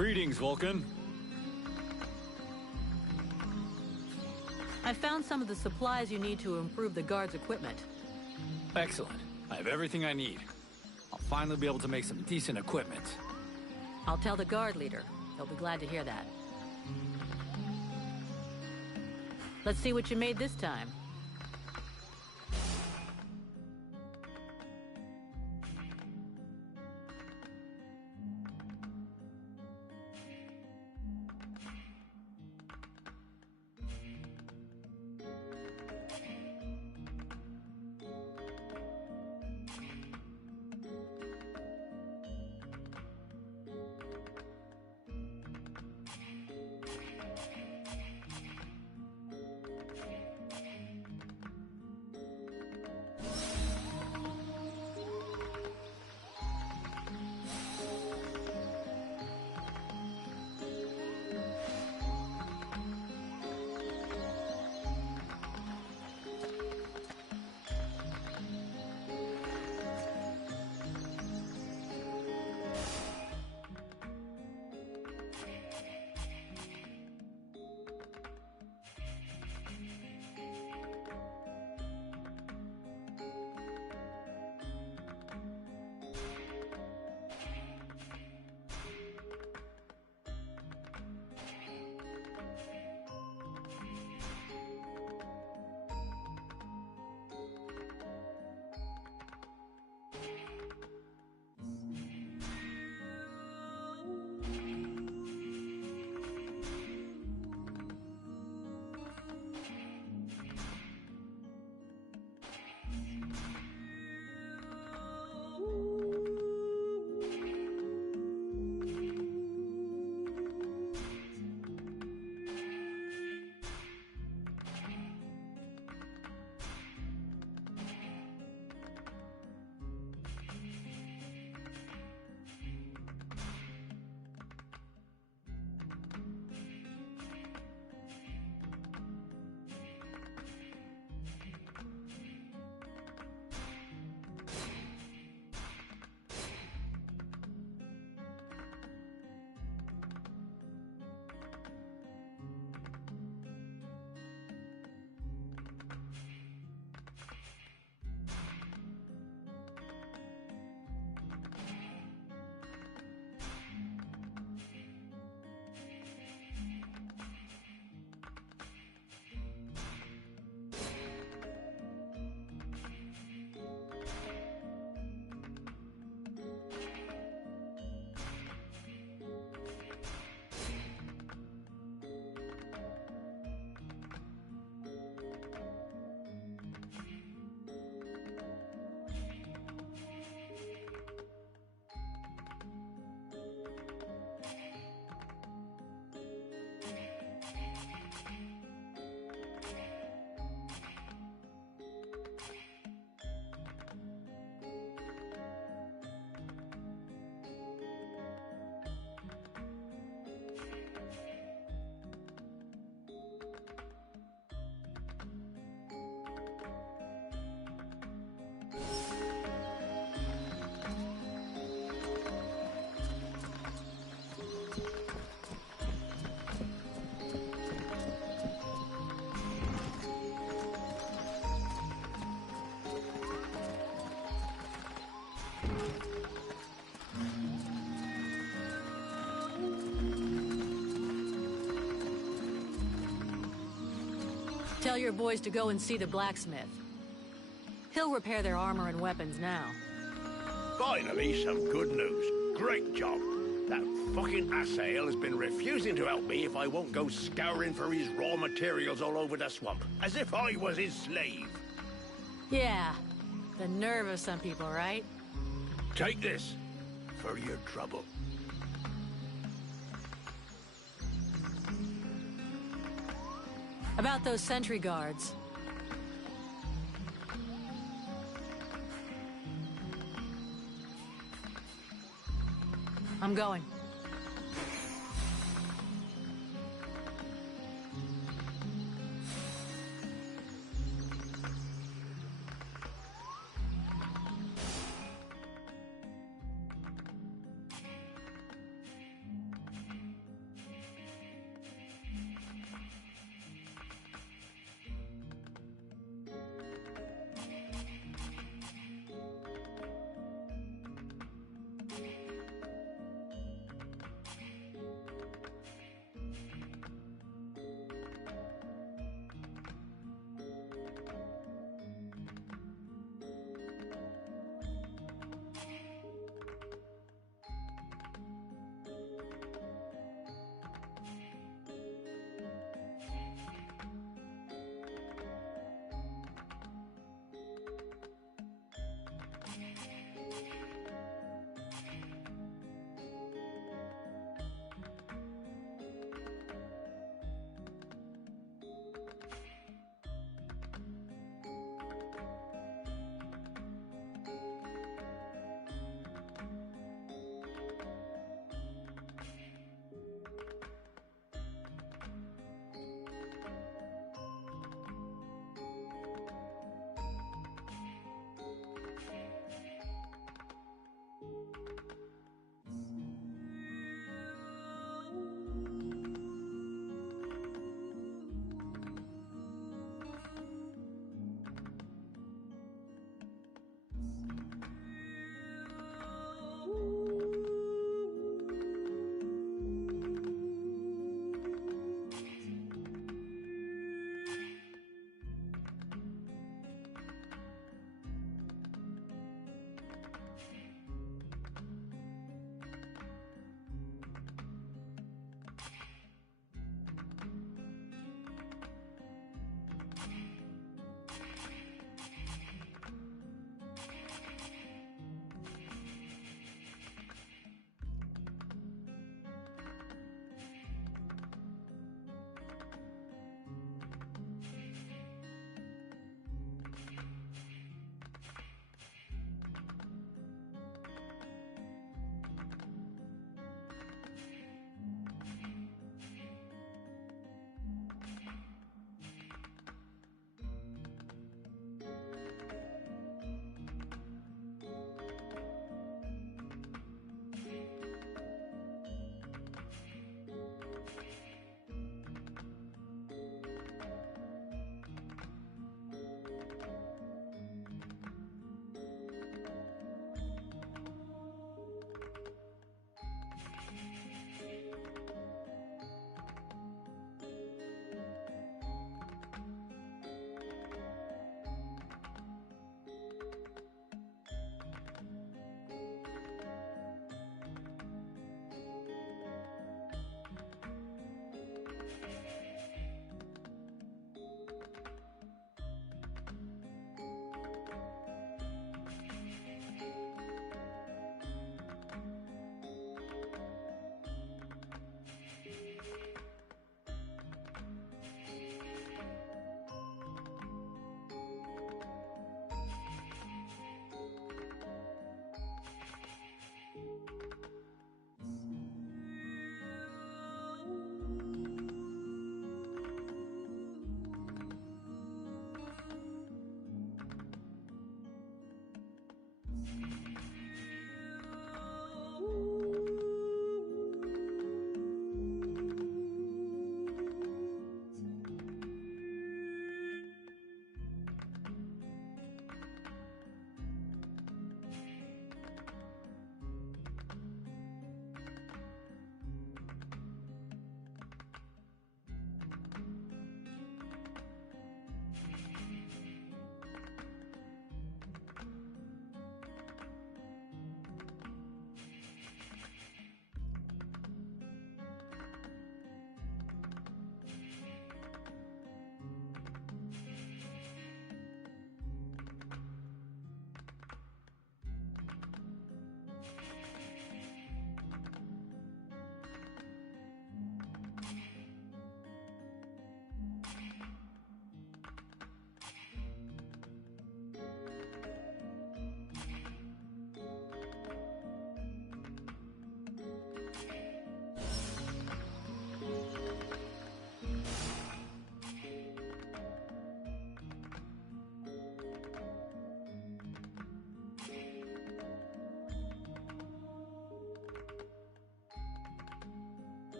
Greetings, Vulcan. I found some of the supplies you need to improve the guard's equipment. Excellent. I have everything I need. I'll finally be able to make some decent equipment. I'll tell the guard leader. He'll be glad to hear that. Let's see what you made this time. Tell your boys to go and see the blacksmith. He'll repair their armor and weapons now. Finally, some good news. Great job. That fucking asshole has been refusing to help me if I won't go scouring for his raw materials all over the swamp, as if I was his slave. Yeah, the nerve of some people, right? Take this for your trouble. About those sentry guards. I'm going.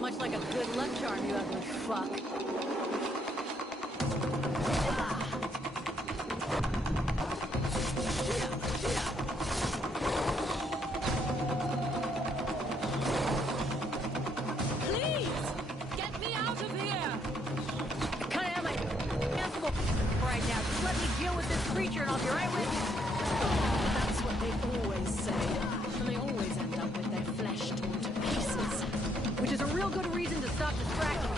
Much like a good luck charm, you ugly fuck. Please! Get me out of here! Kanale, cancel right now. Just let me deal with this creature and I'll be right with you. That's what they always say. And they always end up with their flesh torn to pieces. Which is a real good reason to stop distracting me.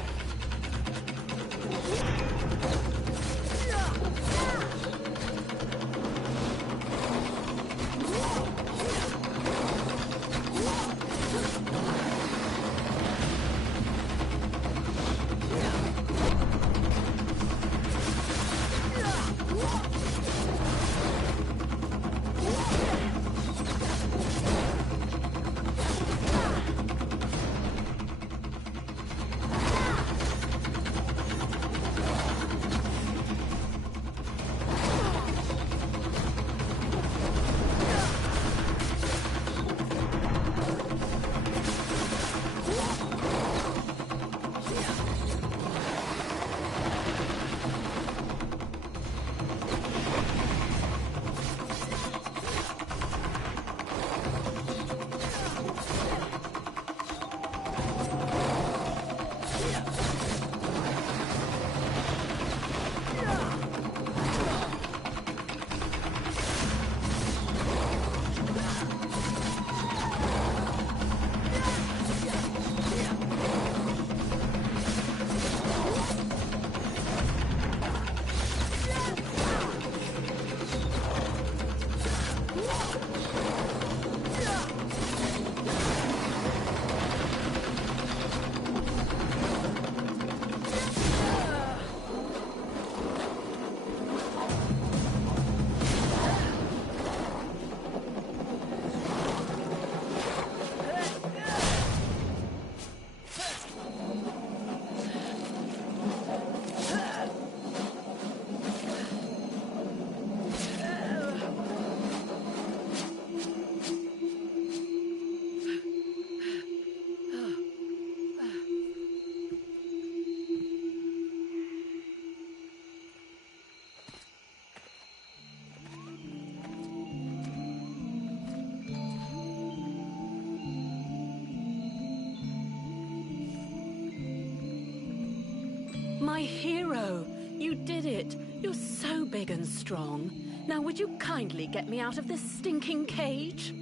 My hero! You did it! You're so big and strong. Now would you kindly get me out of this stinking cage?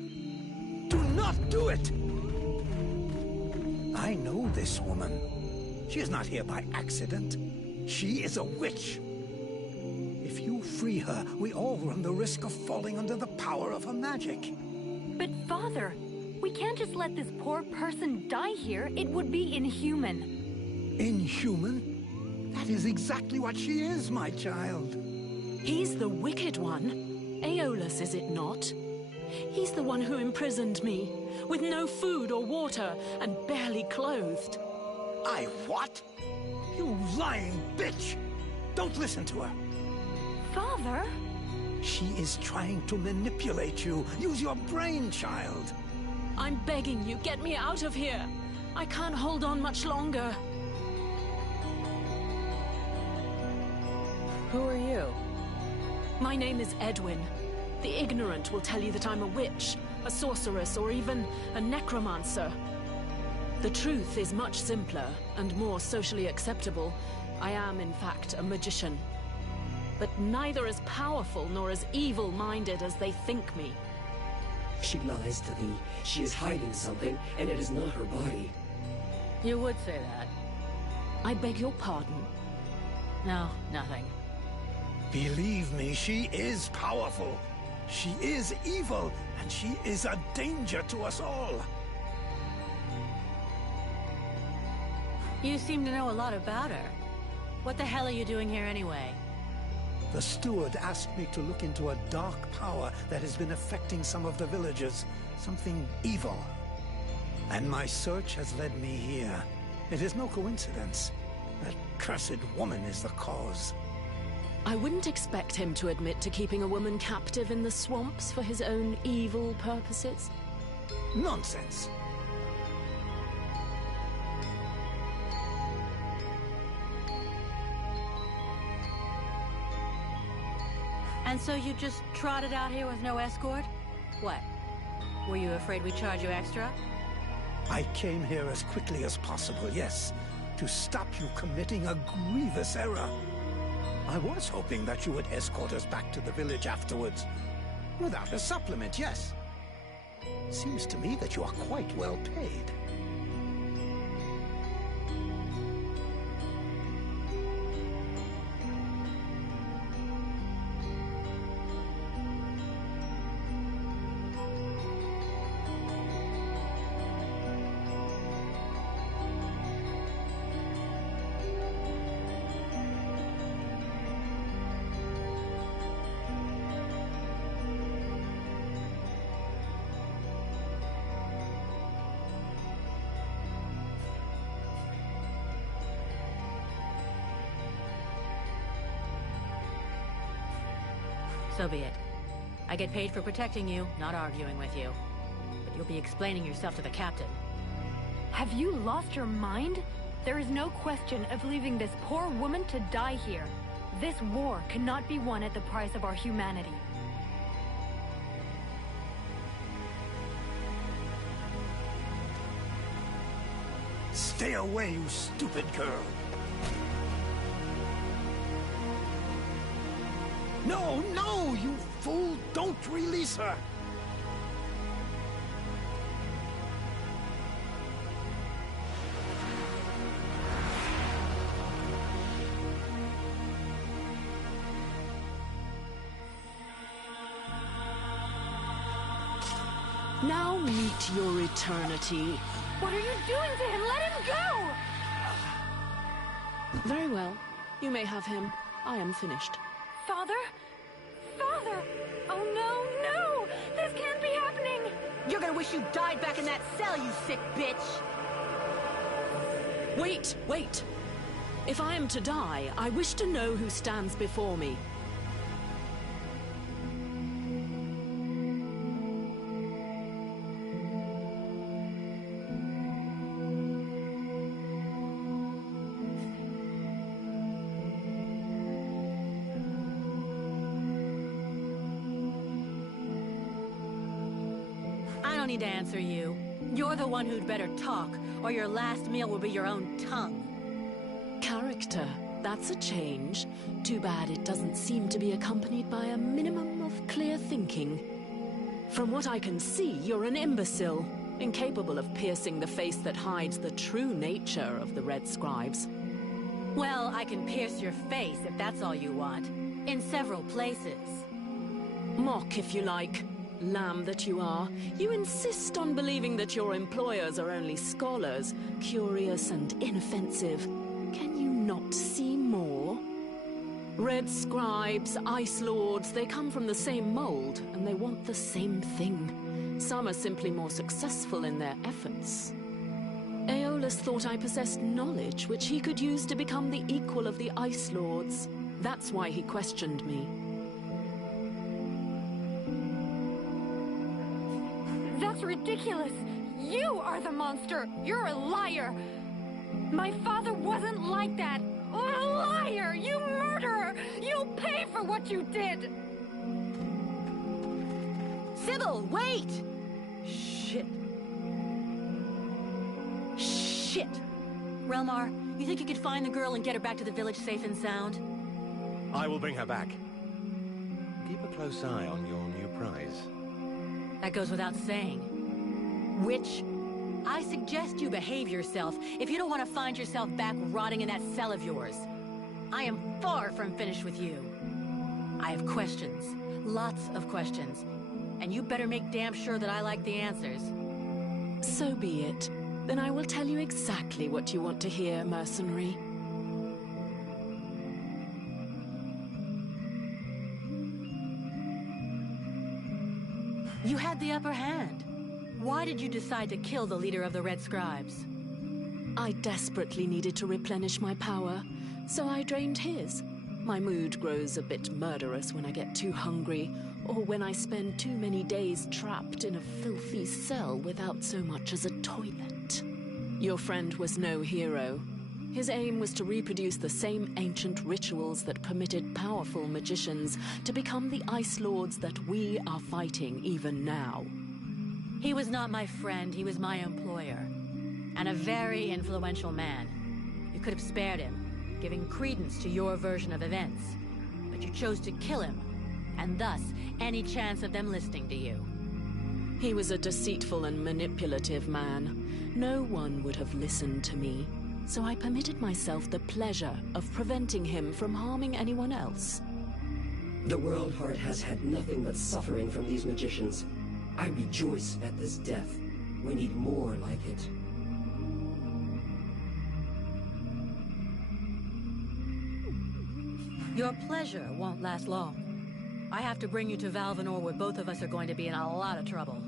Do not do it! I know this woman. She is not here by accident. She is a witch. If you free her, we all run the risk of falling under the power of her magic. But Father, we can't just let this poor person die here. It would be inhuman. Inhuman? That is exactly what she is, my child. He's the wicked one. Aeolus, is it not? He's the one who imprisoned me, with no food or water, and barely clothed. I what? You lying bitch! Don't listen to her. Father? She is trying to manipulate you. Use your brain, child. I'm begging you, get me out of here. I can't hold on much longer. Who are you? My name is Edwin. The ignorant will tell you that I'm a witch, a sorceress, or even a necromancer. The truth is much simpler and more socially acceptable. I am, in fact, a magician. But neither as powerful nor as evil-minded as they think me. She lies to thee. She is hiding something, and it is not her body. You would say that. I beg your pardon. No, nothing. Believe me, she is powerful. She is evil, and she is a danger to us all. You seem to know a lot about her. What the hell are you doing here anyway? The steward asked me to look into a dark power that has been affecting some of the villagers. Something evil. And my search has led me here. It is no coincidence. That cursed woman is the cause. I wouldn't expect him to admit to keeping a woman captive in the swamps for his own evil purposes. Nonsense. And so you just trotted out here with no escort? What? Were you afraid we'd charge you extra? I came here as quickly as possible, yes, to stop you committing a grievous error. I was hoping that you would escort us back to the village afterwards. Without a supplement, yes. Seems to me that you are quite well paid. So be it. I get paid for protecting you, not arguing with you. But you'll be explaining yourself to the captain. Have you lost your mind? There is no question of leaving this poor woman to die here. This war cannot be won at the price of our humanity. Stay away, you stupid girl! No, no, you fool! Don't release her! Now meet your eternity. What are you doing to him? Let him go! Very well. You may have him. I am finished. Father? Father! Oh no, no! This can't be happening! You're gonna wish you died back in that cell, you sick bitch! Wait, wait! If I am to die, I wish to know who stands before me. I don't need to answer you. You're the one who'd better talk, or your last meal will be your own tongue. Character. That's a change. Too bad it doesn't seem to be accompanied by a minimum of clear thinking. From what I can see, you're an imbecile, incapable of piercing the face that hides the true nature of the Red Scribes. Well, I can pierce your face if that's all you want. In several places. Mock, if you like. Lamb that you are. You insist on believing that your employers are only scholars, curious and inoffensive. Can you not see more? Red Scribes, Ice Lords, they come from the same mold, and they want the same thing. Some are simply more successful in their efforts. Aeolus thought I possessed knowledge which he could use to become the equal of the Ice Lords. That's why he questioned me. That's ridiculous! You are the monster! You're a liar! My father wasn't like that! A liar! You murderer! You'll pay for what you did! Sybil, wait! Shit. Shit! Relmar, you think you could find the girl and get her back to the village safe and sound? I will bring her back. Keep a close eye on your new prize. That goes without saying. Witch, I suggest you behave yourself if you don't want to find yourself back rotting in that cell of yours. I am far from finished with you. I have questions. Lots of questions. And you better make damn sure that I like the answers. So be it. Then I will tell you exactly what you want to hear, mercenary. You had the upper hand. Why did you decide to kill the leader of the Red Scribes? I desperately needed to replenish my power, so I drained his. My mood grows a bit murderous when I get too hungry, or when I spend too many days trapped in a filthy cell without so much as a toilet. Your friend was no hero. His aim was to reproduce the same ancient rituals that permitted powerful magicians to become the Ice Lords that we are fighting even now. He was not my friend, he was my employer. And a very influential man. You could have spared him, giving credence to your version of events. But you chose to kill him, and thus, any chance of them listening to you. He was a deceitful and manipulative man. No one would have listened to me. So I permitted myself the pleasure of preventing him from harming anyone else. The World Heart has had nothing but suffering from these magicians. I rejoice at this death. We need more like it. Your pleasure won't last long. I have to bring you to Valvanor where both of us are going to be in a lot of trouble.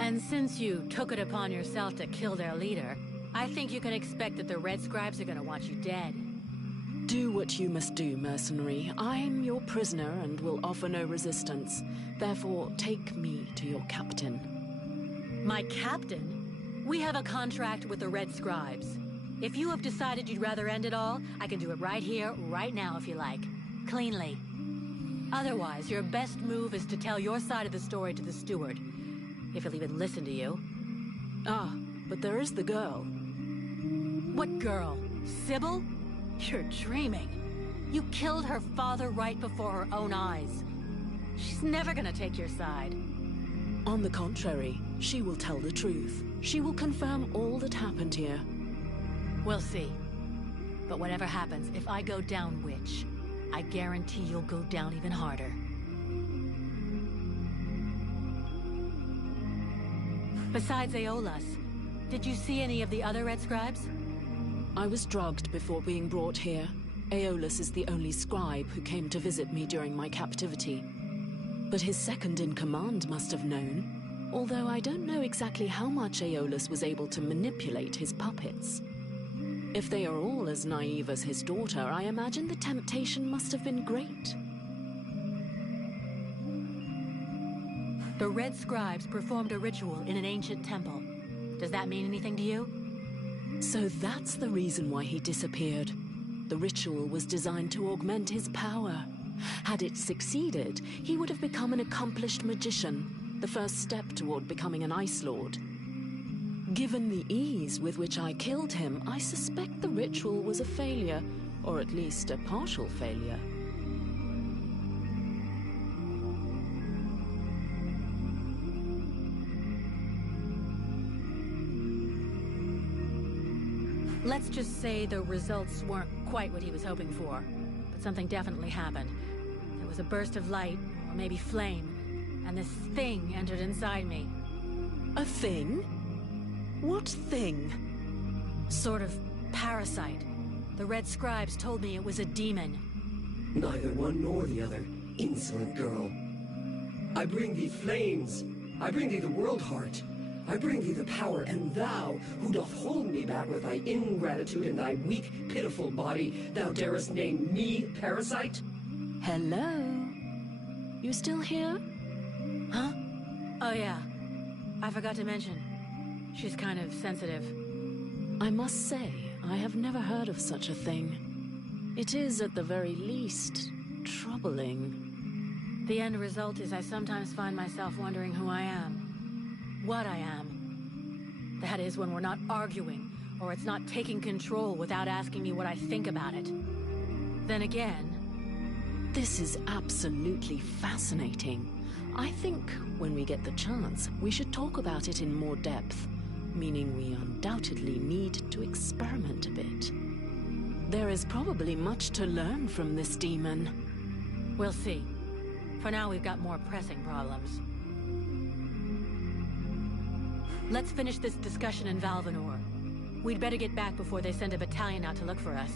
And since you took it upon yourself to kill their leader, I think you can expect that the Red Scribes are gonna want you dead. Do what you must do, mercenary. I'm your prisoner and will offer no resistance. Therefore, take me to your captain. My captain? We have a contract with the Red Scribes. If you have decided you'd rather end it all, I can do it right here, right now if you like. Cleanly. Otherwise, your best move is to tell your side of the story to the steward. If he'll even listen to you. Ah, but there is the girl. What girl? Sybil? You're dreaming. You killed her father right before her own eyes. She's never gonna take your side. On the contrary, she will tell the truth. She will confirm all that happened here. We'll see. But whatever happens, if I go down witch, I guarantee you'll go down even harder. Besides Aeolus, did you see any of the other Red Scribes? I was drugged before being brought here. Aeolus is the only scribe who came to visit me during my captivity. But his second-in-command must have known, although I don't know exactly how much Aeolus was able to manipulate his puppets. If they are all as naive as his daughter, I imagine the temptation must have been great. The Red Scribes performed a ritual in an ancient temple. Does that mean anything to you? So that's the reason why he disappeared. The ritual was designed to augment his power. Had it succeeded, he would have become an accomplished magician, the first step toward becoming an Ice Lord. Given the ease with which I killed him, I suspect the ritual was a failure, or at least a partial failure. Let's just say the results weren't quite what he was hoping for, but something definitely happened. There was a burst of light, or maybe flame, and this thing entered inside me. A thing? What thing? Sort of parasite. The Red Scribes told me it was a demon. Neither one nor the other, insolent girl. I bring thee flames. I bring thee the World Heart. I bring thee the power, and thou, who doth hold me back with thy ingratitude and thy weak, pitiful body, thou darest name me parasite? Hello? You still here? Huh? Oh yeah. I forgot to mention. She's kind of sensitive. I must say, I have never heard of such a thing. It is, at the very least, troubling. The end result is I sometimes find myself wondering who I am. What I am. That is, when we're not arguing, or it's not taking control without asking me what I think about it. Then again... This is absolutely fascinating. I think, when we get the chance, we should talk about it in more depth, meaning we undoubtedly need to experiment a bit. There is probably much to learn from this demon. We'll see. For now, we've got more pressing problems. Let's finish this discussion in Valvanor. We'd better get back before they send a battalion out to look for us.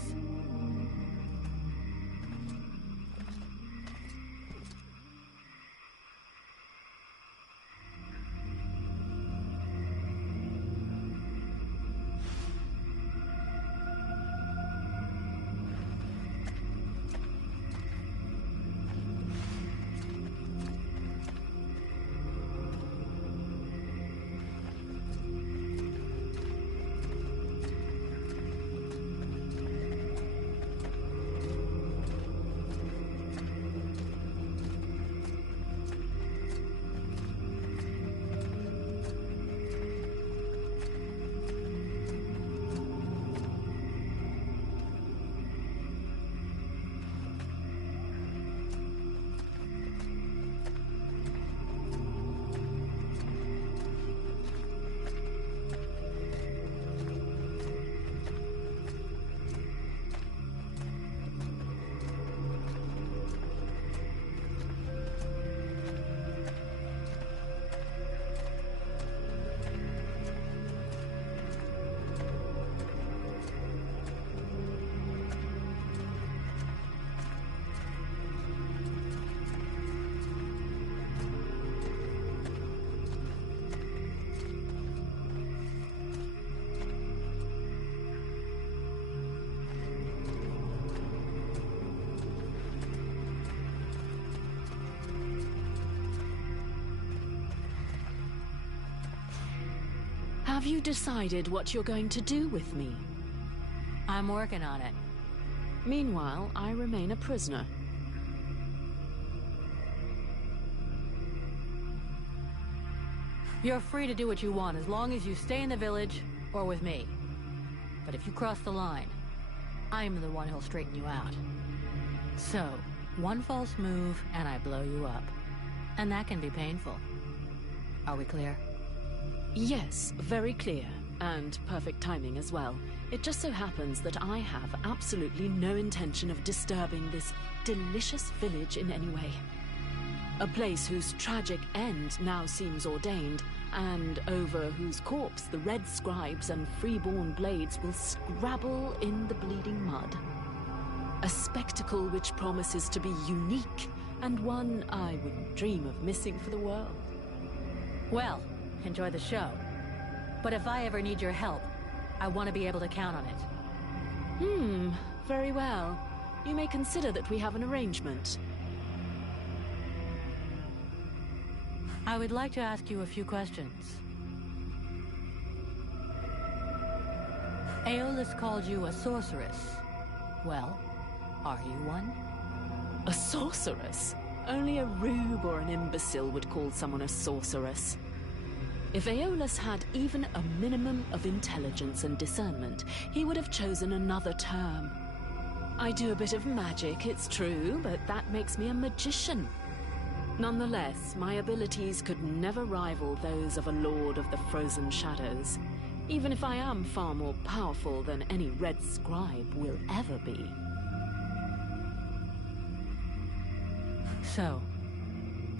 Have you decided what you're going to do with me? I'm working on it. Meanwhile, I remain a prisoner. You're free to do what you want as long as you stay in the village or with me. But if you cross the line, I'm the one who'll straighten you out. So, one false move and I blow you up. And that can be painful. Are we clear? Yes, very clear. And perfect timing as well. It just so happens that I have absolutely no intention of disturbing this delicious village in any way. A place whose tragic end now seems ordained, and over whose corpse the red scribes and freeborn blades will scrabble in the bleeding mud. A spectacle which promises to be unique, and one I wouldn't dream of missing for the world. Well, enjoy the show. But if I ever need your help, I want to be able to count on it. Very well. You may consider that we have an arrangement. I would like to ask you a few questions. Aeolus called you a sorceress. Well, are you one? A sorceress? Only a rube or an imbecile would call someone a sorceress. If Aeolus had even a minimum of intelligence and discernment, he would have chosen another term. I do a bit of magic, it's true, but that makes me a magician. Nonetheless, my abilities could never rival those of a lord of the frozen shadows, even if I am far more powerful than any red scribe will ever be. So,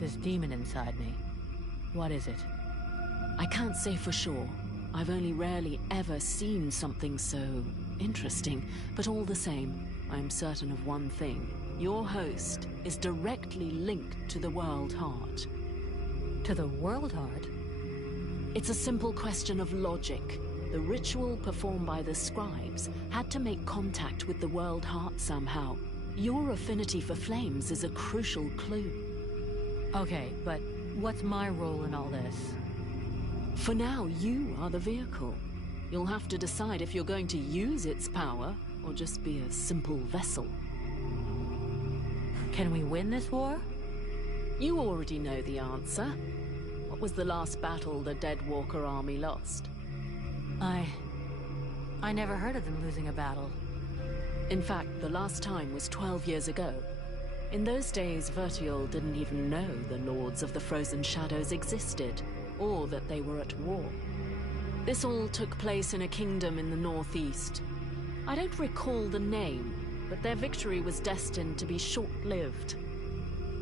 this demon inside me, what is it? I can't say for sure. I've only rarely ever seen something so interesting, but all the same, I'm certain of one thing. Your host is directly linked to the World Heart. To the World Heart? It's a simple question of logic. The ritual performed by the scribes had to make contact with the World Heart somehow. Your affinity for flames is a crucial clue. Okay, but what's my role in all this? For now, you are the vehicle. You'll have to decide if you're going to use its power or just be a simple vessel. Can we win this war? You already know the answer. What was the last battle the Dead Walker army lost? I never heard of them losing a battle. In fact, the last time was 12 years ago. In those days, Vertiol didn't even know the Lords of the Frozen Shadows existed, or that they were at war. This all took place in a kingdom in the northeast. I don't recall the name, but their victory was destined to be short-lived.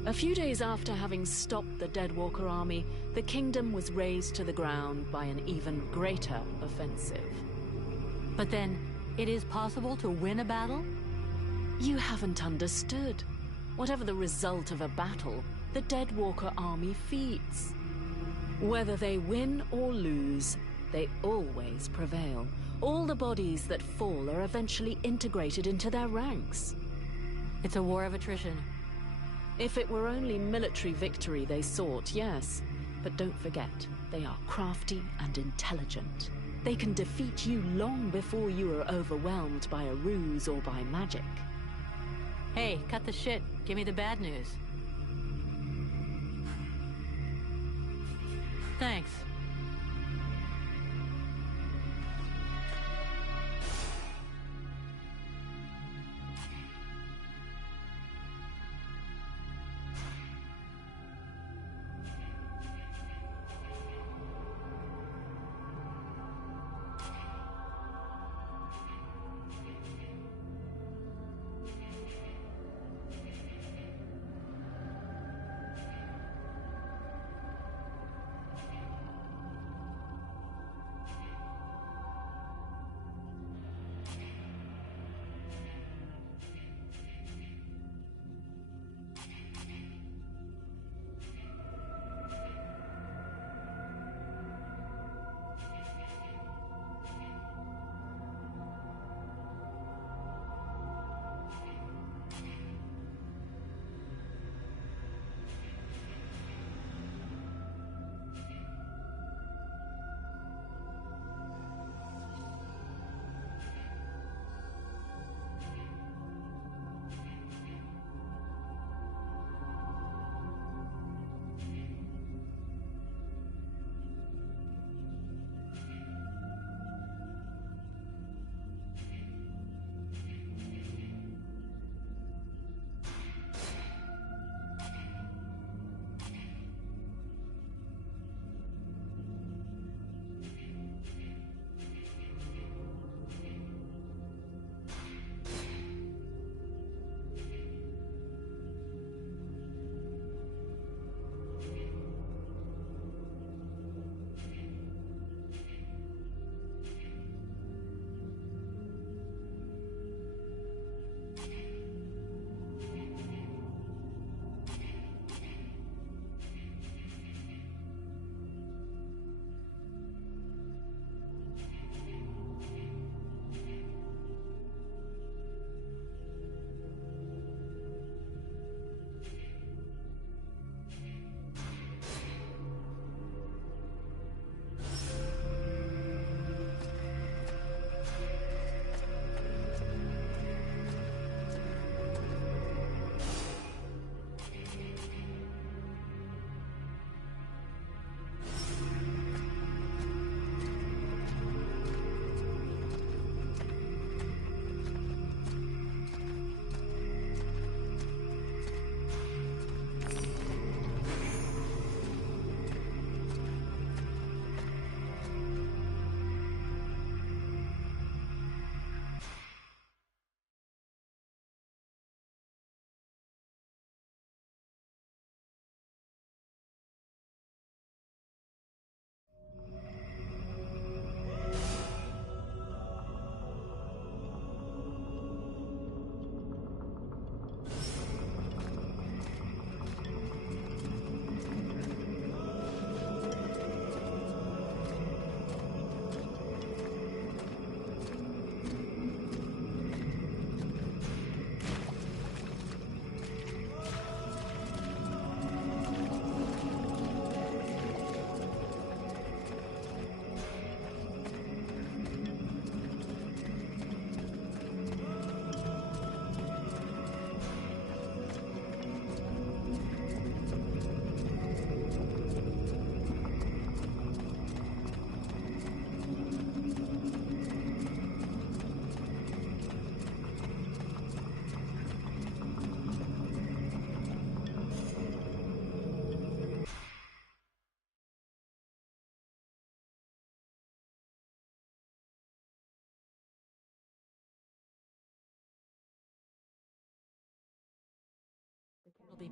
A few days after having stopped the Deadwalker army, the kingdom was razed to the ground by an even greater offensive. But then, it is possible to win a battle? You haven't understood. Whatever the result of a battle, the Deadwalker army feeds. Whether they win or lose, they always prevail. All the bodies that fall are eventually integrated into their ranks. It's a war of attrition. If it were only military victory they sought, yes. But don't forget, they are crafty and intelligent. They can defeat you long before you are overwhelmed by a ruse or by magic. Hey, cut the shit. Give me the bad news. Thanks.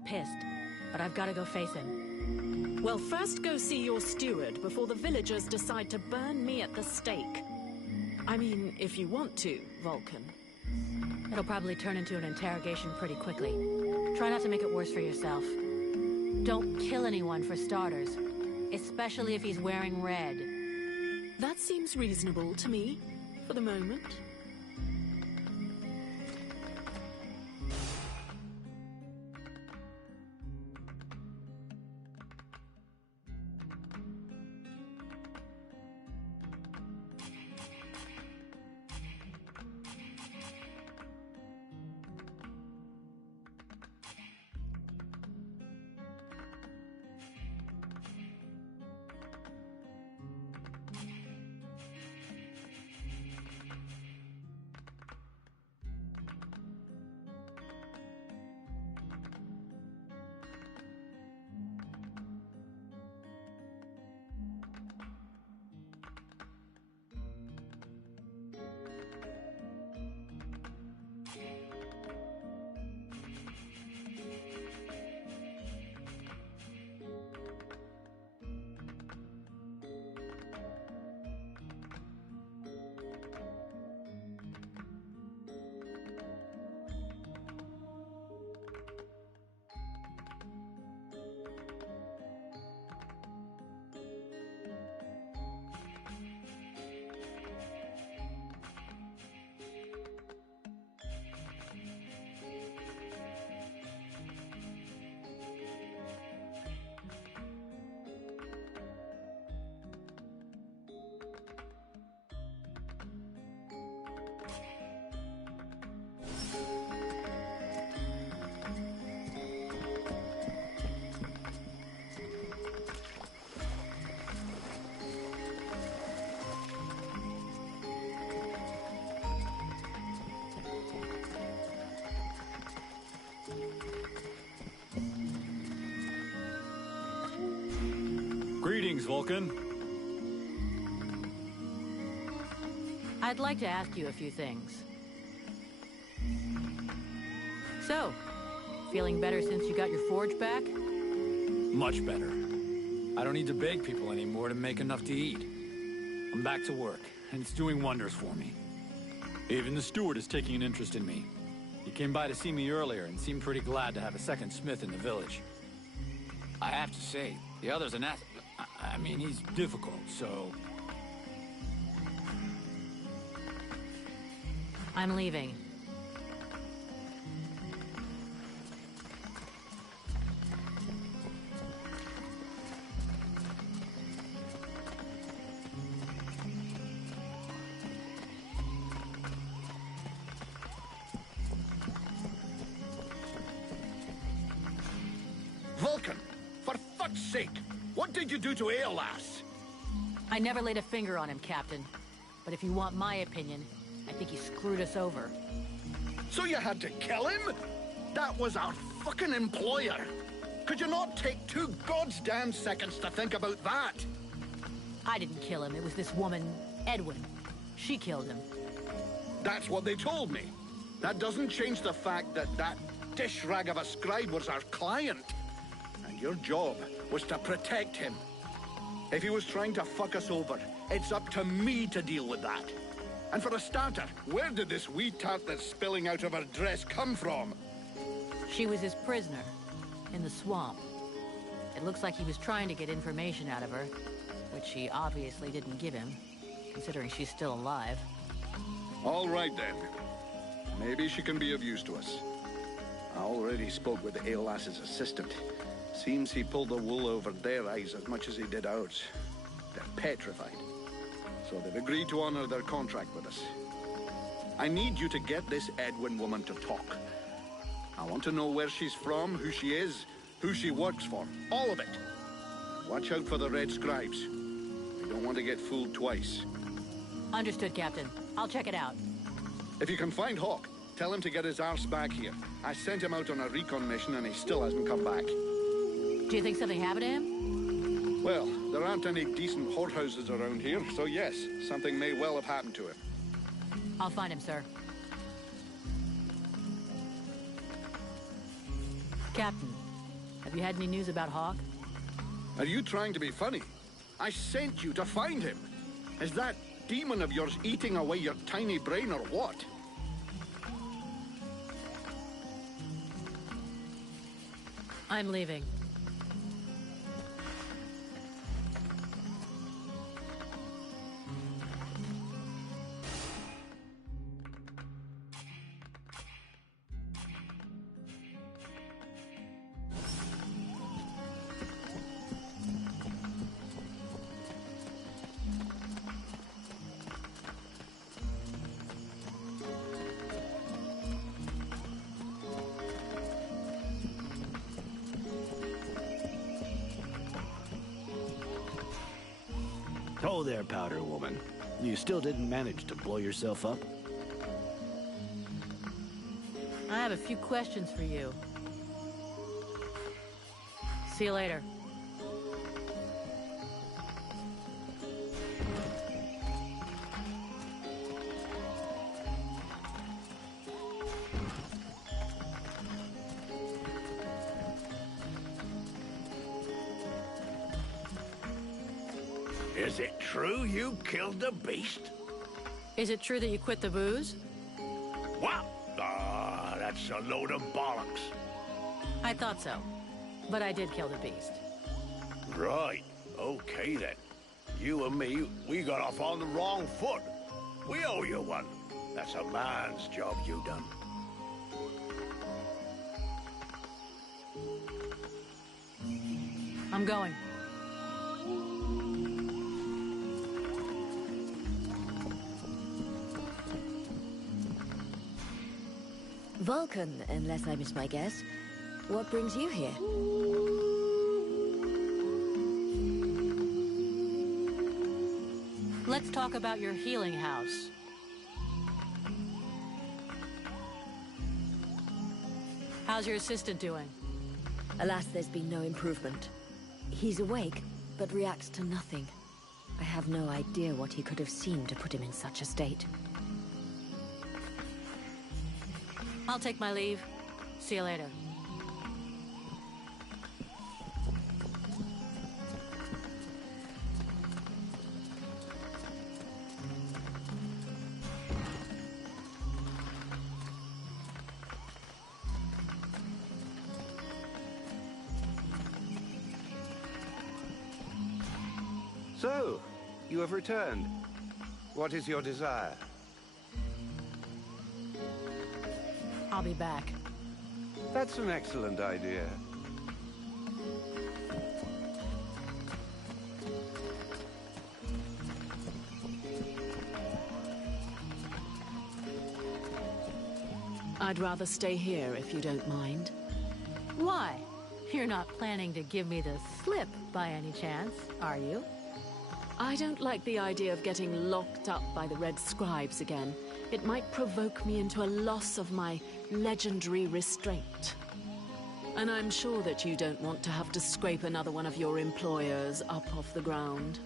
pissed, but I've got to go face him. Well, first go see your steward before the villagers decide to burn me at the stake. I mean, if you want to, Vulcan. It'll probably turn into an interrogation pretty quickly. Try not to make it worse for yourself. Don't kill anyone for starters, especially if he's wearing red. That seems reasonable to me, for the moment. Greetings, Vulcan. I'd like to ask you a few things. So, feeling better since you got your forge back? Much better. I don't need to beg people anymore to make enough to eat. I'm back to work, and it's doing wonders for me. Even the steward is taking an interest in me. He came by to see me earlier and seemed pretty glad to have a second smith in the village. I have to say, the other's an ass. I mean, he's difficult, so... I'm leaving. Vulcan, for fuck's sake, what did you do to Aeolas? I never laid a finger on him, Captain. But if you want my opinion, I think he screwed us over. So you had to kill him? That was our fucking employer. Could you not take 2 goddamn seconds to think about that? I didn't kill him. It was this woman, Edwin. She killed him. That's what they told me. That doesn't change the fact that that dish rag of a scribe was our client. And your job was to protect him. If he was trying to fuck us over, it's up to me to deal with that. And for a starter, where did this wee tart that's spilling out of her dress come from? She was his prisoner, in the swamp. It looks like he was trying to get information out of her, which she obviously didn't give him, considering she's still alive. All right, then. Maybe she can be of use to us. I already spoke with Aeolas's assistant. Seems he pulled the wool over their eyes as much as he did ours. They're petrified. So they've agreed to honor their contract with us. I need you to get this Edwin woman to talk. I want to know where she's from, who she is, who she works for. All of it. Watch out for the red scribes. We don't want to get fooled twice. Understood, Captain. I'll check it out. If you can find Hawk, tell him to get his arse back here. I sent him out on a recon mission and he still hasn't come back. Do you think something happened to him? Well, there aren't any decent whorehouses around here, so yes, something may well have happened to him. I'll find him, sir. Captain, Have you had any news about Hawk? Are you trying to be funny? I sent you to find him. Is that demon of yours eating away your tiny brain or what? I'm leaving. Oh there, Powder Woman. You still didn't manage to blow yourself up? I have a few questions for you. See you later. Is it true you killed the beast? Is it true that you quit the booze? What? Ah, that's a load of bollocks. I thought so. But I did kill the beast. Right. Okay, then. You and me, we got off on the wrong foot. We owe you one. That's a man's job you done. I'm going. Vulcan, unless I miss my guess. What brings you here? Let's talk about your healing house. How's your assistant doing? Alas, there's been no improvement. He's awake, but reacts to nothing. I have no idea what he could have seen to put him in such a state. I'll take my leave. See you later. So, you have returned. What is your desire? I'll be back. That's an excellent idea. I'd rather stay here if you don't mind. Why? You're not planning to give me the slip by any chance, are you? I don't like the idea of getting locked up by the Red Scribes again. It might provoke me into a loss of my legendary restraint. And I'm sure that you don't want to have to scrape another one of your employers up off the ground.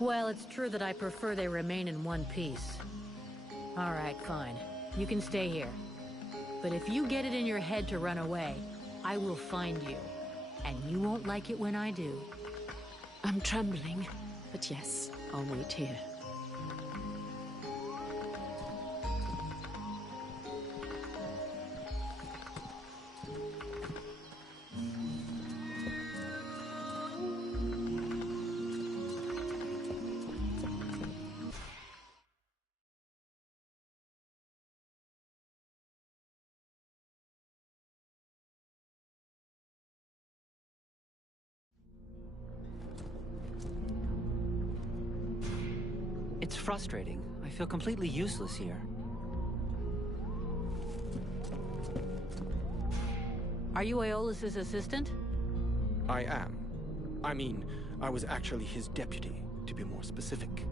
Well, it's true that I prefer they remain in one piece. All right, fine. You can stay here. But if you get it in your head to run away, I will find you. And you won't like it when I do. I'm trembling, but yes, I'll wait here. It's frustrating. I feel completely useless here. Are you Aeolus's assistant? I am. I mean, I was actually his deputy, to be more specific.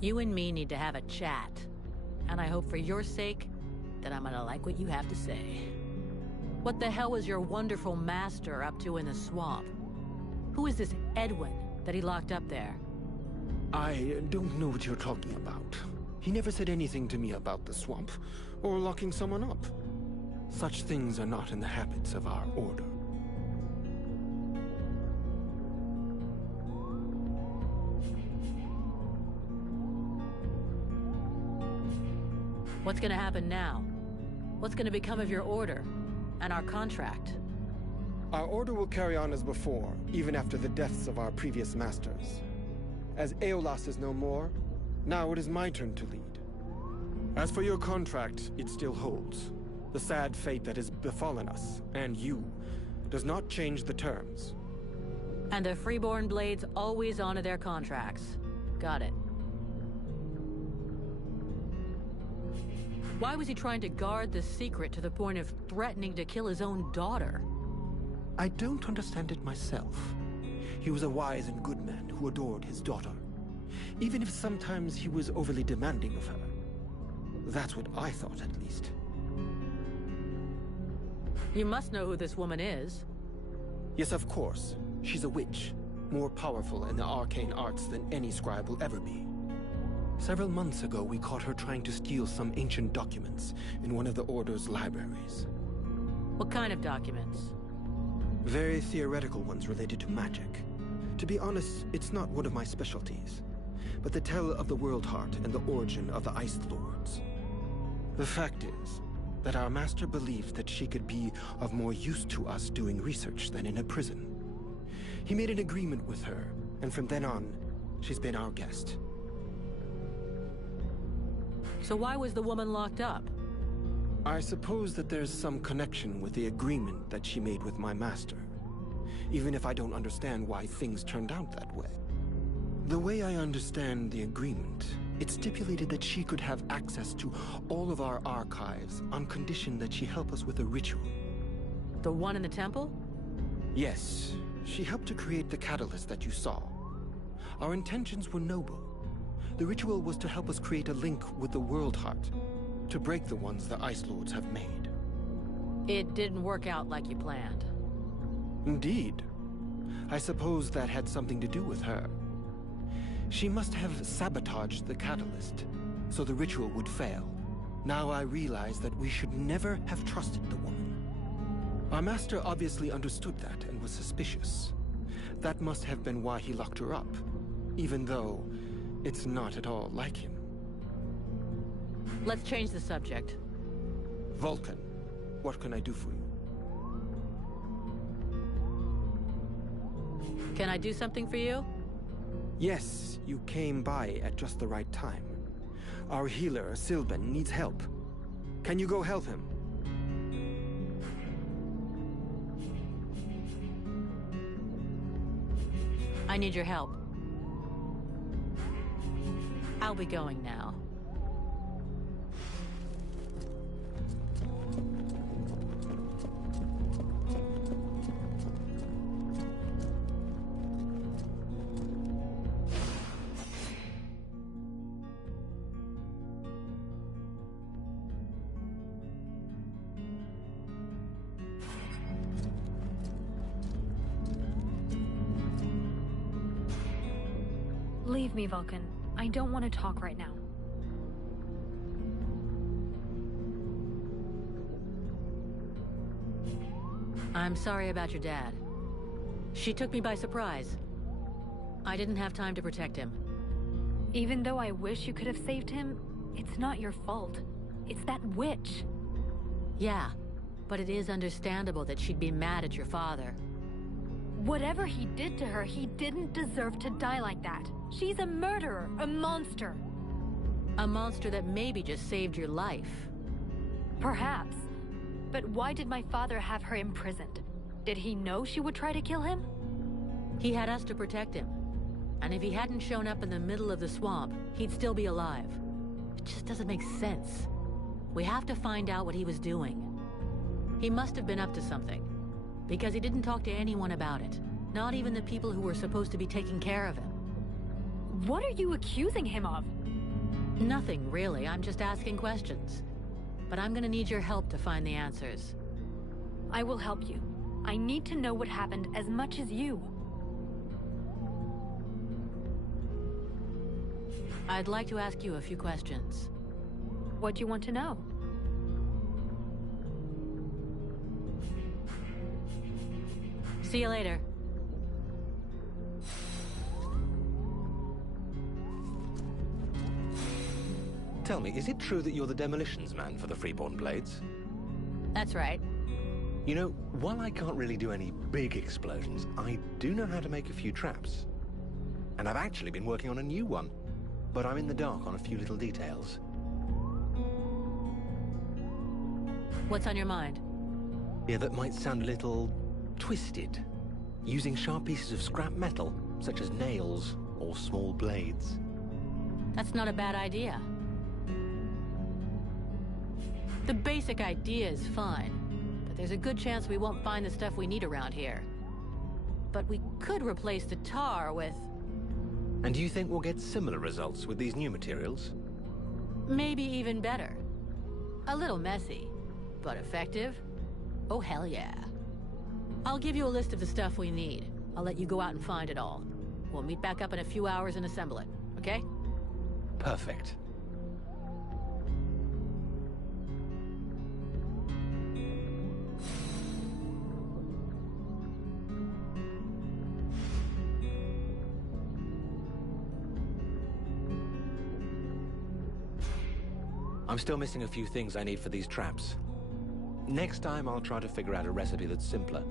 You and me need to have a chat. And I hope for your sake that I'm gonna like what you have to say. What the hell was your wonderful master up to in the swamp? Who is this Edwin that he locked up there? I don't know what you're talking about. He never said anything to me about the swamp, or locking someone up. Such things are not in the habits of our order. What's gonna happen now? What's gonna become of your order? And our contract? Our order will carry on as before, even after the deaths of our previous masters. As Aeolas is no more, now it is my turn to lead. As for your contract, it still holds. The sad fate that has befallen us, and you, does not change the terms. And the freeborn blades always honor their contracts. Got it. Why was he trying to guard the secret to the point of threatening to kill his own daughter? I don't understand it myself. He was a wise and good man who adored his daughter, even if sometimes he was overly demanding of her. That's what I thought, at least. You must know who this woman is. Yes, of course. She's a witch, more powerful in the arcane arts than any scribe will ever be. Several months ago, we caught her trying to steal some ancient documents in one of the Order's libraries. What kind of documents? Very theoretical ones related to magic. To be honest, it's not one of my specialties, but they tell of the World Heart and the origin of the Ice Lords. The fact is that our master believed that she could be of more use to us doing research than in a prison. He made an agreement with her, and from then on, she's been our guest. So why was the woman locked up? I suppose that there's some connection with the agreement that she made with my master, even if I don't understand why things turned out that way. The way I understand the agreement, it stipulated that she could have access to all of our archives on condition that she help us with a ritual. The one in the temple? Yes, she helped to create the catalyst that you saw. Our intentions were noble. The ritual was to help us create a link with the World Heart, to break the ones the Ice Lords have made. It didn't work out like you planned. Indeed. I suppose that had something to do with her. She must have sabotaged the catalyst, so the ritual would fail. Now I realize that we should never have trusted the woman. Our master obviously understood that and was suspicious. That must have been why he locked her up, even though it's not at all like him. Let's change the subject. Vulcan, what can I do for you? Can I do something for you? Yes, you came by at just the right time. Our healer, Sylvan, needs help. Can you go help him? I need your help. I'll be going now. Leave me, Vulcan. I don't want to talk right now. I'm sorry about your dad. She took me by surprise. I didn't have time to protect him. Even though I wish you could have saved him, it's not your fault. It's that witch. Yeah, but it is understandable that she'd be mad at your father. Whatever he did to her, he didn't deserve to die like that. She's a murderer, a monster. A monster that maybe just saved your life. Perhaps. But why did my father have her imprisoned? Did he know she would try to kill him? He had us to protect him. And if he hadn't shown up in the middle of the swamp, he'd still be alive. It just doesn't make sense. We have to find out what he was doing. He must have been up to something. Because he didn't talk to anyone about it. Not even the people who were supposed to be taking care of him. What are you accusing him of? Nothing, really. I'm just asking questions. But I'm gonna need your help to find the answers. I will help you. I need to know what happened as much as you. I'd like to ask you a few questions. What do you want to know? See you later. Tell me, is it true that you're the demolitions man for the Freeborn Blades? That's right. You know, while I can't really do any big explosions, I do know how to make a few traps. And I've actually been working on a new one, but I'm in the dark on a few little details. What's on your mind? Yeah, that might sound a little twisted. Using sharp pieces of scrap metal, such as nails or small blades. That's not a bad idea. The basic idea is fine, but there's a good chance we won't find the stuff we need around here. But we could replace the tar with... And do you think we'll get similar results with these new materials? Maybe even better. A little messy, but effective? Oh, hell yeah. I'll give you a list of the stuff we need. I'll let you go out and find it all. We'll meet back up in a few hours and assemble it, okay? Perfect. I'm still missing a few things I need for these traps. Next time, I'll try to figure out a recipe that's simpler.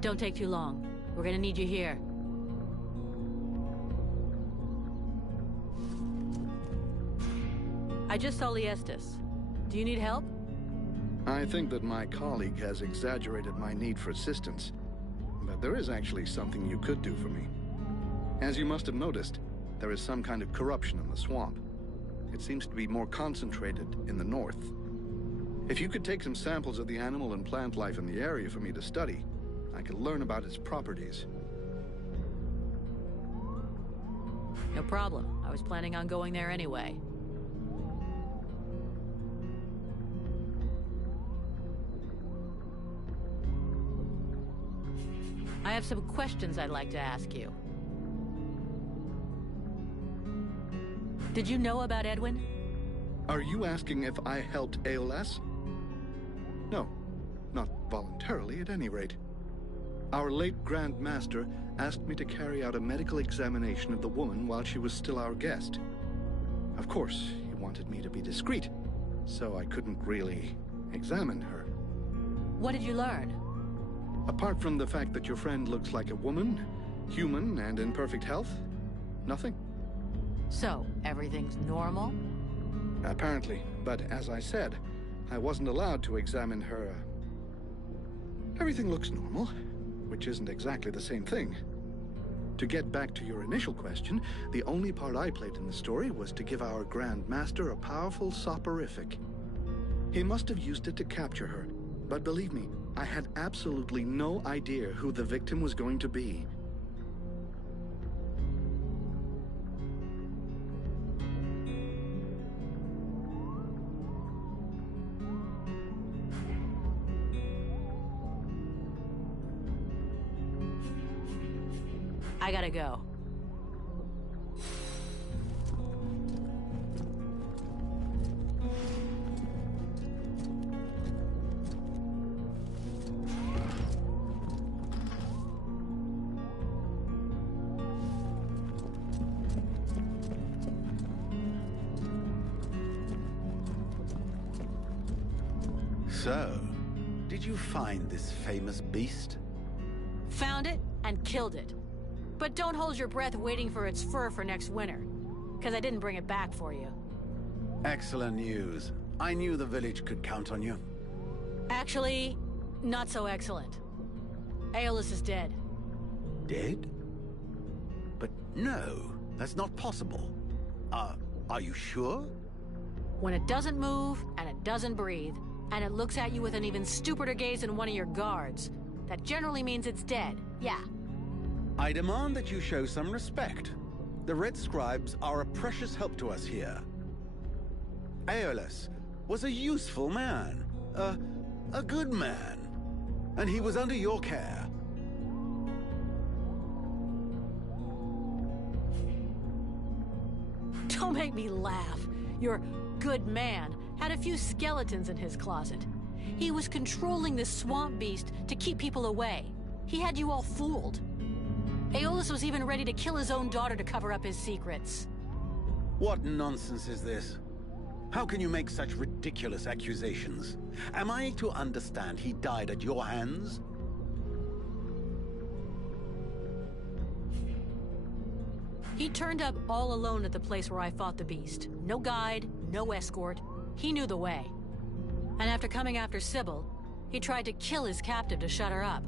Don't take too long. We're gonna need you here. I just saw Liestis. Do you need help? I think that my colleague has exaggerated my need for assistance. But there is actually something you could do for me. As you must have noticed, there is some kind of corruption in the swamp. It seems to be more concentrated in the north. If you could take some samples of the animal and plant life in the area for me to study, I could learn about its properties. No problem. I was planning on going there anyway. I have some questions I'd like to ask you. Did you know about Edwin? Are you asking if I helped AOS? No, not voluntarily at any rate. Our late Grand Master asked me to carry out a medical examination of the woman while she was still our guest. Of course, he wanted me to be discreet, so I couldn't really examine her. What did you learn? Apart from the fact that your friend looks like a woman, human and in perfect health, nothing. So, everything's normal? Apparently, but as I said, I wasn't allowed to examine her. Everything looks normal, which isn't exactly the same thing. To get back to your initial question, the only part I played in the story was to give our Grand Master a powerful soporific. He must have used it to capture her, but believe me, I had absolutely no idea who the victim was going to be. I gotta go. So, did you find this famous beast? Found it and killed it. But don't hold your breath waiting for its fur for next winter, because I didn't bring it back for you. Excellent news. I knew the village could count on you. Actually, not so excellent. Aeolus is dead. Dead? But no, that's not possible. Are you sure? When it doesn't move, and it doesn't breathe, and it looks at you with an even stupider gaze than one of your guards, that generally means it's dead, yeah. I demand that you show some respect. The Red Scribes are a precious help to us here. Aeolus was a useful man, a good man, and he was under your care. Don't make me laugh. Your good man had a few skeletons in his closet. He was controlling this swamp beast to keep people away. He had you all fooled. Aeolus was even ready to kill his own daughter to cover up his secrets. What nonsense is this? How can you make such ridiculous accusations? Am I to understand he died at your hands? He turned up all alone at the place where I fought the beast. No guide, no escort. He knew the way. And after coming after Sybil, he tried to kill his captive to shut her up.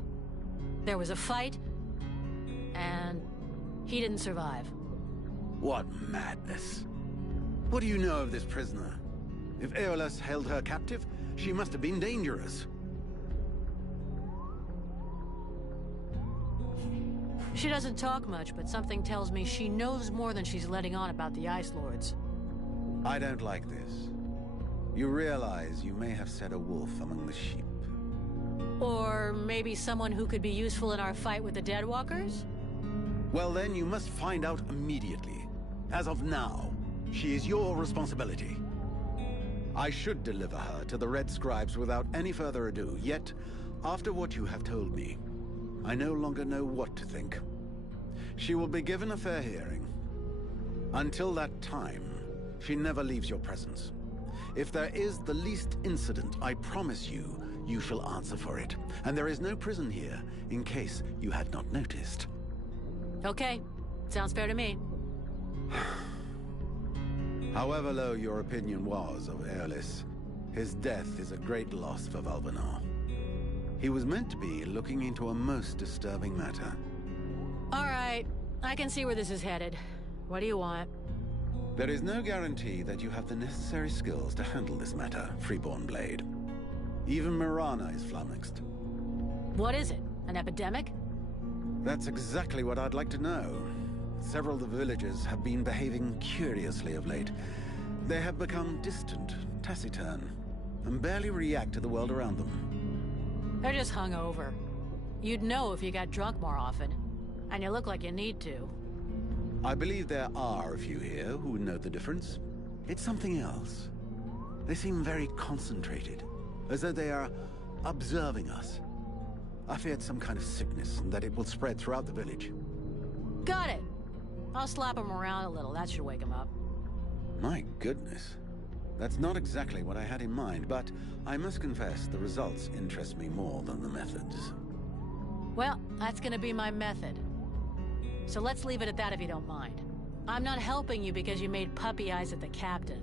There was a fight, and he didn't survive. What madness. What do you know of this prisoner? If Aeolus held her captive, she must have been dangerous. She doesn't talk much, but something tells me she knows more than she's letting on about the Ice Lords. I don't like this. You realize you may have set a wolf among the sheep. Or maybe someone who could be useful in our fight with the Deadwalkers? Well then, you must find out immediately. As of now, she is your responsibility. I should deliver her to the Red Scribes without any further ado, yet, after what you have told me, I no longer know what to think. She will be given a fair hearing. Until that time, she never leaves your presence. If there is the least incident, I promise you, you shall answer for it. And there is no prison here, in case you had not noticed. Okay. Sounds fair to me. However low your opinion was of Aeolus, his death is a great loss for Valvanor. He was meant to be looking into a most disturbing matter. All right. I can see where this is headed. What do you want? There is no guarantee that you have the necessary skills to handle this matter, Freeborn Blade. Even Mirana is flummoxed. What is it? An epidemic? That's exactly what I'd like to know. Several of the villagers have been behaving curiously of late. They have become distant, taciturn, and barely react to the world around them. They're just hungover. You'd know if you got drunk more often. And you look like you need to. I believe there are a few here who would know the difference. It's something else. They seem very concentrated, as though they are observing us. I feared some kind of sickness and that it will spread throughout the village. Got it. I'll slap them around a little. That should wake them up. My goodness. That's not exactly what I had in mind, but I must confess the results interest me more than the methods. Well, that's gonna be my method. So let's leave it at that if you don't mind. I'm not helping you because you made puppy eyes at the captain.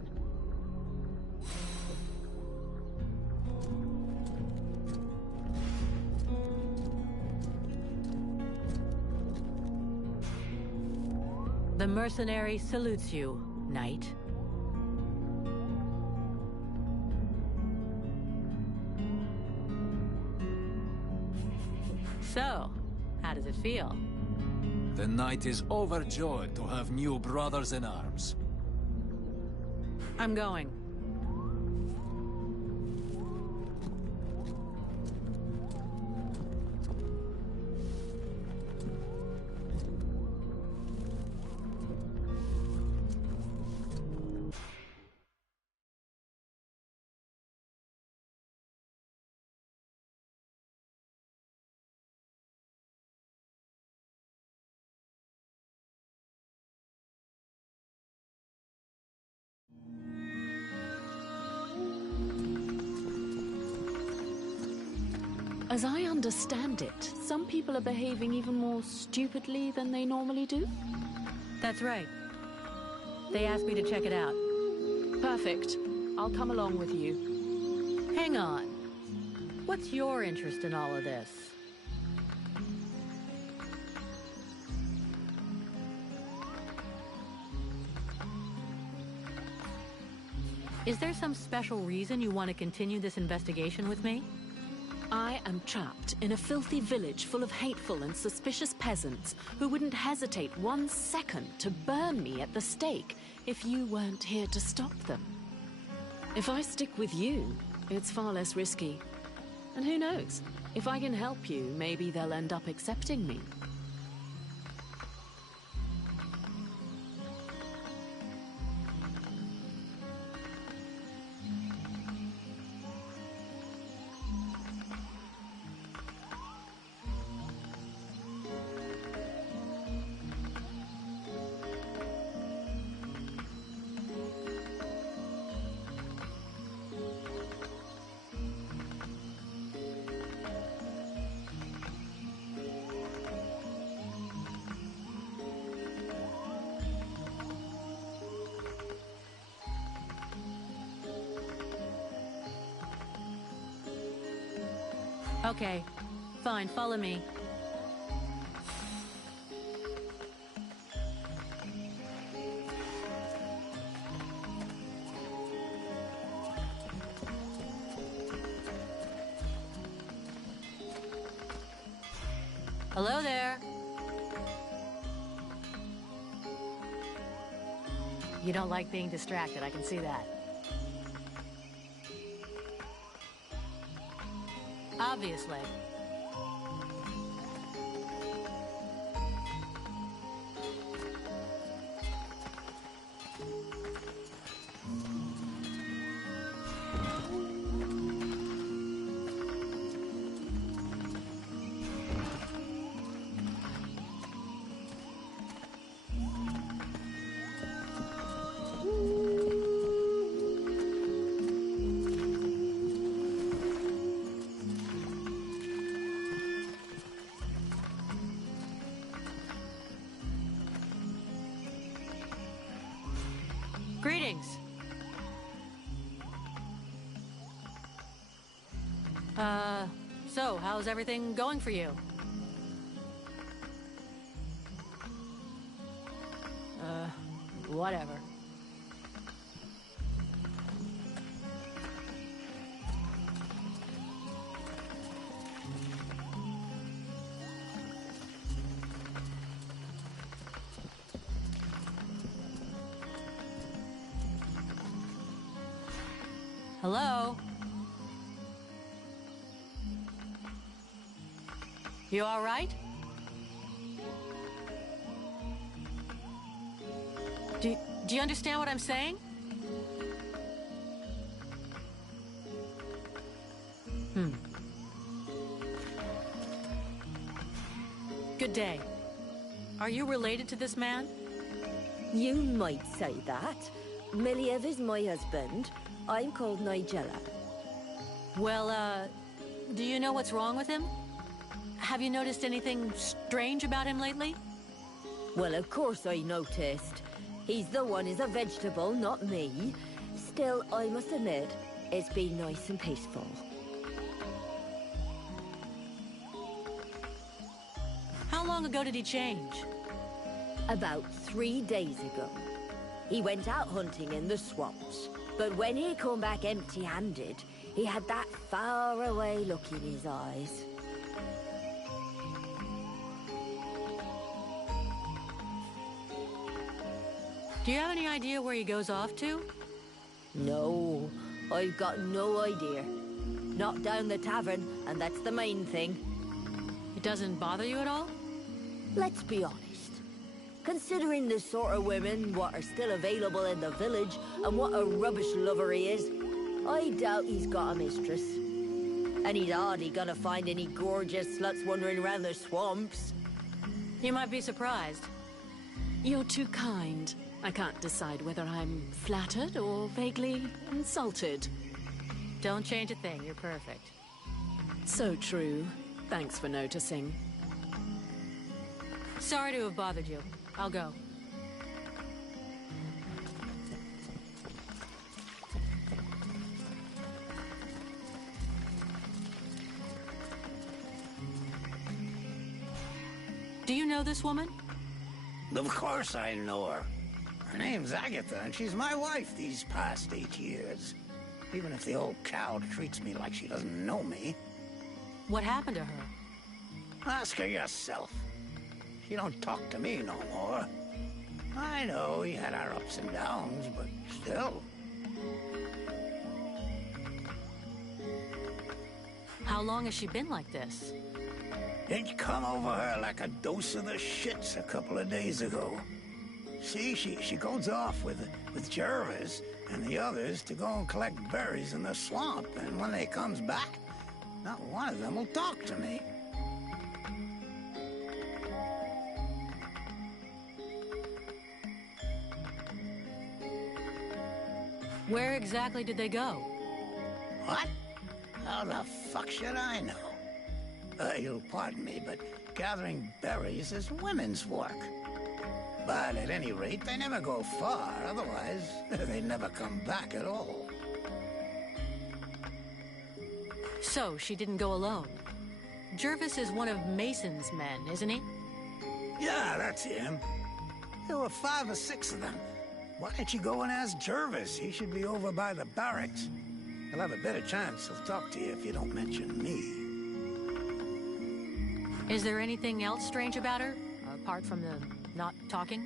The mercenary salutes you, knight. So, how does it feel? The knight is overjoyed to have new brothers in arms. I'm going. As I understand it, some people are behaving even more stupidly than they normally do? That's right. They asked me to check it out. Perfect. I'll come along with you. Hang on. What's your interest in all of this? Is there some special reason you want to continue this investigation with me? I am trapped in a filthy village full of hateful and suspicious peasants who wouldn't hesitate 1 second to burn me at the stake if you weren't here to stop them. If I stick with you, it's far less risky. And who knows? If I can help you, maybe they'll end up accepting me. Okay, fine, follow me. Hello there. You don't like being distracted, I can see that. Obviously. Greetings. So, how's everything going for you? Whatever. Hello? You all right? Do you understand what I'm saying? Good day. Are you related to this man? You might say that. Miliev is my husband. I'm called Nigella. Well, do you know what's wrong with him? Have you noticed anything strange about him lately? Well, of course I noticed. He's the one who's a vegetable, not me. Still, I must admit, it's been nice and peaceful. How long ago did he change? About 3 days ago. He went out hunting in the swamps. But when he come back empty-handed, he had that far-away look in his eyes. Do you have any idea where he goes off to? No, I've got no idea. Not down the tavern, and that's the main thing. It doesn't bother you at all? Let's be honest. Considering the sort of women what are still available in the village and what a rubbish lover he is, I doubt he's got a mistress. And he's hardly gonna find any gorgeous sluts wandering around the swamps. You might be surprised. You're too kind. I can't decide whether I'm flattered or vaguely insulted. Don't change a thing, you're perfect. So true. Thanks for noticing. Sorry to have bothered you. I'll go. Do you know this woman? Of course I know her. Her name's Agatha, and she's my wife these past 8 years. Even if the old cow treats me like she doesn't know me. What happened to her? Ask her yourself. She don't talk to me no more. I know we had our ups and downs, but still. How long has she been like this? It come over her like a dose of the shits a couple of days ago. See, she goes off with Jervis and the others to go and collect berries in the swamp, and when they comes back, not one of them will talk to me. Where exactly did they go? What? How the fuck should I know? You'll pardon me, but gathering berries is women's work. But at any rate, they never go far, otherwise they'd never come back at all. So, she didn't go alone? Jervis is one of Mason's men, isn't he? Yeah, that's him. There were 5 or 6 of them. Why don't you go and ask Jervis? He should be over by the barracks. He'll have a better chance. He'll talk to you if you don't mention me. Is there anything else strange about her, apart from the not talking?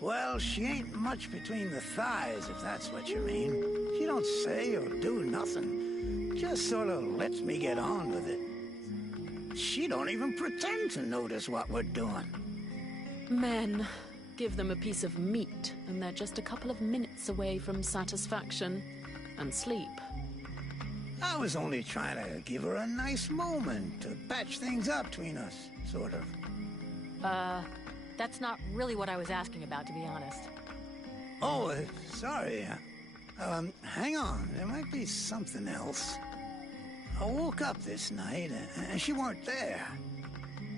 Well, she ain't much between the thighs, if that's what you mean. She don't say or do nothing. Just sort of lets me get on with it. She don't even pretend to notice what we're doing. Men. Give them a piece of meat, and they're just a couple of minutes away from satisfaction and sleep. I was only trying to give her a nice moment to patch things up between us, sort of. That's not really what I was asking about, to be honest. Oh, sorry. Hang on. There might be something else. I woke up this night, and she weren't there.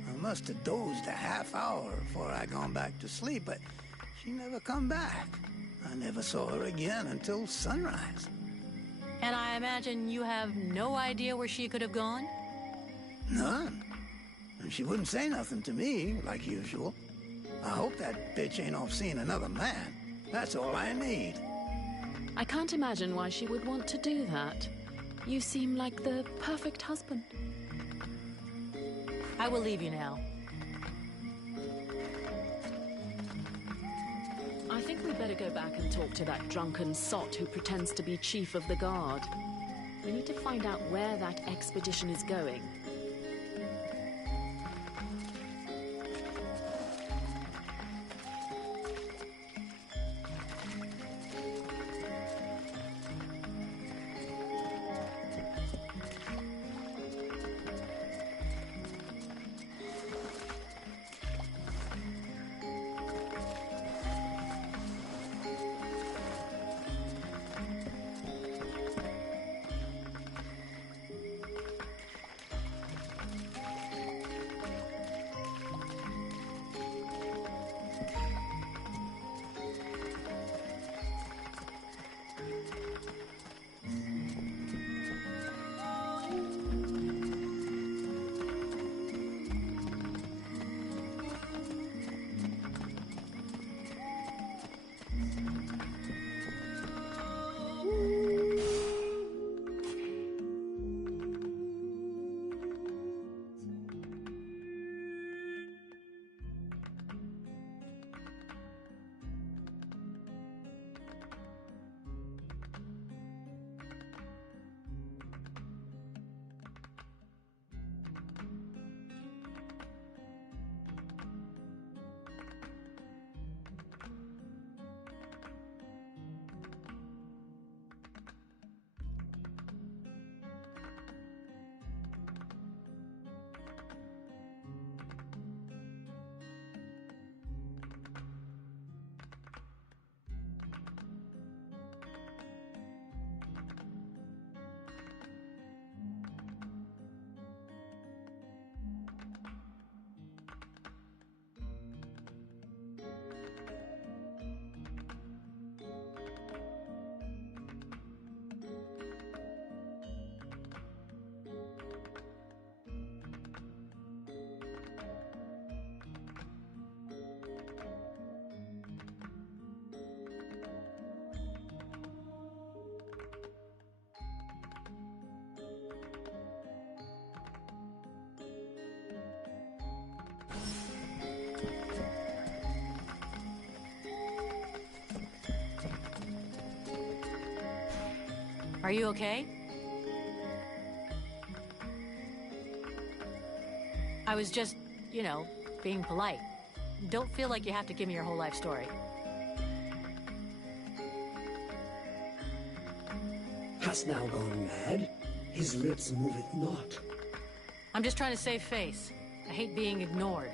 I must have dozed a half hour before I gone back to sleep, but she never come back. I never saw her again until sunrise. And I imagine you have no idea where she could have gone? None. And she wouldn't say nothing to me, like usual. I hope that bitch ain't off seeing another man. That's all I need. I can't imagine why she would want to do that. You seem like the perfect husband. I will leave you now. I think we'd better go back and talk to that drunken sot who pretends to be chief of the guard. We need to find out where that expedition is going. Are you okay? I was just, you know, being polite. Don't feel like you have to give me your whole life story. Hast thou gone mad? His lips moveth not. I'm just trying to save face. I hate being ignored.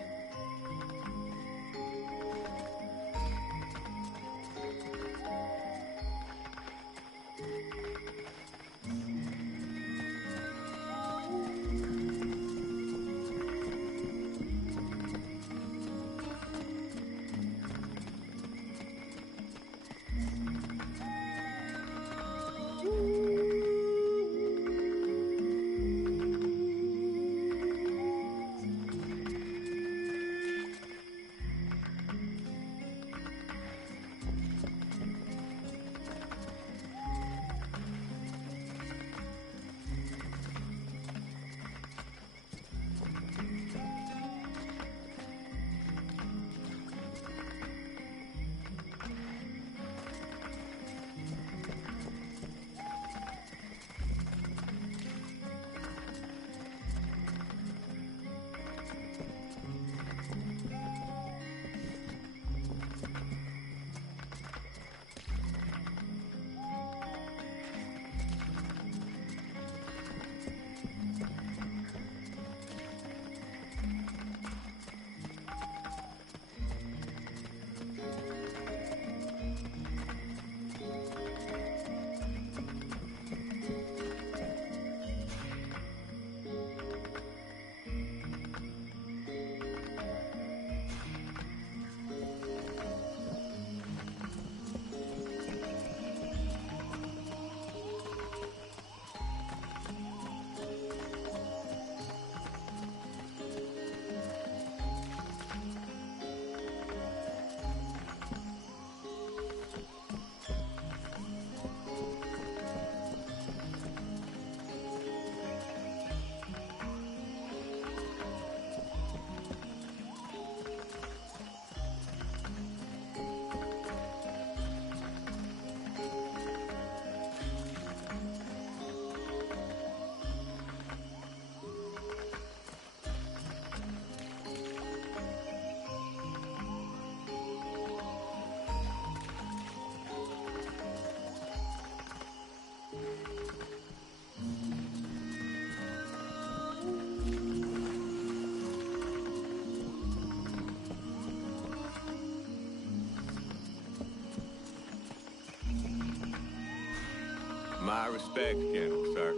My respect, General, sir.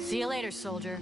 See you later, soldier.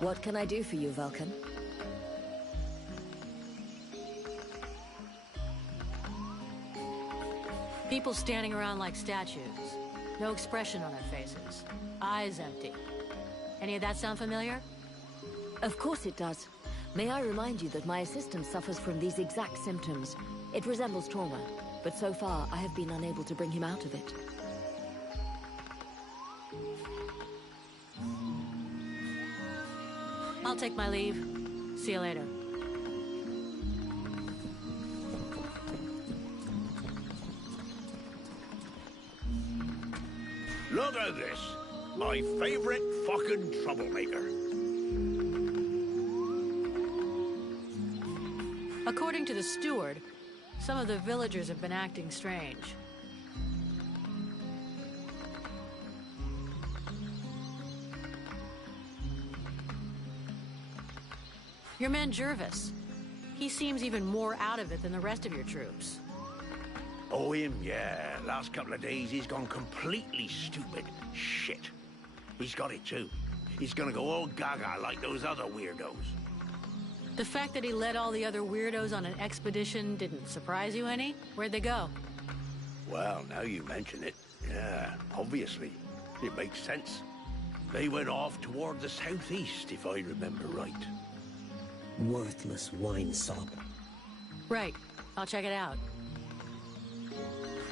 What can I do for you, Vulcan? People standing around like statues. No expression on their faces. Eyes empty. Any of that sound familiar? Of course it does. May I remind you that my assistant suffers from these exact symptoms. It resembles trauma, but so far I have been unable to bring him out of it. I'll take my leave. See you later. Look at this. My favorite fucking troublemaker. According to the steward, some of the villagers have been acting strange. Your man Jervis. He seems even more out of it than the rest of your troops. Oh, him, yeah. Last couple of days, he's gone completely stupid. Shit. He's got it, too. He's gonna go all gaga like those other weirdos. The fact that he led all the other weirdos on an expedition didn't surprise you any? Where'd they go? Well, now you mention it. Yeah, obviously. It makes sense. They went off toward the southeast, if I remember right. Worthless wine sop. Right. I'll check it out.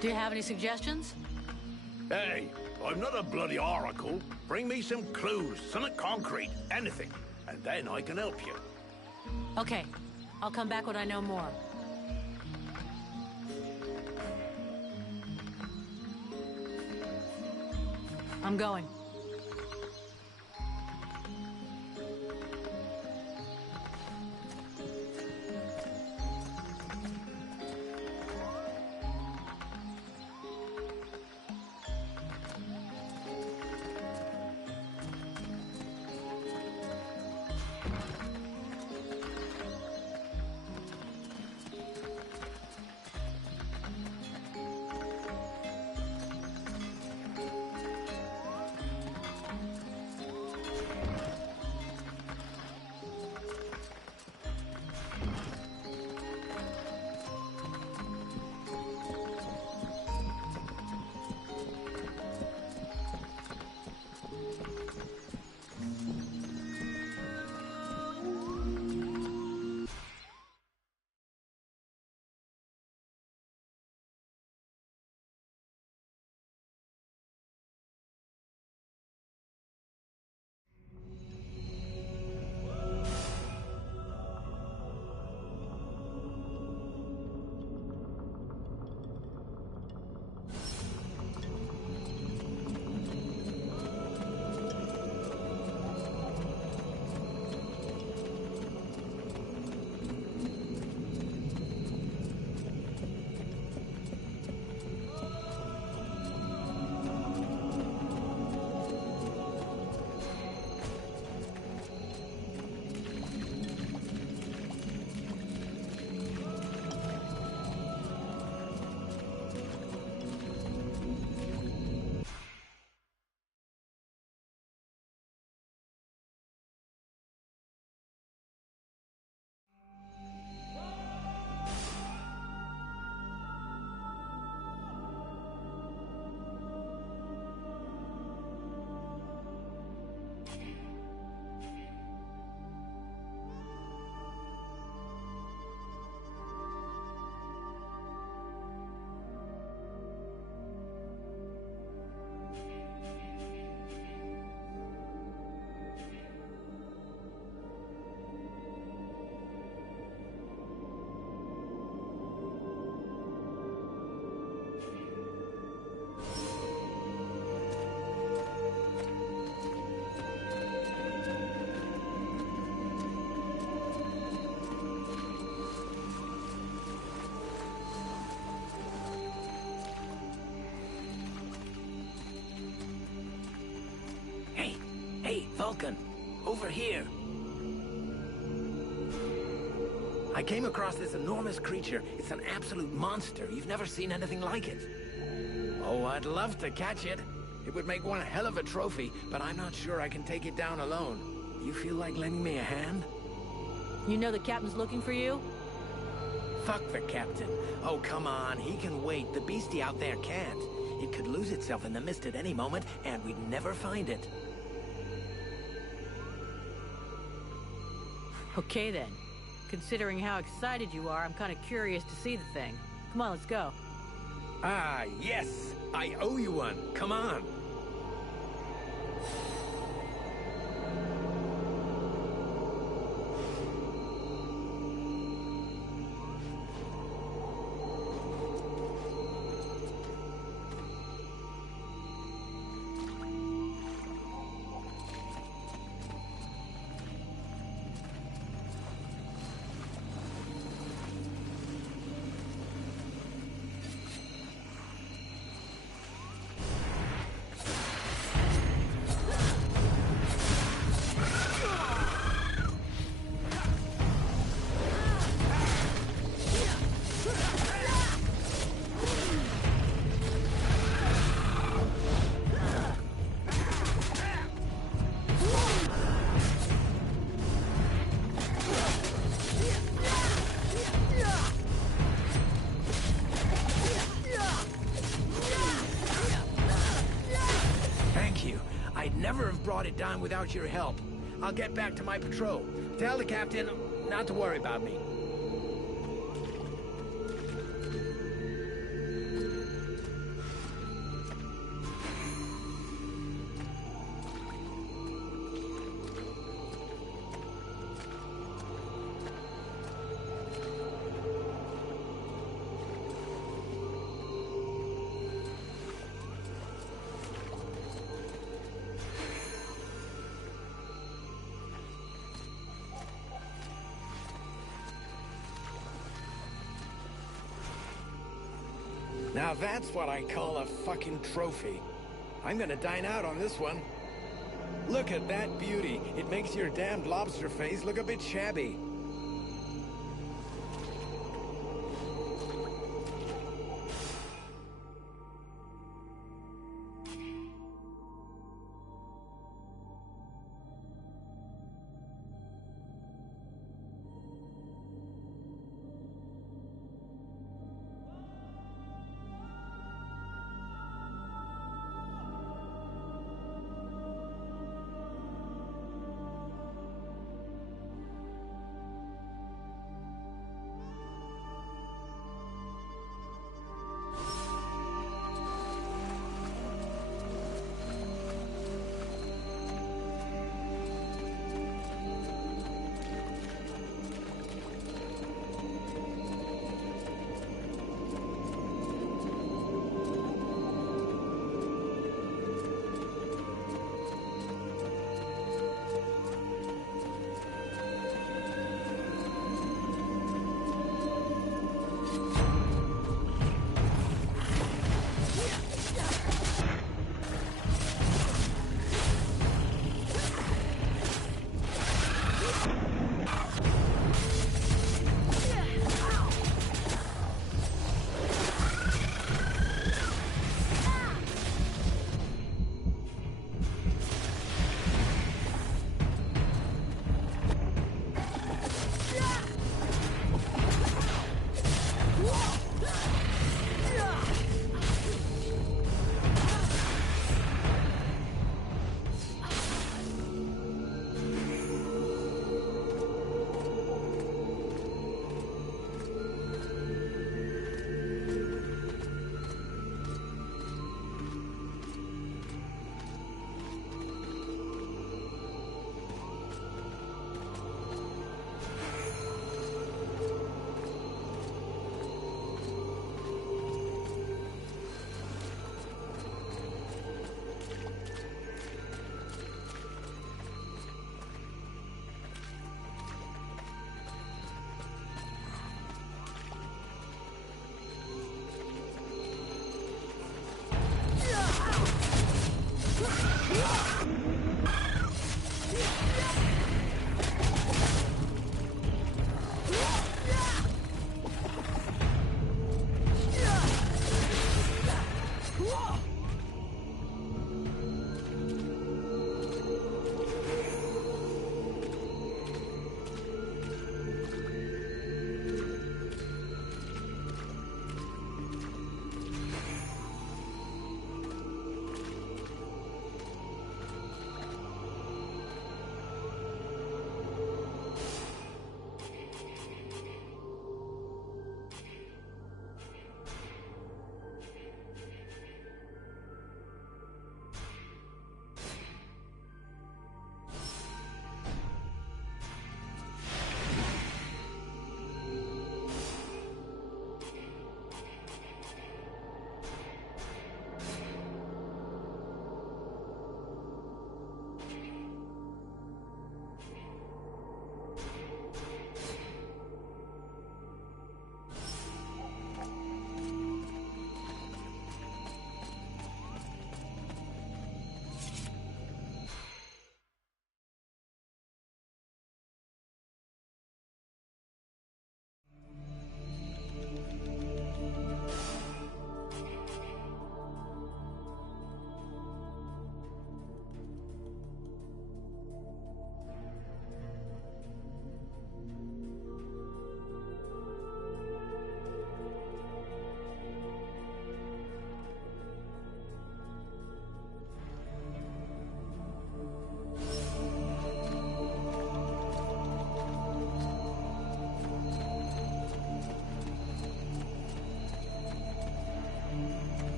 Do you have any suggestions? Hey, I'm not a bloody oracle. Bring me some clues, something concrete, anything, and then I can help you. Okay. I'll come back when I know more. I'm going. broken. Over here. I came across this enormous creature. It's an absolute monster. You've never seen anything like it. Oh, I'd love to catch it. It would make one hell of a trophy, but I'm not sure I can take it down alone. You feel like lending me a hand? You know the captain's looking for you? Fuck the captain. Oh, come on. He can wait. The beastie out there can't. It could lose itself in the mist at any moment, and we'd never find it. Okay, then. Considering how excited you are, I'm kind of curious to see the thing. Come on, let's go. Ah, yes! I owe you one. Come on. Never have brought it down without your help. I'll get back to my patrol. Tell the captain not to worry about me. Now that's what I call a fucking trophy. I'm gonna dine out on this one. Look at that beauty. It makes your damned lobster face look a bit shabby.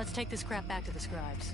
Let's take this crap back to the scribes.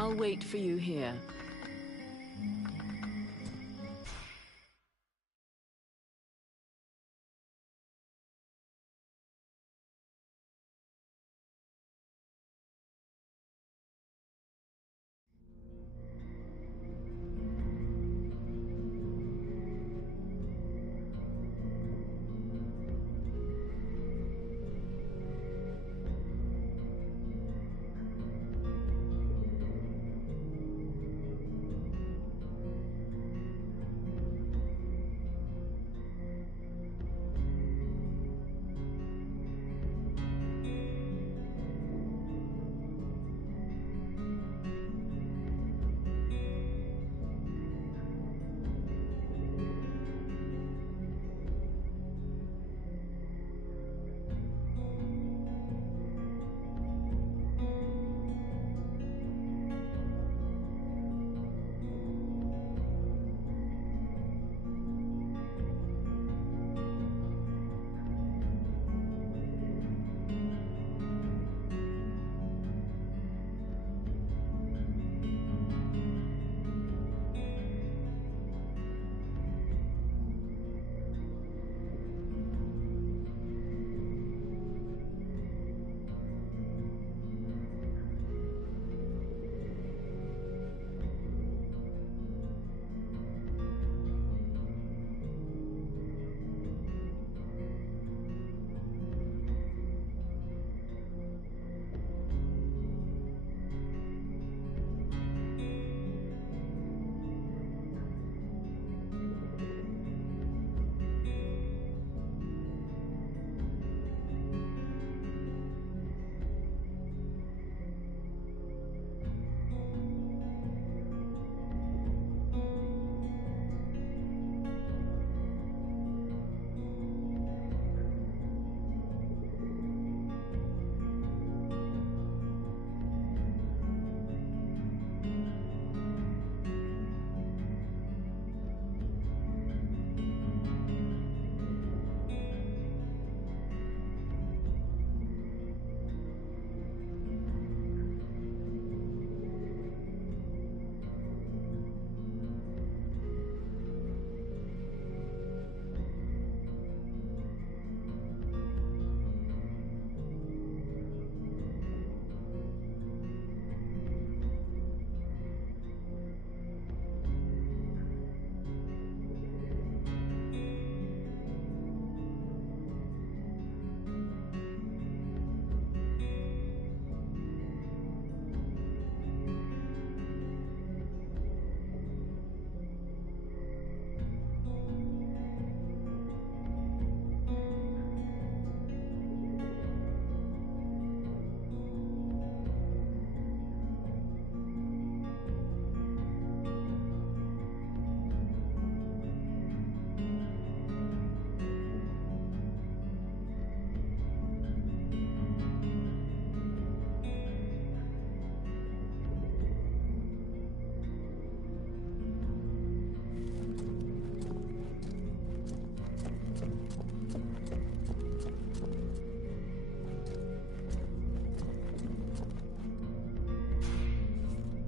I'll wait for you here.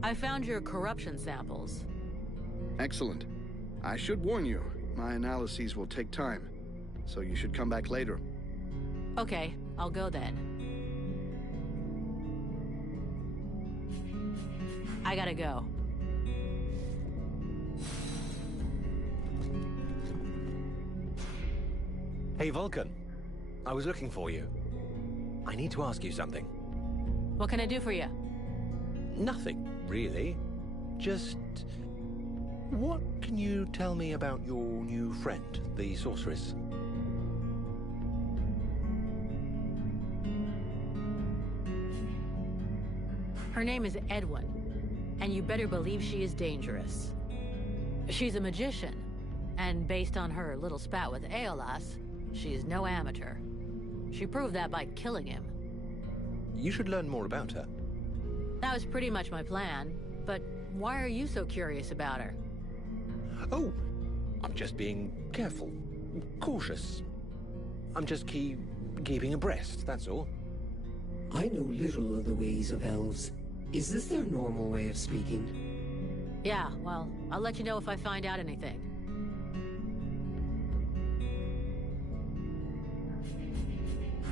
I found your corruption samples. Excellent. I should warn you, my analyses will take time, so you should come back later. Okay, I'll go then. I gotta go. Hey, Vulcan. I was looking for you. I need to ask you something. What can I do for you? Nothing, really. Just... what can you tell me about your new friend, the sorceress? Her name is Edwin, and you better believe she is dangerous. She's a magician, and based on her little spat with Aeolas, she is no amateur. She proved that by killing him. You should learn more about her. That was pretty much my plan, but why are you so curious about her? Oh, I'm just being careful, cautious. I'm just keeping abreast, that's all. I know little of the ways of elves. Is this their normal way of speaking? Yeah, well, I'll let you know if I find out anything.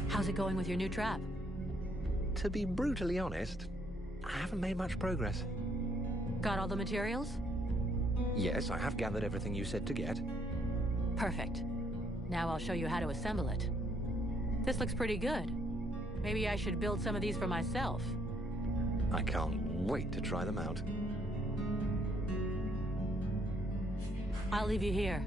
How's it going with your new trap? To be brutally honest, I haven't made much progress. Got all the materials? Yes, I have gathered everything you said to get. Perfect. Now I'll show you how to assemble it. This looks pretty good. Maybe I should build some of these for myself. I can't wait to try them out. I'll leave you here.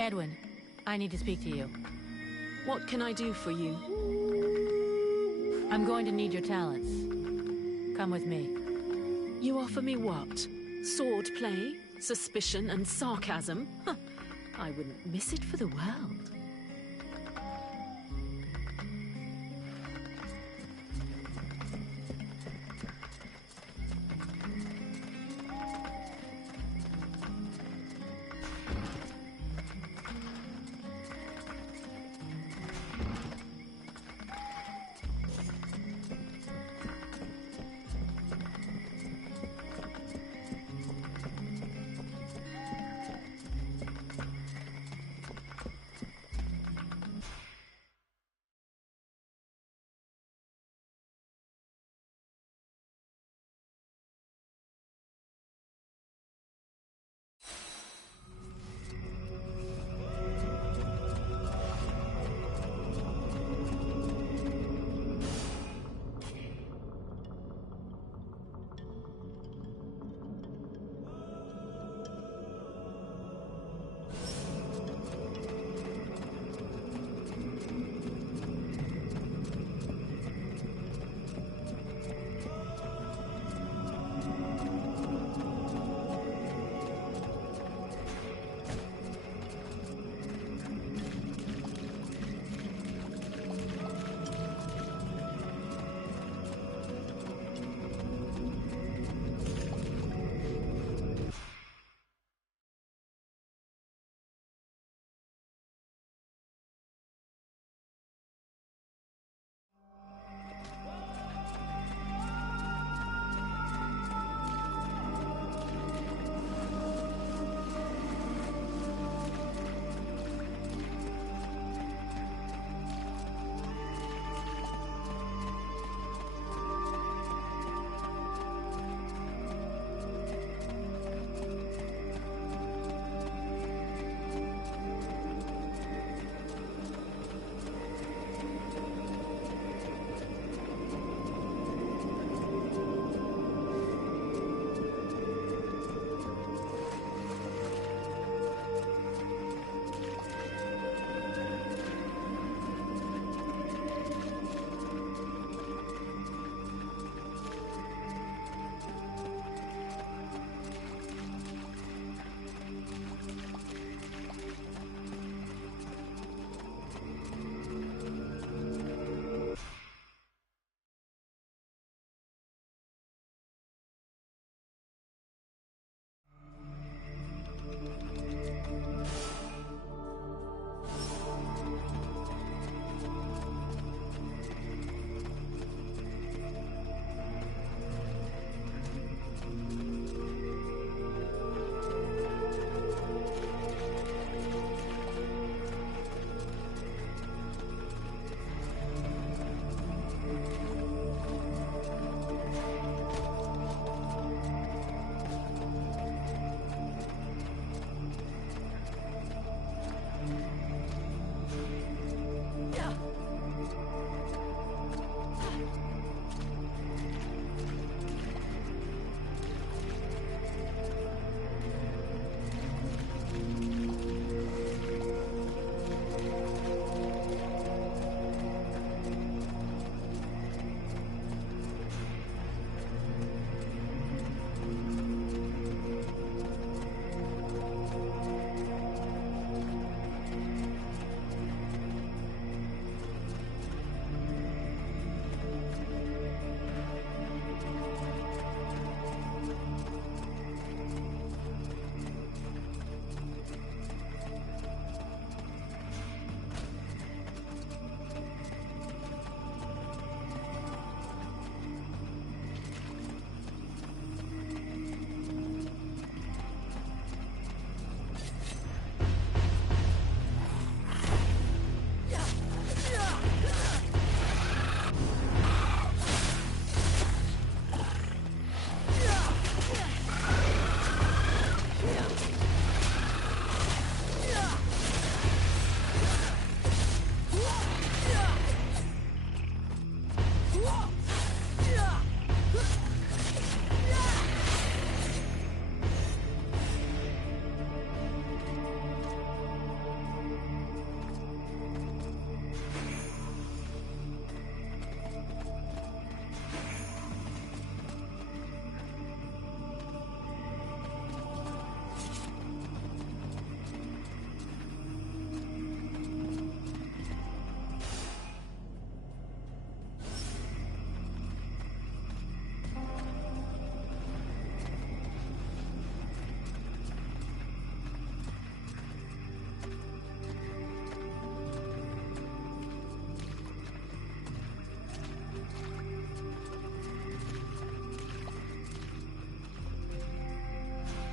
Edwin, I need to speak to you. What can I do for you? I'm going to need your talents. Come with me. You offer me what? Sword play, suspicion, and sarcasm? Huh. I wouldn't miss it for the world.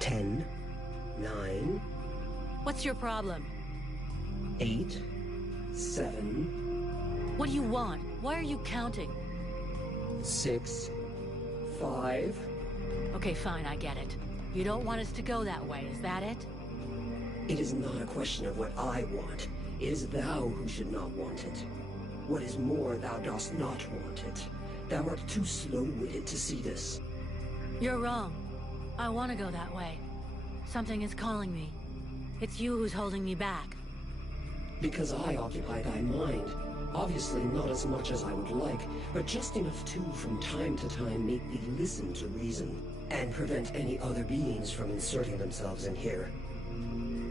10, 9... What's your problem? 8, 7... What do you want? Why are you counting? 6, 5... Okay, fine, I get it. You don't want us to go that way, is that it? It is not a question of what I want. It is thou who should not want it. What is more, thou dost not want it. Thou art too slow-witted to see this. You're wrong. I want to go that way. Something is calling me. It's you who's holding me back. Because I occupy thy mind. Obviously not as much as I would like, but just enough to, from time to time, make thee listen to reason, and prevent any other beings from inserting themselves in here.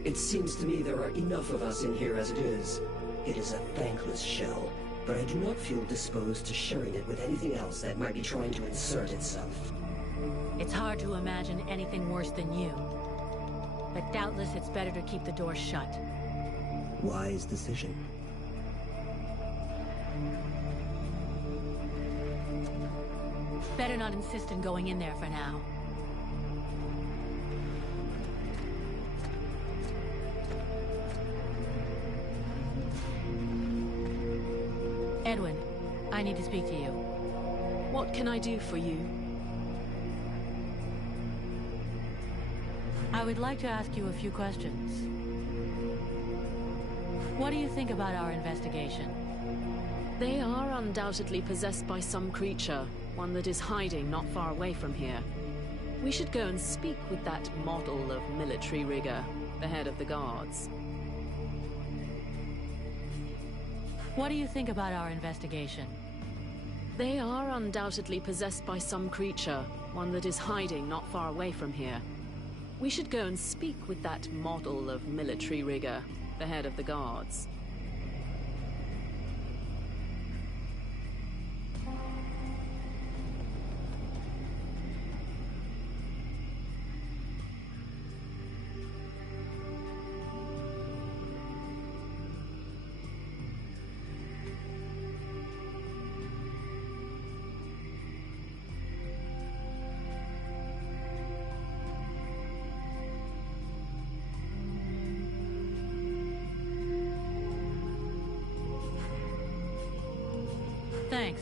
It seems to me there are enough of us in here as it is. It is a thankless shell, but I do not feel disposed to sharing it with anything else that might be trying to insert itself. It's hard to imagine anything worse than you. But doubtless it's better to keep the door shut. Wise decision. Better not insist on going in there for now. Edwin, I need to speak to you. What can I do for you? I would like to ask you a few questions. What do you think about our investigation? They are undoubtedly possessed by some creature, one that is hiding not far away from here. We should go and speak with that model of military rigor, the head of the guards. What do you think about our investigation? They are undoubtedly possessed by some creature, one that is hiding not far away from here. We should go and speak with that model of military rigor, the head of the guards. Thanks.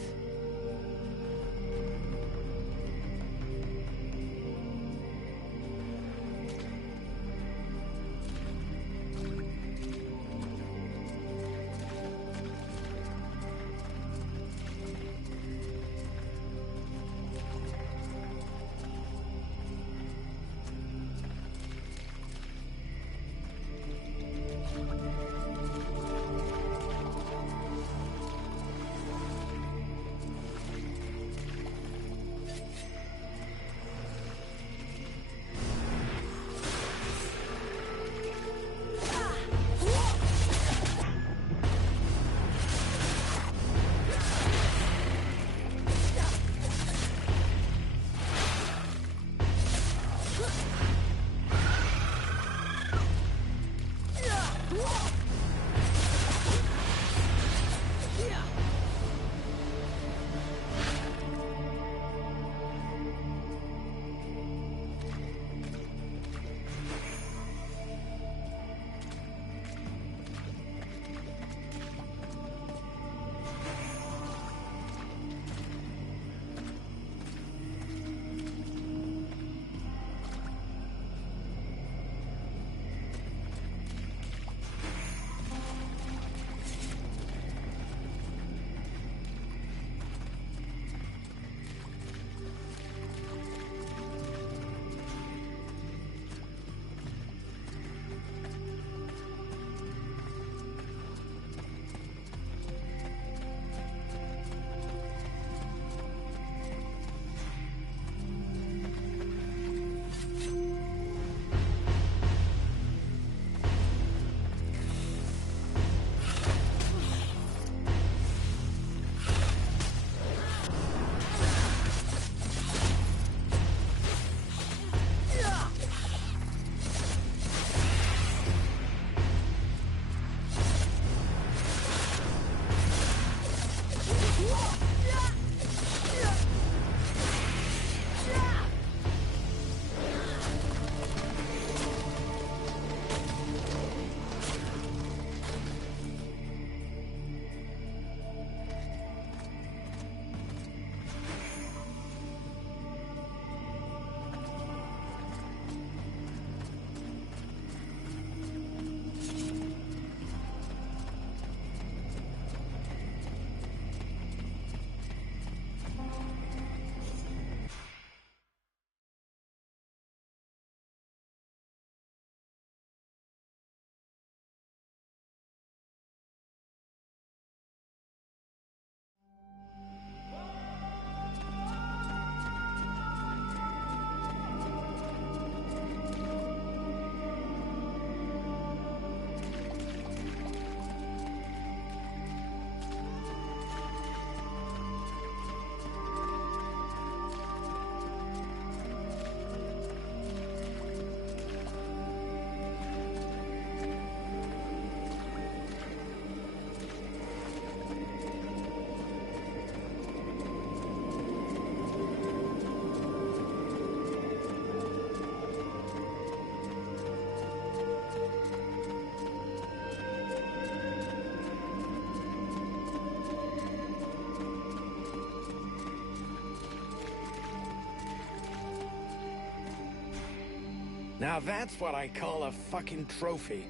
Now that's what I call a fucking trophy.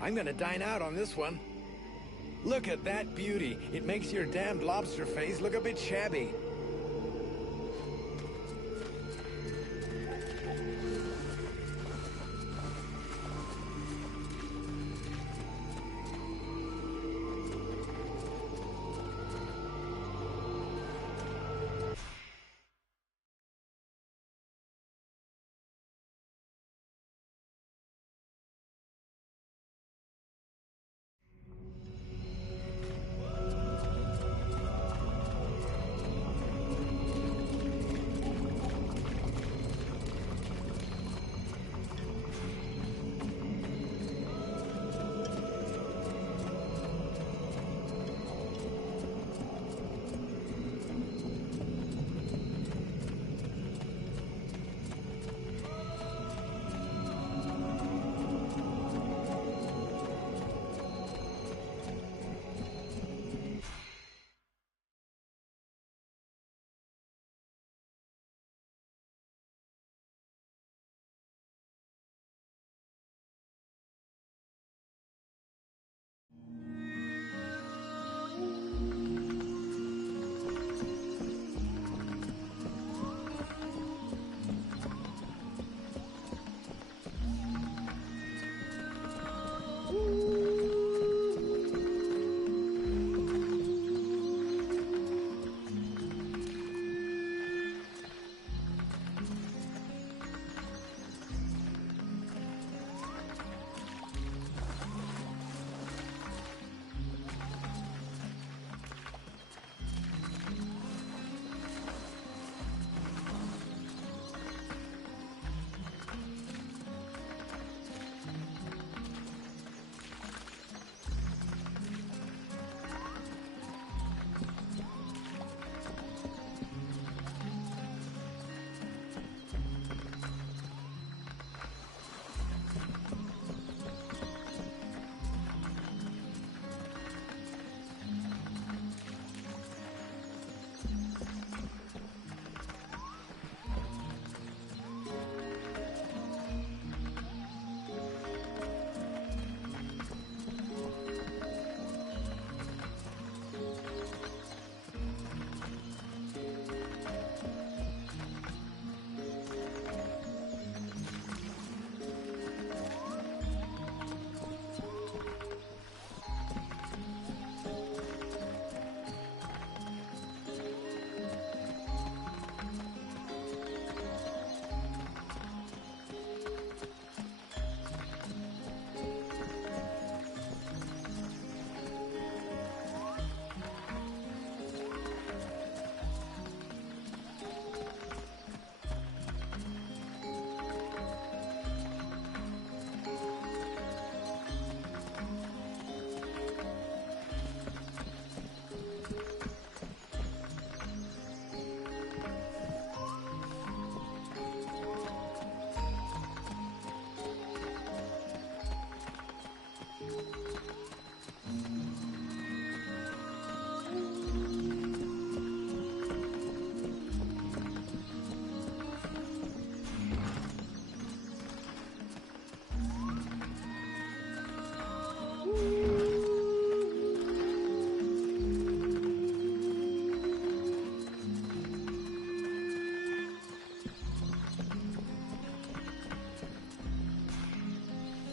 I'm gonna dine out on this one. Look at that beauty. It makes your damned lobster face look a bit shabby.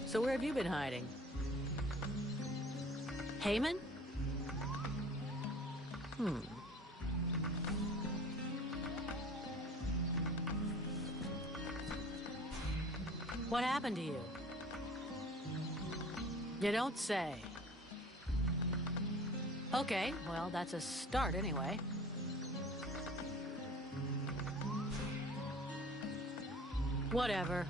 So where have you been hiding? Heyman? What happened to you? You don't say. Okay, well, that's a start anyway. Whatever.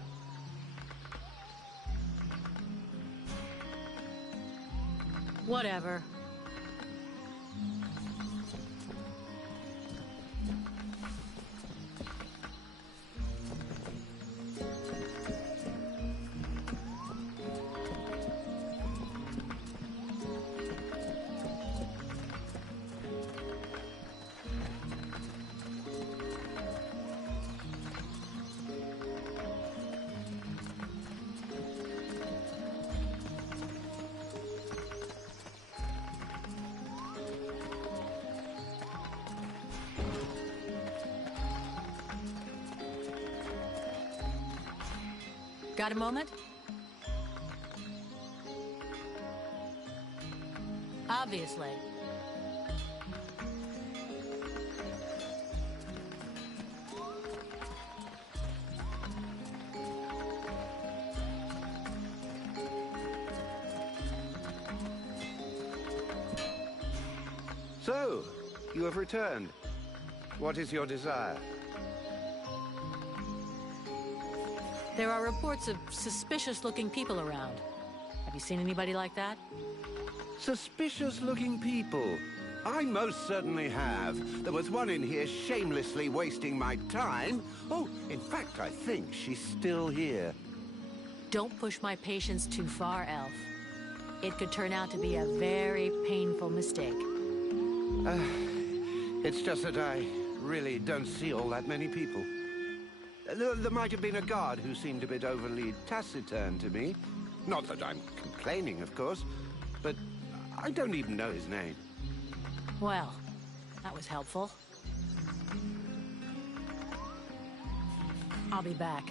Whatever. Got a moment? Obviously. So, you have returned. What is your desire? There are reports of suspicious-looking people around. Have you seen anybody like that? Suspicious-looking people? I most certainly have. There was one in here shamelessly wasting my time. Oh, in fact, I think she's still here. Don't push my patience too far, Elf. It could turn out to be a very painful mistake. It's just that I really don't see all that many people. There might have been a guard who seemed a bit overly taciturn to me. Not that I'm complaining, of course, but I don't even know his name. Well, that was helpful. I'll be back.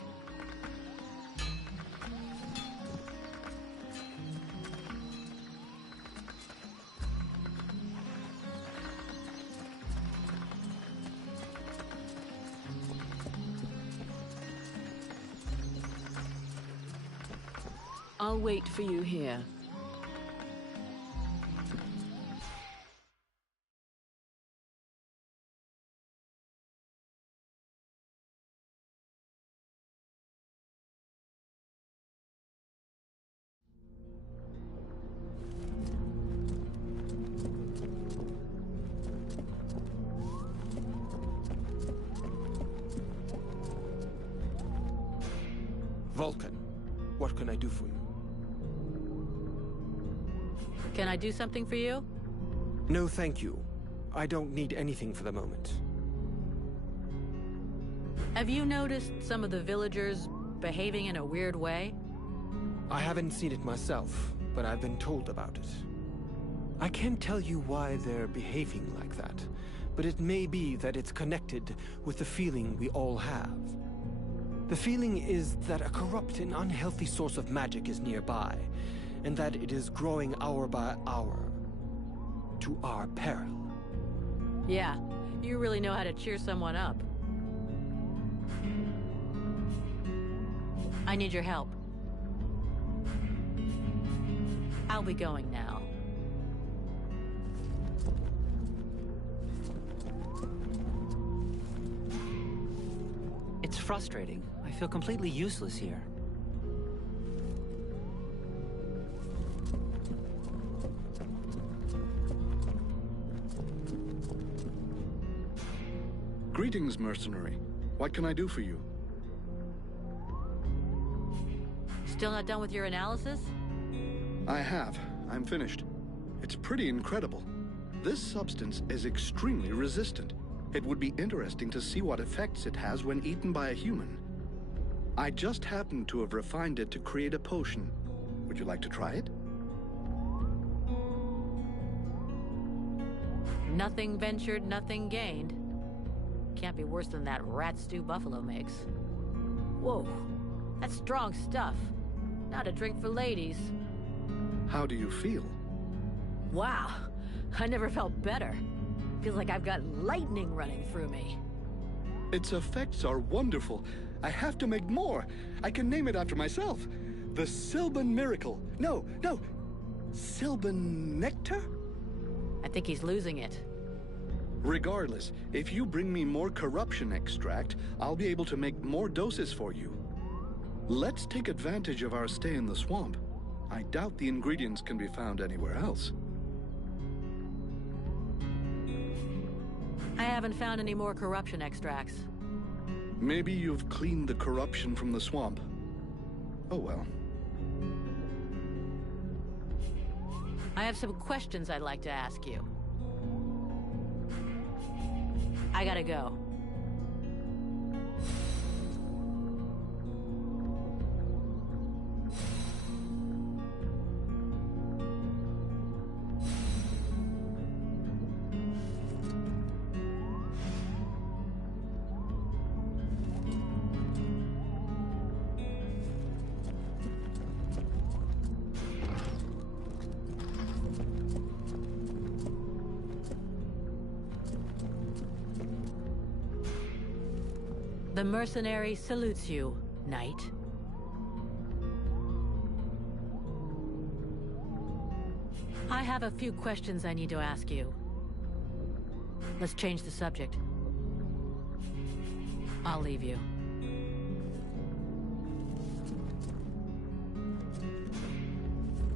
I'll wait for you here. Vulcan, what can I do for you? Can I do something for you? No, thank you. I don't need anything for the moment. Have you noticed some of the villagers behaving in a weird way? I haven't seen it myself, but I've been told about it. I can't tell you why they're behaving like that, but it may be that it's connected with the feeling we all have. The feeling is that a corrupt and unhealthy source of magic is nearby, and that it is growing hour by hour, to our peril. Yeah, you really know how to cheer someone up. I need your help. I'll be going now. It's frustrating. I feel completely useless here. Greetings, mercenary. What can I do for you? Still not done with your analysis? I have. I'm finished. It's pretty incredible. This substance is extremely resistant. It would be interesting to see what effects it has when eaten by a human. I just happened to have refined it to create a potion. Would you like to try it? Nothing ventured, nothing gained. Can't be worse than that rat stew Buffalo makes. Whoa, that's strong stuff. Not a drink for ladies. How do you feel? Wow, I never felt better. Feels like I've got lightning running through me. Its effects are wonderful. I have to make more. I can name it after myself. The Sylvan Miracle. No, Sylvan Nectar? I think he's losing it. Regardless, if you bring me more corruption extract, I'll be able to make more doses for you. Let's take advantage of our stay in the swamp. I doubt the ingredients can be found anywhere else. I haven't found any more corruption extracts. Maybe you've cleaned the corruption from the swamp. Oh well. I have some questions I'd like to ask you. I gotta go. The mercenary salutes you, knight. I have a few questions I need to ask you. Let's change the subject. I'll leave you.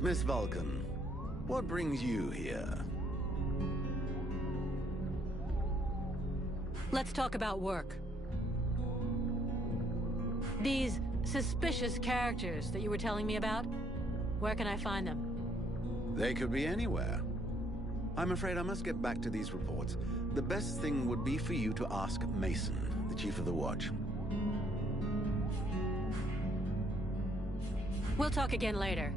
Miss Vulcan, what brings you here? Let's talk about work. These suspicious characters that you were telling me about, where can I find them? They could be anywhere. I'm afraid I must get back to these reports. The best thing would be for you to ask Mason, the chief of the watch. We'll talk again later.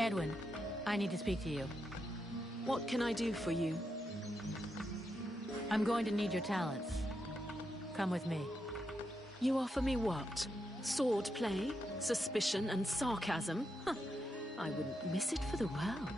Edwin, I need to speak to you. What can I do for you? I'm going to need your talents. Come with me. You offer me what? Sword play, suspicion, and sarcasm? Huh. I wouldn't miss it for the world.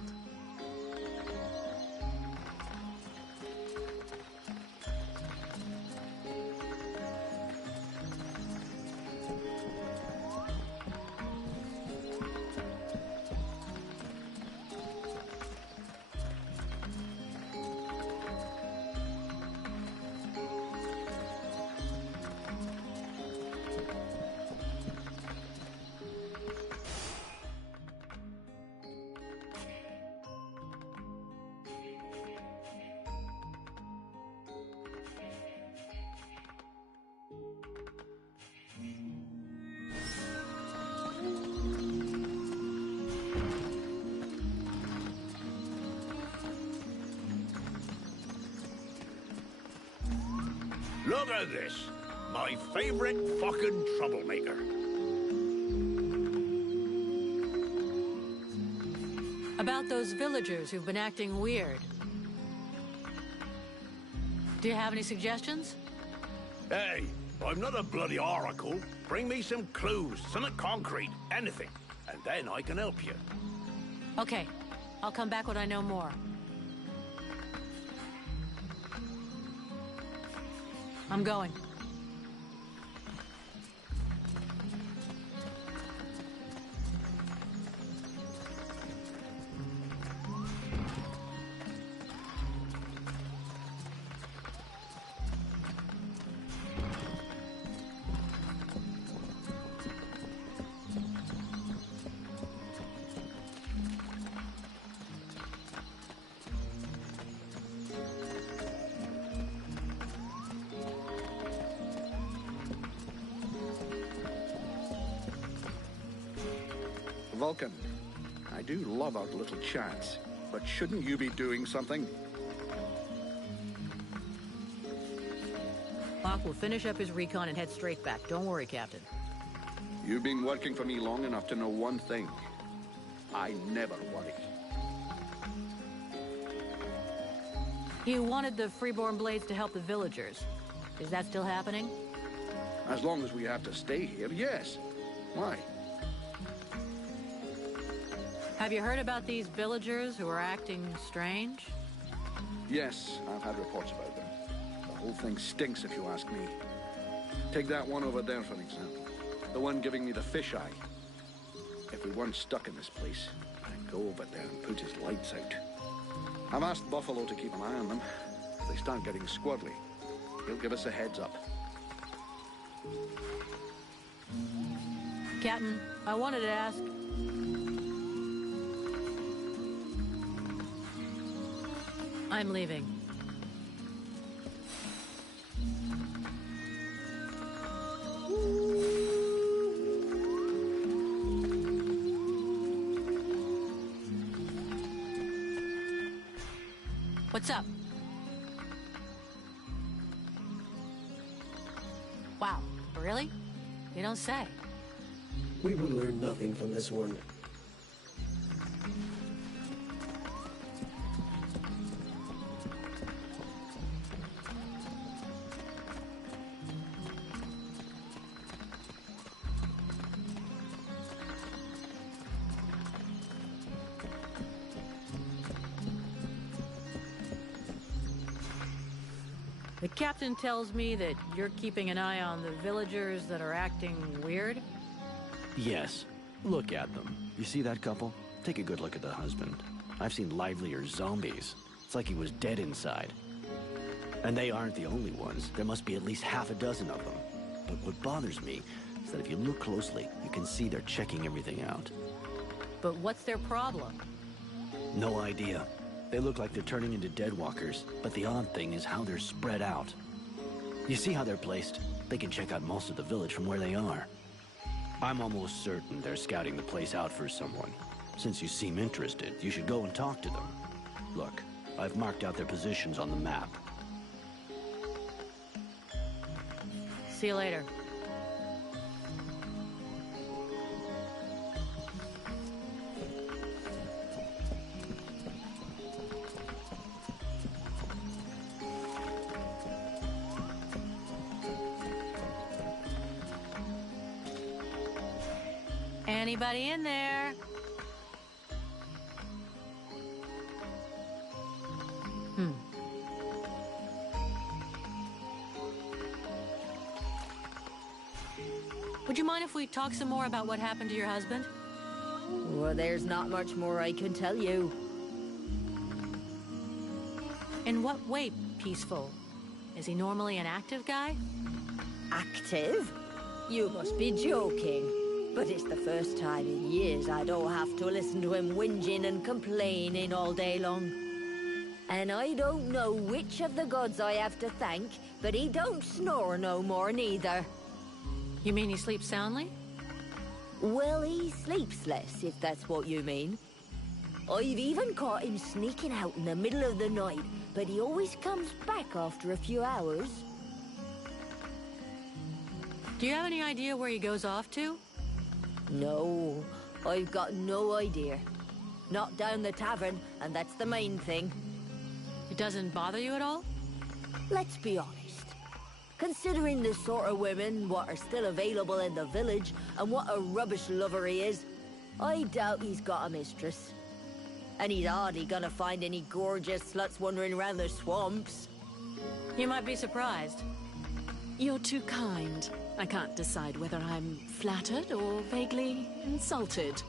Look at this. My favorite fucking troublemaker. About those villagers who've been acting weird. Do you have any suggestions? Hey, I'm not a bloody oracle. Bring me some clues, something concrete, anything. And then I can help you. Okay, I'll come back when I know more. I'm going. Vulcan, I do love our little chats. But shouldn't you be doing something? Locke will finish up his recon and head straight back. Don't worry, Captain. You've been working for me long enough to know one thing. I never worry. You wanted the Freeborn Blades to help the villagers. Is that still happening? As long as we have to stay here, yes. Why? Have you heard about these villagers who are acting strange? Yes, I've had reports about them. The whole thing stinks if you ask me. Take that one over there for an example. The one giving me the fisheye. If we weren't stuck in this place, I'd go over there and put his lights out. I've asked Buffalo to keep an eye on them. If they start getting squirrely, he'll give us a heads up. Captain, I wanted to ask... I'm leaving. What's up? Wow, really? You don't say. We will learn nothing from this one. The captain tells me that you're keeping an eye on the villagers that are acting weird? Yes. Look at them. You see that couple? Take a good look at the husband. I've seen livelier zombies. It's like he was dead inside. And they aren't the only ones. There must be at least half a dozen of them. But what bothers me is that if you look closely, you can see they're checking everything out. But what's their problem? No idea. They look like they're turning into deadwalkers, but the odd thing is how they're spread out. You see how they're placed? They can check out most of the village from where they are. I'm almost certain they're scouting the place out for someone. Since you seem interested, you should go and talk to them. Look, I've marked out their positions on the map. See you later. Anybody in there? Would you mind if we talk some more about what happened to your husband? Well, there's not much more I can tell you. In what way peaceful? Is he normally an active guy? Active? You must be joking. But it's the first time in years I don't have to listen to him whinging and complaining all day long. And I don't know which of the gods I have to thank, but he don't snore no more neither. You mean he sleeps soundly? Well, he sleeps less, if that's what you mean. I've even caught him sneaking out in the middle of the night, but he always comes back after a few hours. Do you have any idea where he goes off to? No, I've got no idea. Not down the tavern, and that's the main thing. It doesn't bother you at all? Let's be honest. Considering the sort of women what are still available in the village, and what a rubbish lover he is, I doubt he's got a mistress. And he's hardly gonna find any gorgeous sluts wandering around the swamps. You might be surprised. You're too kind. I can't decide whether I'm flattered or vaguely insulted.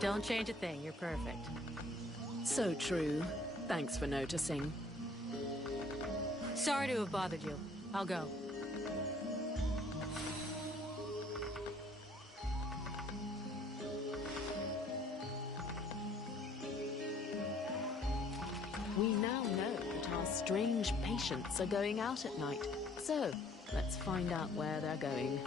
Don't change a thing, you're perfect. So true. Thanks for noticing. Sorry to have bothered you. I'll go. We now know that our strange patients are going out at night. So, let's find out where they're going.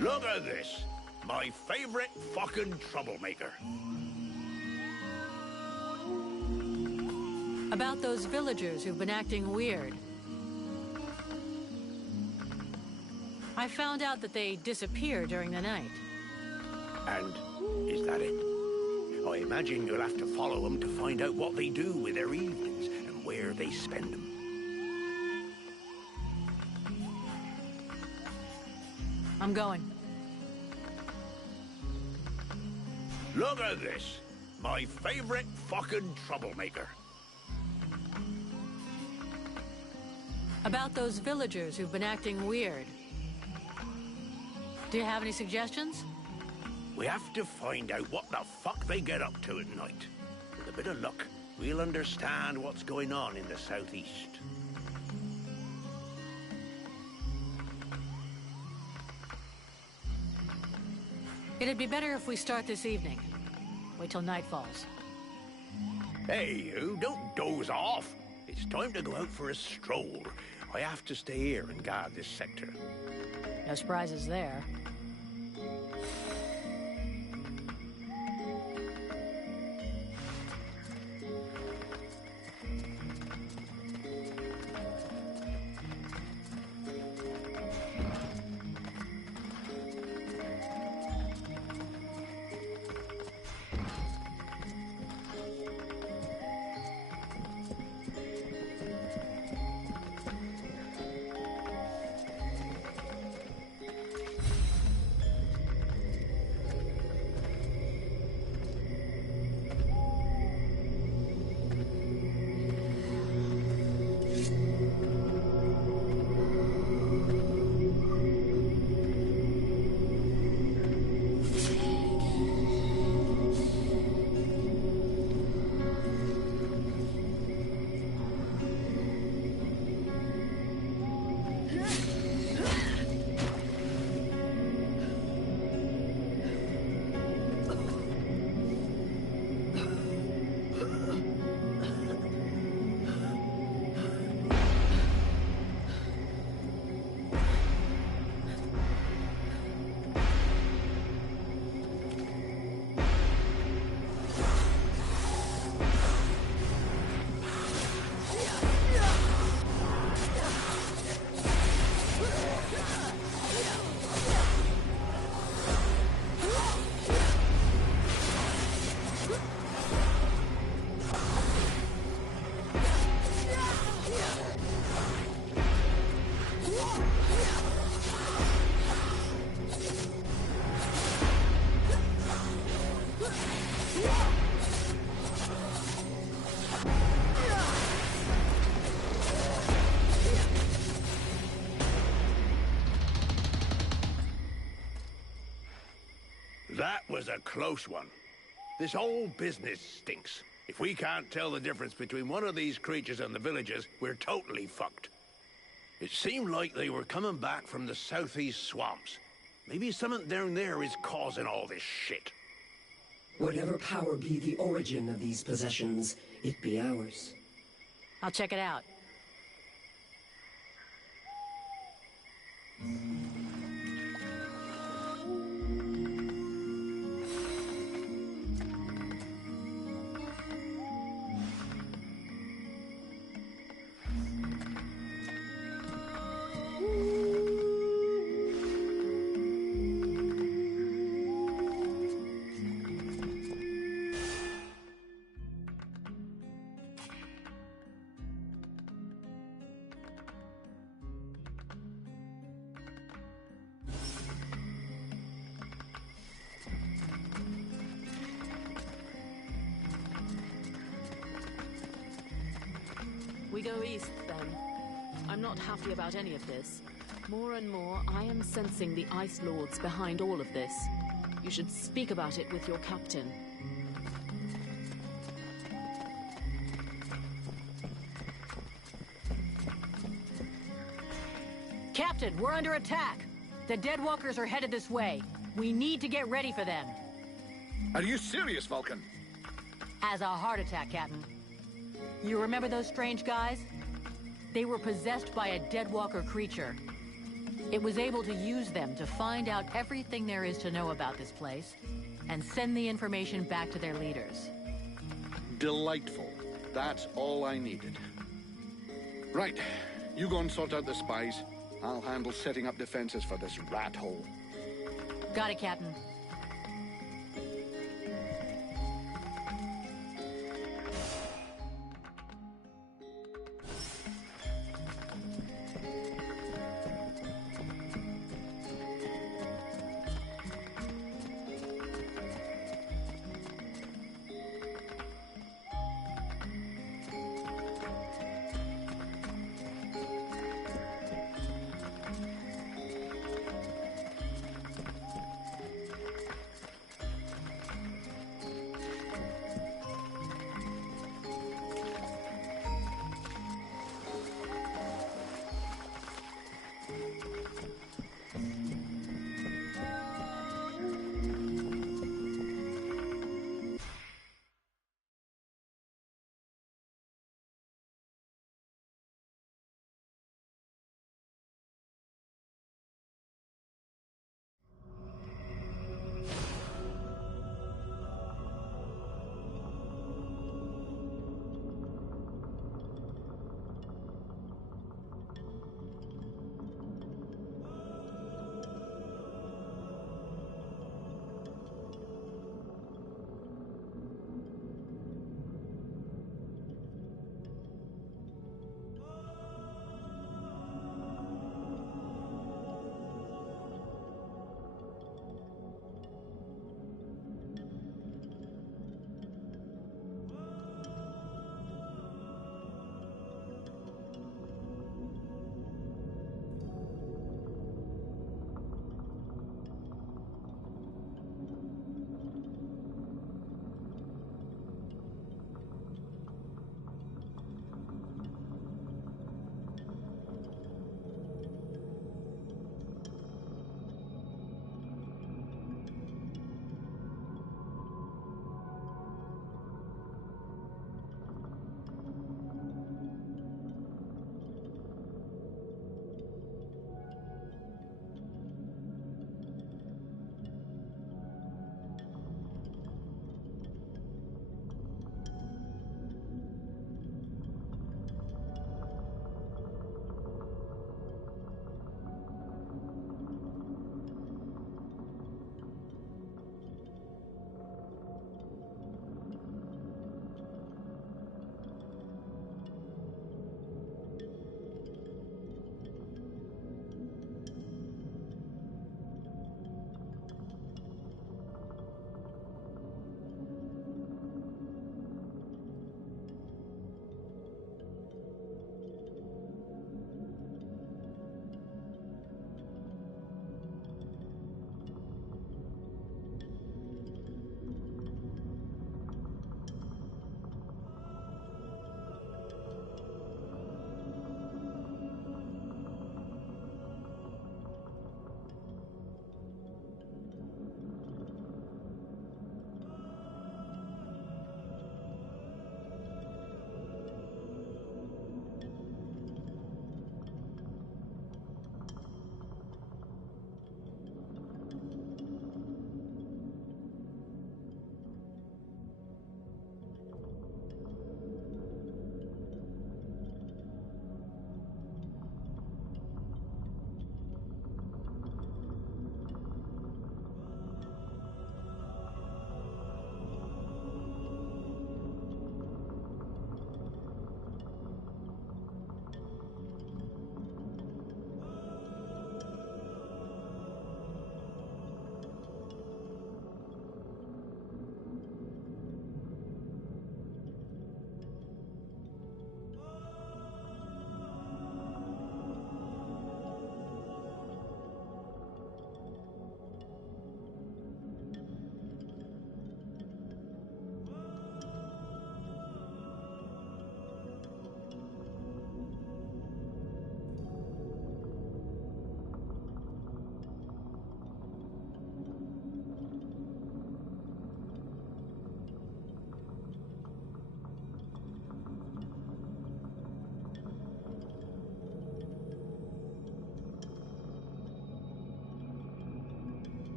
Look at this. My favorite fucking troublemaker. About those villagers who've been acting weird. I found out that they disappear during the night. And is that it? I imagine you'll have to follow them to find out what they do with their evenings and where they spend them. I'm going. Look at this. My favorite fucking troublemaker. About those villagers who've been acting weird. Do you have any suggestions? We have to find out what the fuck they get up to at night. With a bit of luck, we'll understand what's going on in the southeast. It'd be better if we start this evening. Wait till night falls. Hey, you, don't doze off. It's time to go out for a stroll. I have to stay here and guard this sector. No surprises there. That was a close one. This whole business stinks. If we can't tell the difference between one of these creatures and the villagers, we're totally fucked. It seemed like they were coming back from the southeast swamps. Maybe something down there is causing all this shit. Whatever power be the origin of these possessions, it be ours. I'll check it out. We go east, then. I'm not happy about any of this. More and more, I am sensing the Ice Lords behind all of this. You should speak about it with your captain. Captain, we're under attack. The Deadwalkers are headed this way. We need to get ready for them. Are you serious, Vulcan? As a heart attack, Captain. You remember those strange guys? They were possessed by a Deadwalker creature. It was able to use them to find out everything there is to know about this place and send the information back to their leaders. Delightful. That's all I needed. Right. You go and sort out the spies. I'll handle setting up defenses for this rat hole. Got it, Captain.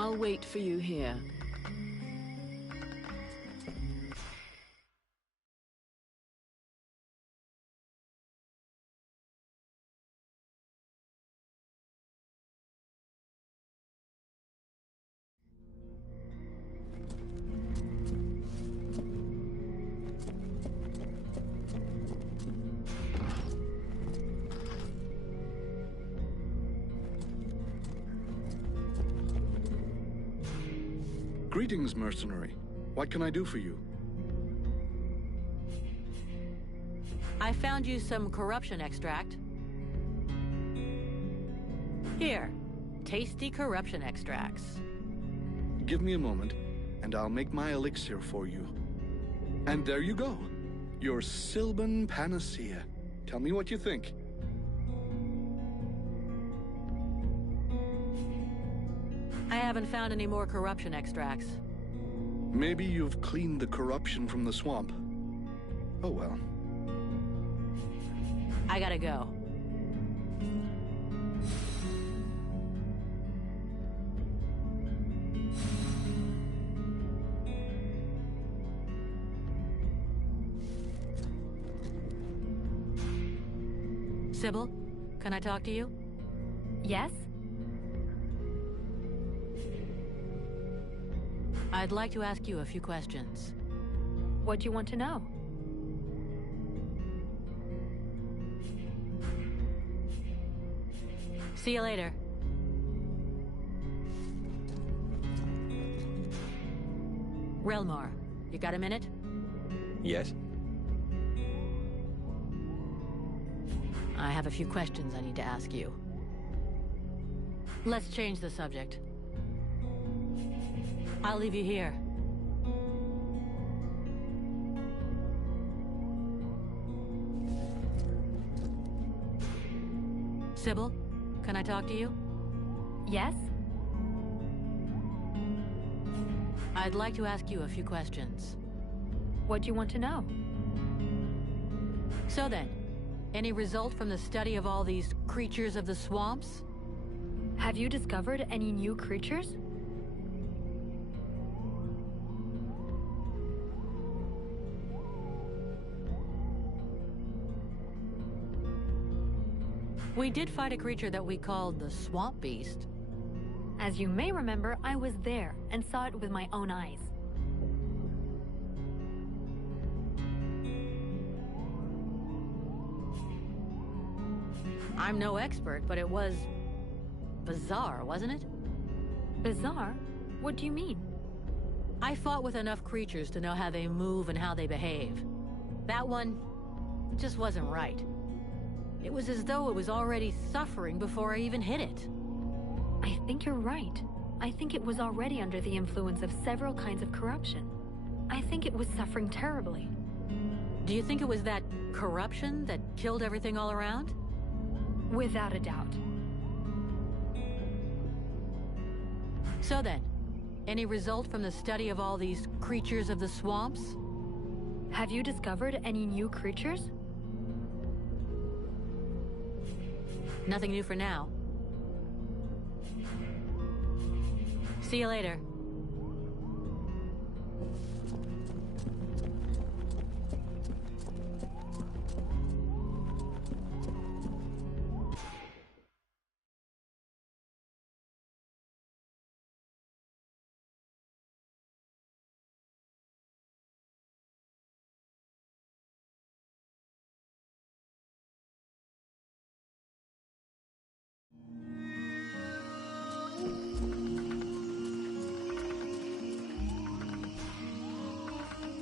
I'll wait for you here. Greetings, mercenary. What can I do for you? I found you some corruption extract. Here, tasty corruption extracts. Give me a moment, and I'll make my elixir for you. And there you go. Your Sylvan Panacea. Tell me what you think. I haven't found any more corruption extracts. Maybe you've cleaned the corruption from the swamp. Oh well. I gotta go. Sybil, can I talk to you? Yes? I'd like to ask you a few questions. What do you want to know? See you later. Relmar, you got a minute? Yes. I have a few questions I need to ask you. Let's change the subject. I'll leave you here. Sybil, can I talk to you? Yes? I'd like to ask you a few questions. What do you want to know? So then, any result from the study of all these creatures of the swamps? Have you discovered any new creatures? We did fight a creature that we called the Swamp Beast. As you may remember, I was there and saw it with my own eyes. I'm no expert, but it was bizarre, wasn't it? Bizarre? What do you mean? I fought with enough creatures to know how they move and how they behave. That one just wasn't right. It was as though it was already suffering before I even hit it. I think you're right. I think it was already under the influence of several kinds of corruption. I think it was suffering terribly. Do you think it was that corruption that killed everything all around? Without a doubt. So then, any result from the study of all these creatures of the swamps? Have you discovered any new creatures? Nothing new for now. See you later.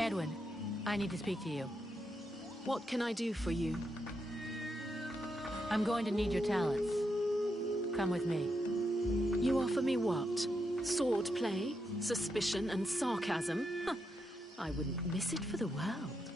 Edwin, I need to speak to you. What can I do for you? I'm going to need your talents. Come with me. You offer me what? Sword play, suspicion, and sarcasm? Huh. I wouldn't miss it for the world.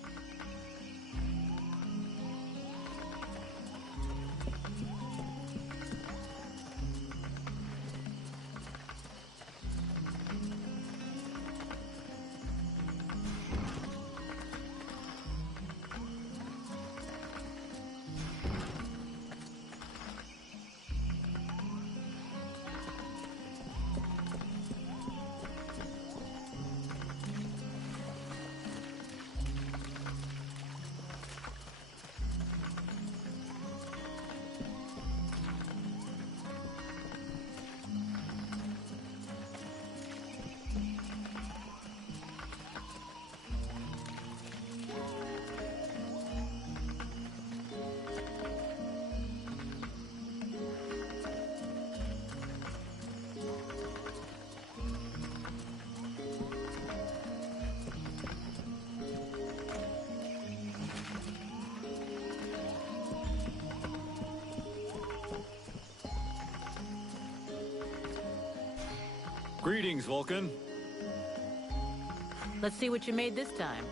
Greetings, Vulcan. Let's see what you made this time.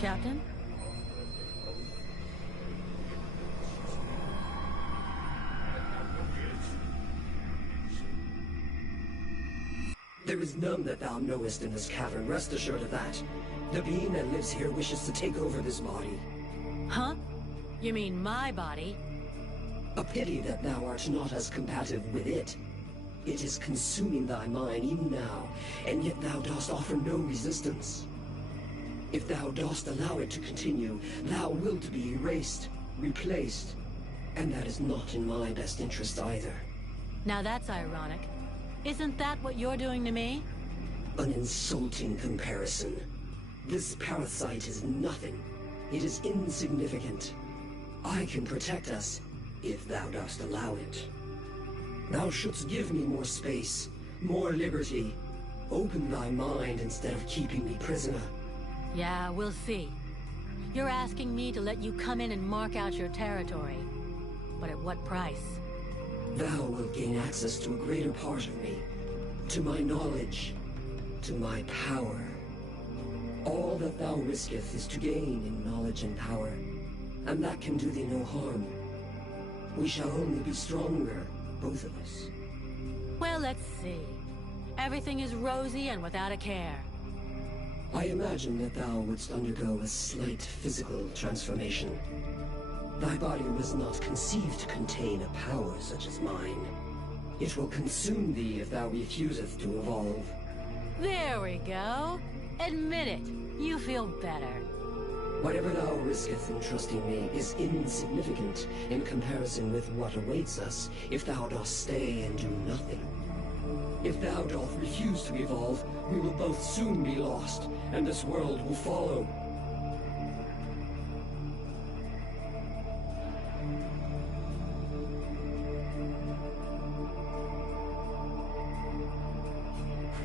Captain? There is none that thou knowest in this cavern, rest assured of that. The being that lives here wishes to take over this body. Huh? You mean my body? A pity that thou art not as combative with it. It is consuming thy mind even now, and yet thou dost offer no resistance. If thou dost allow it to continue, thou wilt be erased, replaced, and that is not in my best interest either. Now that's ironic. Isn't that what you're doing to me? An insulting comparison. This parasite is nothing. It is insignificant. I can protect us, if thou dost allow it. Thou shouldst give me more space, more liberty. Open thy mind instead of keeping me prisoner. Yeah, we'll see. You're asking me to let you come in and mark out your territory. But at what price? Thou wilt gain access to a greater part of me, to my knowledge, to my power. All that thou risketh is to gain in knowledge and power, and that can do thee no harm. We shall only be stronger, both of us. Well, let's see. Everything is rosy and without a care. I imagine that thou wouldst undergo a slight physical transformation. Thy body was not conceived to contain a power such as mine. It will consume thee if thou refuseth to evolve. There we go. Admit it. You feel better. Whatever thou risketh in trusting me is insignificant in comparison with what awaits us if thou dost stay and do nothing. If thou doth refuse to evolve, we will both soon be lost, and this world will follow.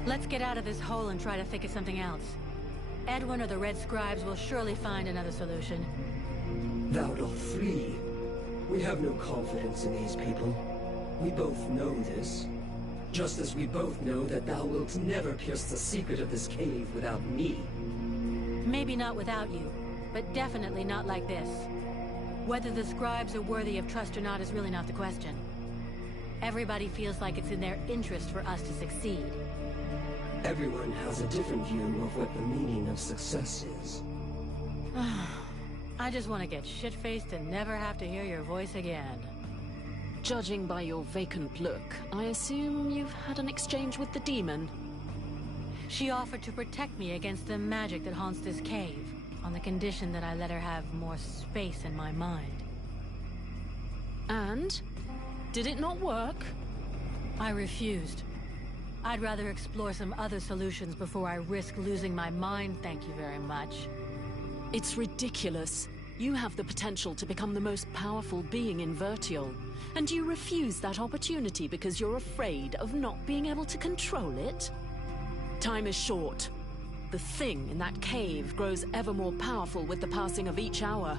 Let's get out of this hole and try to think of something else. Edwin or the Red Scribes will surely find another solution. Thou doth flee. We have no confidence in these people. We both know this. Just as we both know that thou wilt never pierce the secret of this cave without me. Maybe not without you, but definitely not like this. Whether the Scribes are worthy of trust or not is really not the question. Everybody feels like it's in their interest for us to succeed. Everyone has a different view of what the meaning of success is. I just want to get shit-faced and never have to hear your voice again. Judging by your vacant look, I assume you've had an exchange with the demon. She offered to protect me against the magic that haunts this cave, on the condition that I let her have more space in my mind. And? Did it not work? I refused. I'd rather explore some other solutions before I risk losing my mind, thank you very much. It's ridiculous. You have the potential to become the most powerful being in Vertial, and you refuse that opportunity because you're afraid of not being able to control it? Time is short. The thing in that cave grows ever more powerful with the passing of each hour.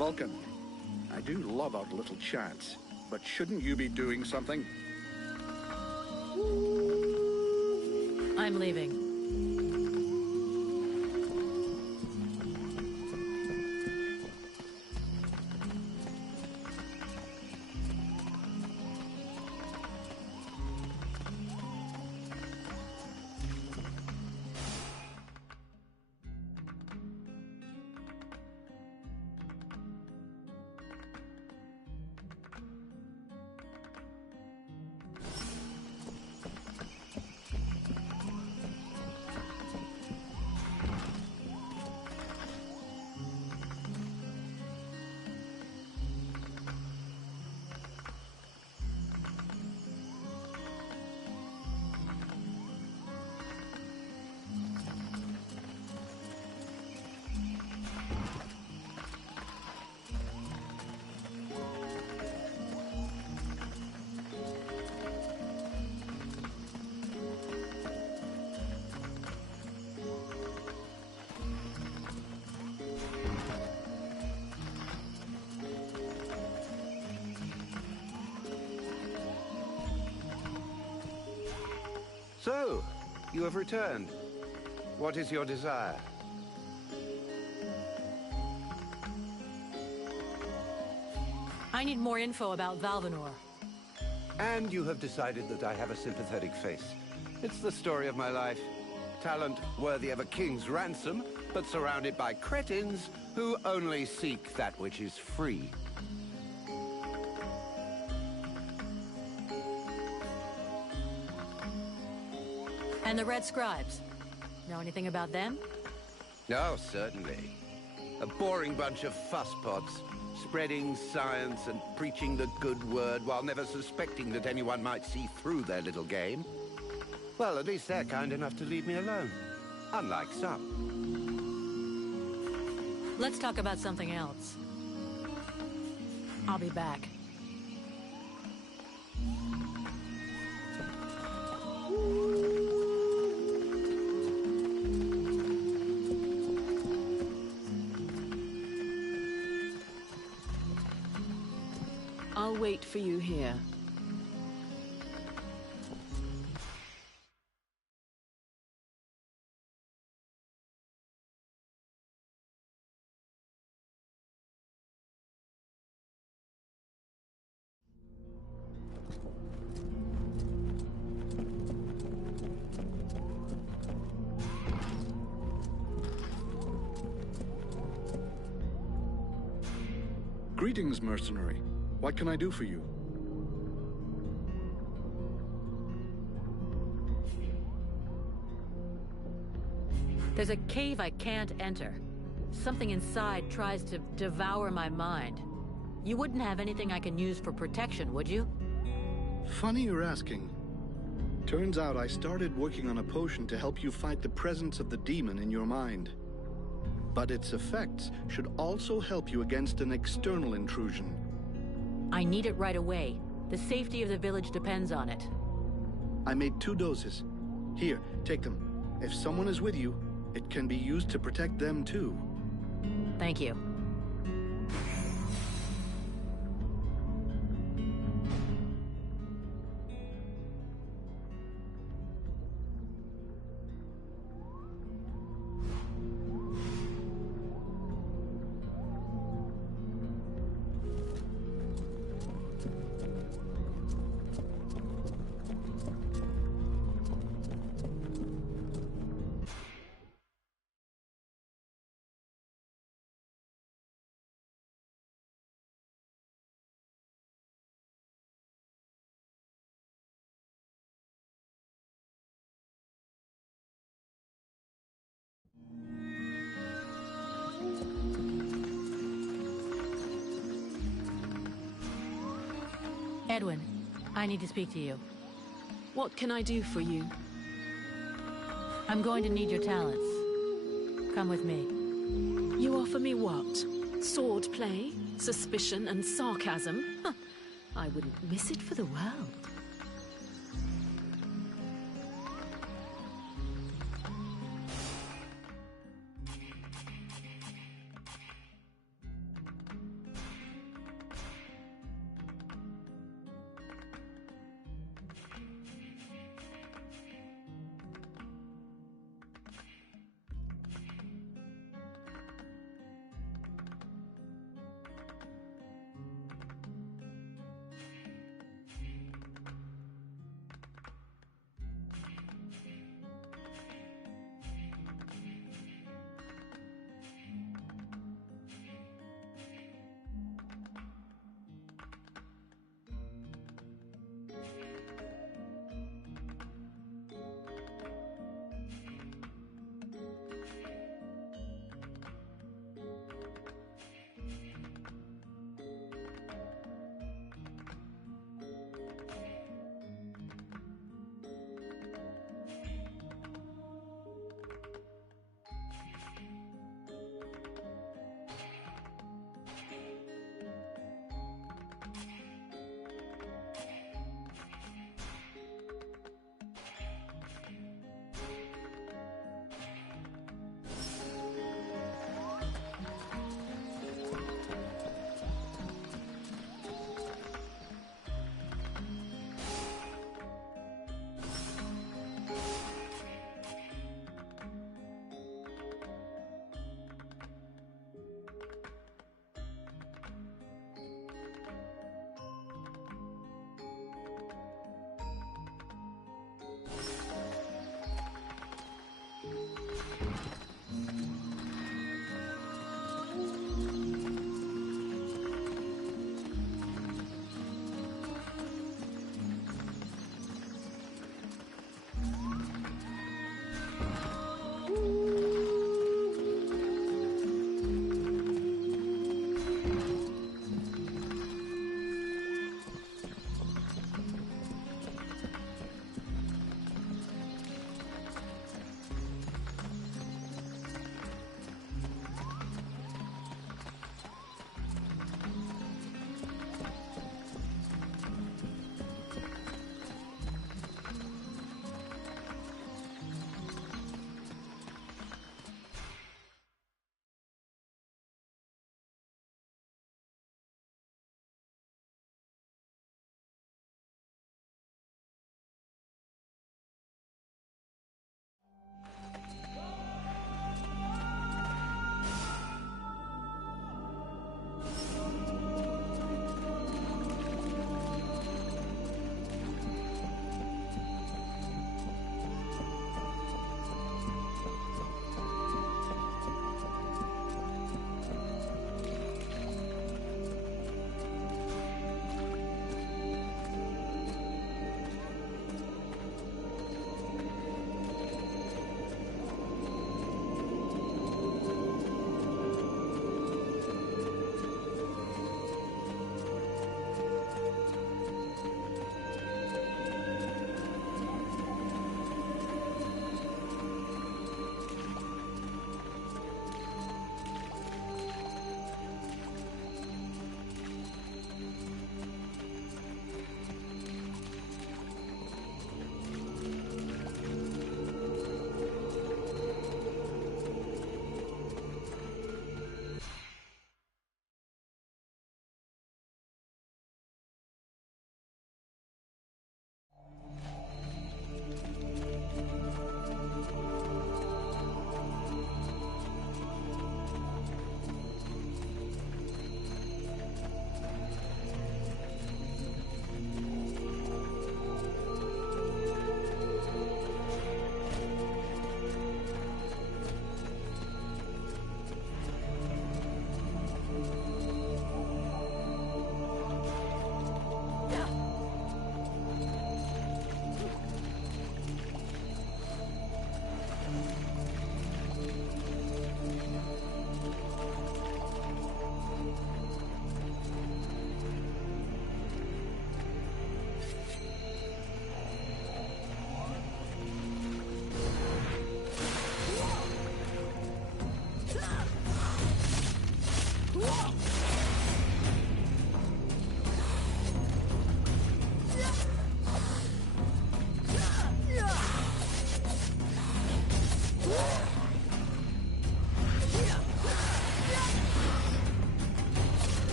Vulcan, I do love our little chats, but shouldn't you be doing something? I'm leaving. So, you have returned. What is your desire? I need more info about Valvanor. And you have decided that I have a sympathetic face. It's the story of my life. Talent worthy of a king's ransom, but surrounded by cretins who only seek that which is free. And the Red Scribes. Know anything about them? Oh, certainly. A boring bunch of fusspots, spreading science and preaching the good word while never suspecting that anyone might see through their little game. Well, at least they're kind enough to leave me alone. Unlike some. Let's talk about something else. I'll be back. I'll wait for you here. Greetings, mercenary. What can I do for you? There's a cave I can't enter. Something inside tries to devour my mind. You wouldn't have anything I can use for protection, would you? Funny you're asking. Turns out I started working on a potion to help you fight the presence of the demon in your mind. But its effects should also help you against an external intrusion. I need it right away. The safety of the village depends on it. I made 2 doses. Here, take them. If someone is with you, it can be used to protect them too. Thank you. Edwin, I need to speak to you. What can I do for you? I'm going to need your talents. Come with me. You offer me what? Sword play, suspicion, and sarcasm? Huh. I wouldn't miss it for the world.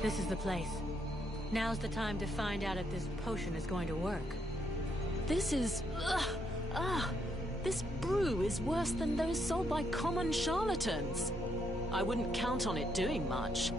This is the place. Now's the time to find out if this potion is going to work. This is... This brew is worse than those sold by common charlatans. I wouldn't count on it doing much.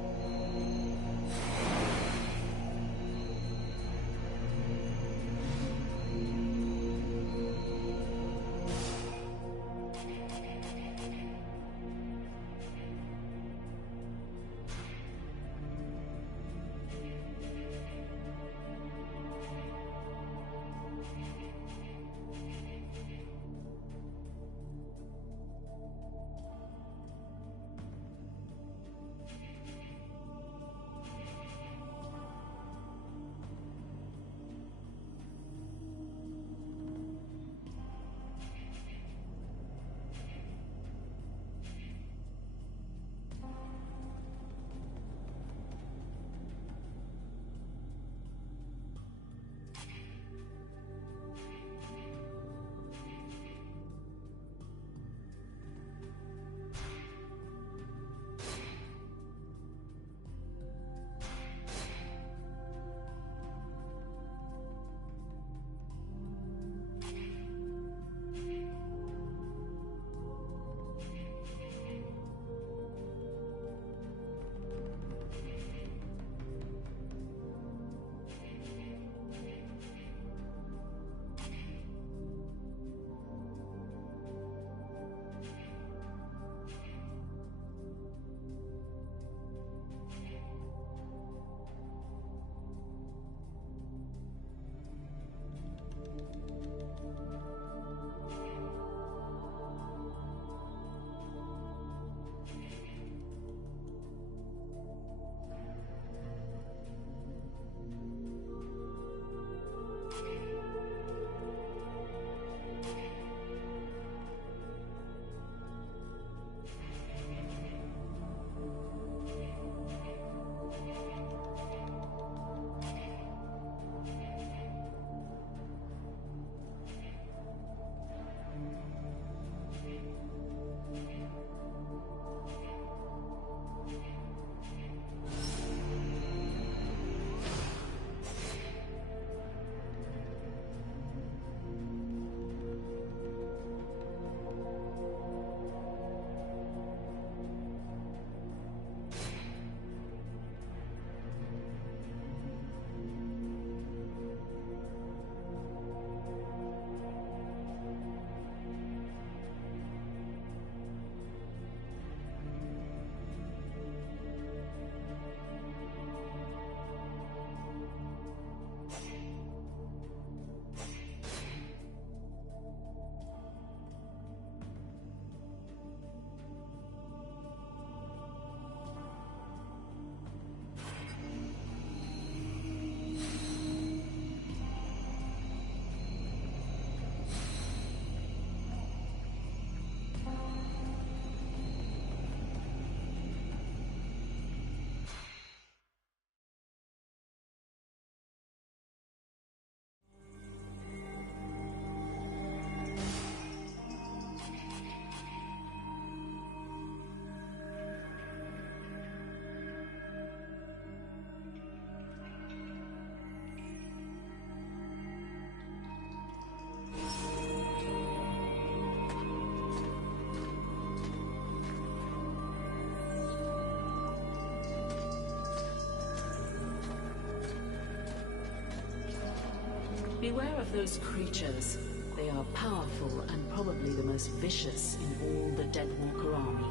Beware of those creatures. They are powerful and probably the most vicious in all the Deadwalker army.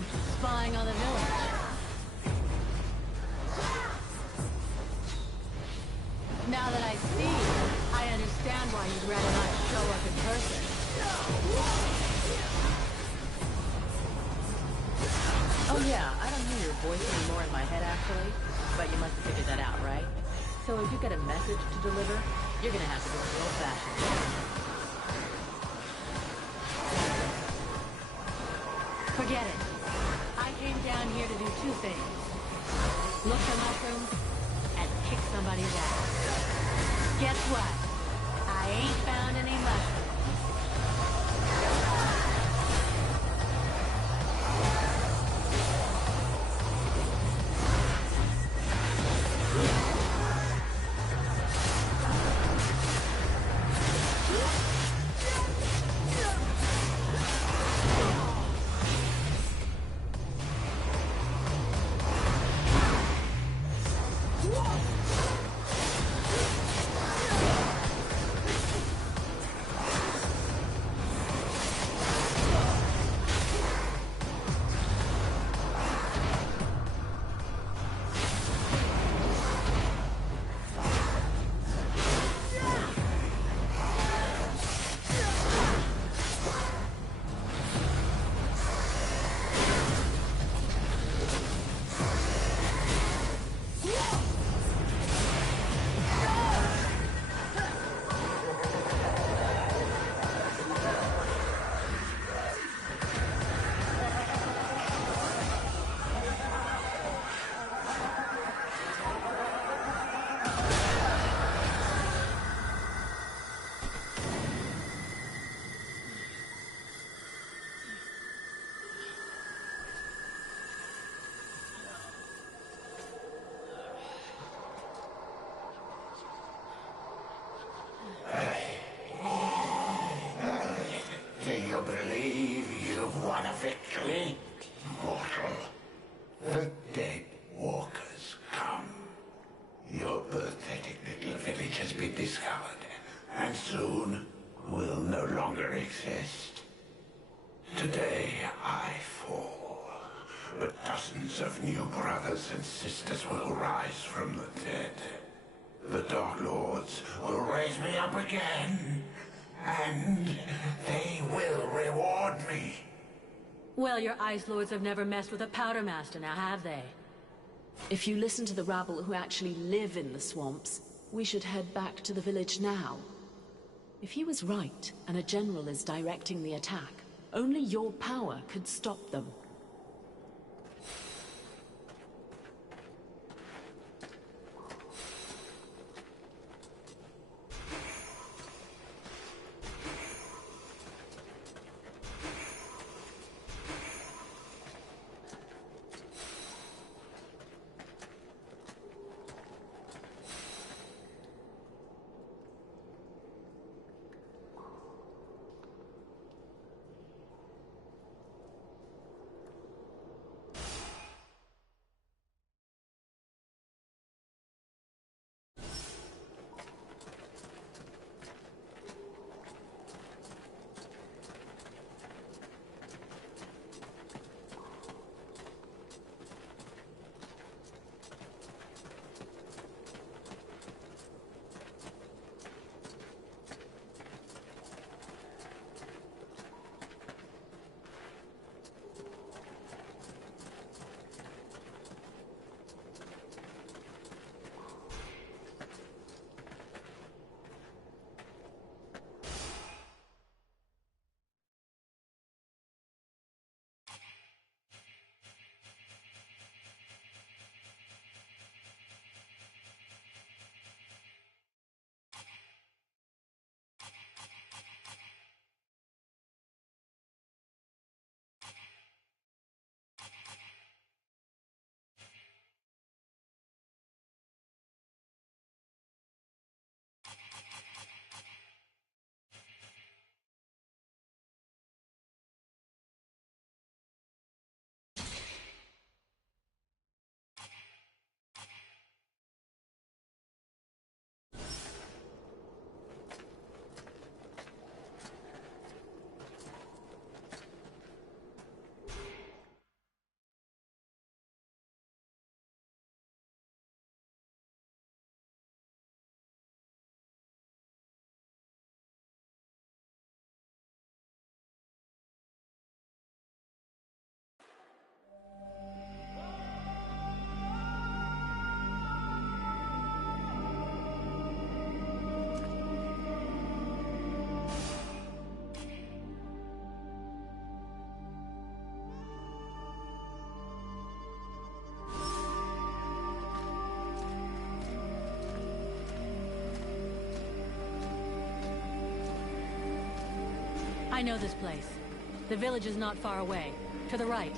been spying on the village. Now that I see you, I understand why you'd rather not show up in person. Oh yeah, I don't hear your voice anymore in my head actually, but you must have figured that out, right? So if you get a message to deliver, you're gonna have to do it old-fashioned. Forget it. I came down here to do two things. Look for mushrooms and kick somebody's ass. Guess what? I ain't found any mushrooms. Do you believe you've won a victory, mortal? The dead walkers come. Your pathetic little village has been discovered, and soon will no longer exist. Today I fall, but dozens of new brothers and sisters will rise from the dead. The Dark Lords will raise me up again, and they will reward me. Well, your Ice Lords have never messed with a Powder Master now, have they? If you listen to the rabble who actually live in the swamps, we should head back to the village now. If he was right, and a general is directing the attack, only your power could stop them. I know this place. The village is not far away. To the right.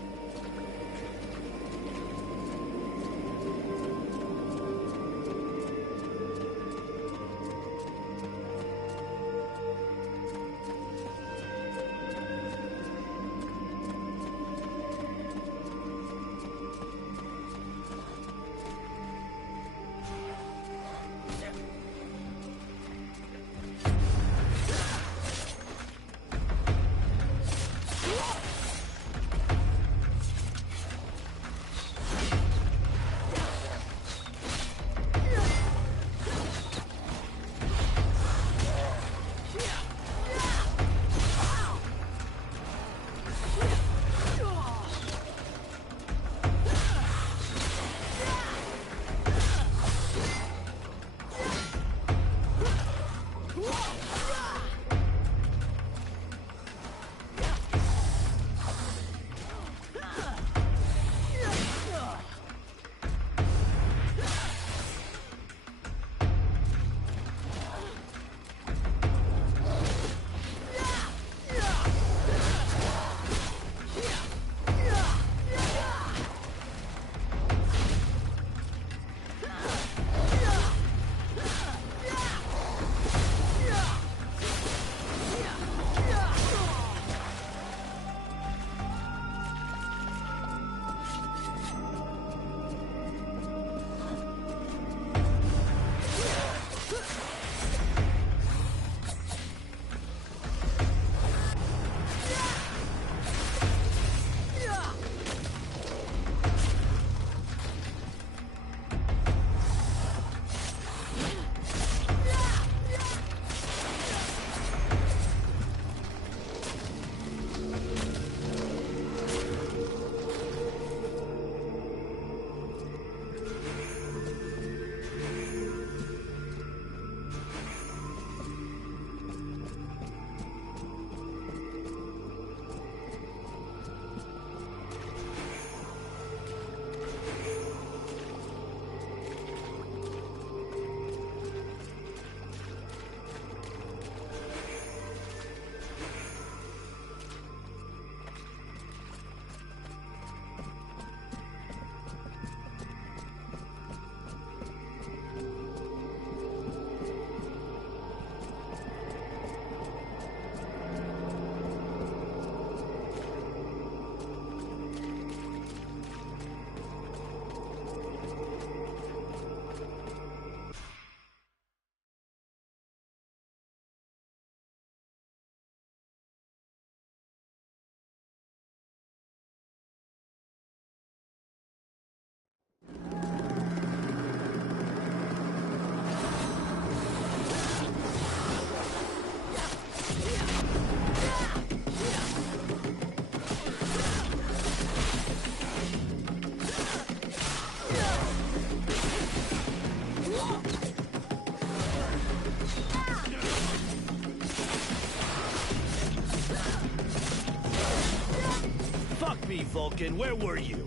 Vulcan, where were you?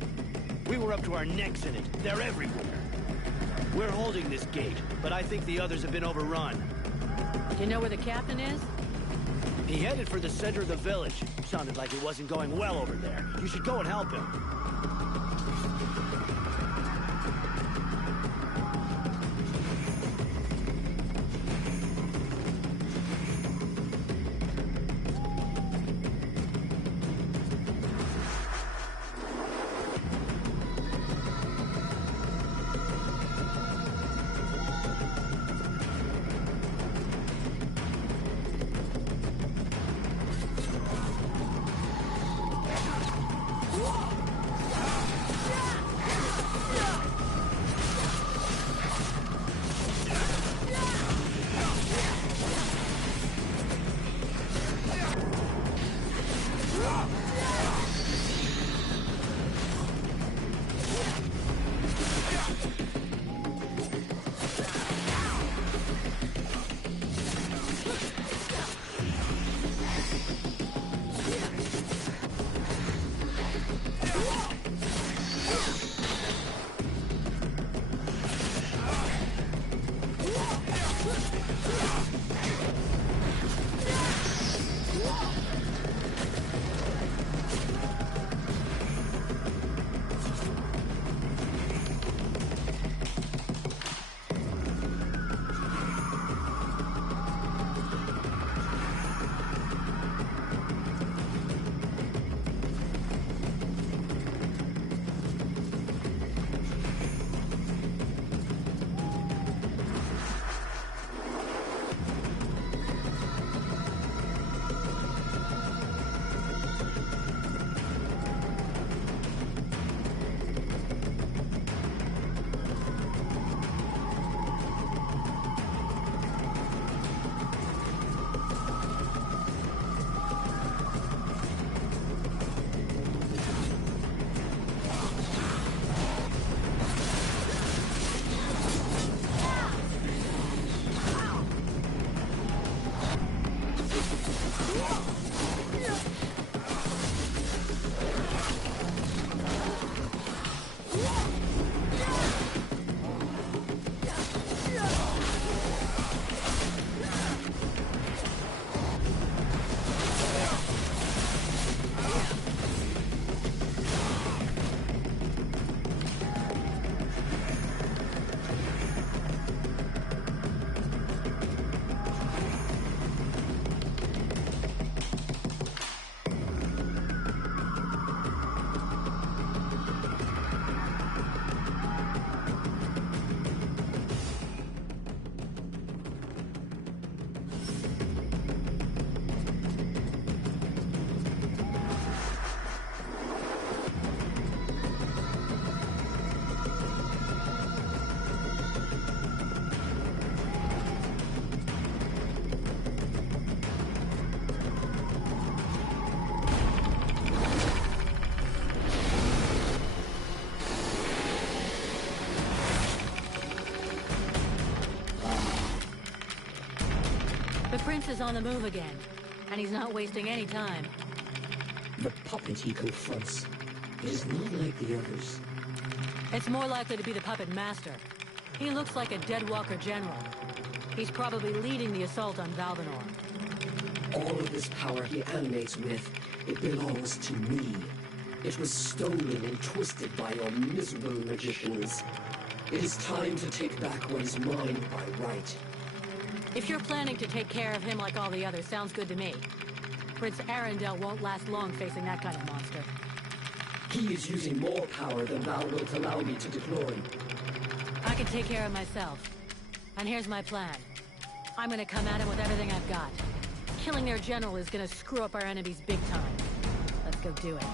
We were up to our necks in it. They're everywhere. We're holding this gate, but I think the others have been overrun. Do you know where the captain is? He headed for the center of the village. Sounded like it wasn't going well over there. You should go and help him. The prince is on the move again, and he's not wasting any time. The puppet he confronts is not like the others. It's more likely to be the puppet master. He looks like a Deadwalker general. He's probably leading the assault on Valvanor. All of this power he animates with, it belongs to me. It was stolen and twisted by your miserable magicians. It is time to take back what is mine by right. If you're planning to take care of him like all the others, sounds good to me. Prince Arundel won't last long facing that kind of monster. He is using more power than thou wilt allow me to deploy. I can take care of myself. And here's my plan. I'm gonna come at him with everything I've got. Killing their general is gonna screw up our enemies big time. Let's go do it.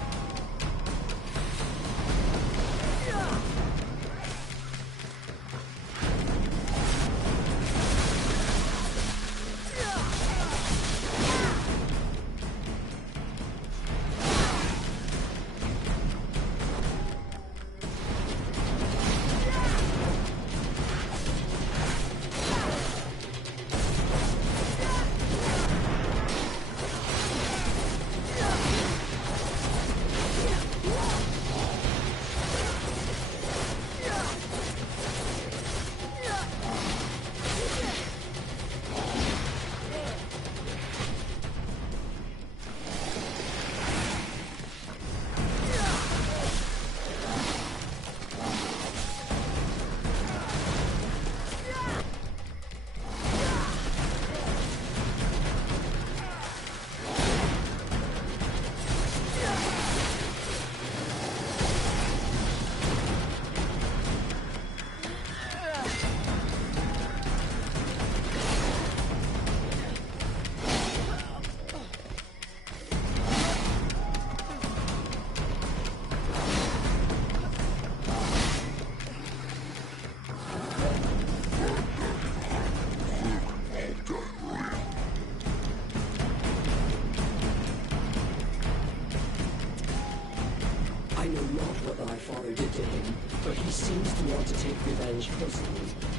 but he seems to want to take revenge personally.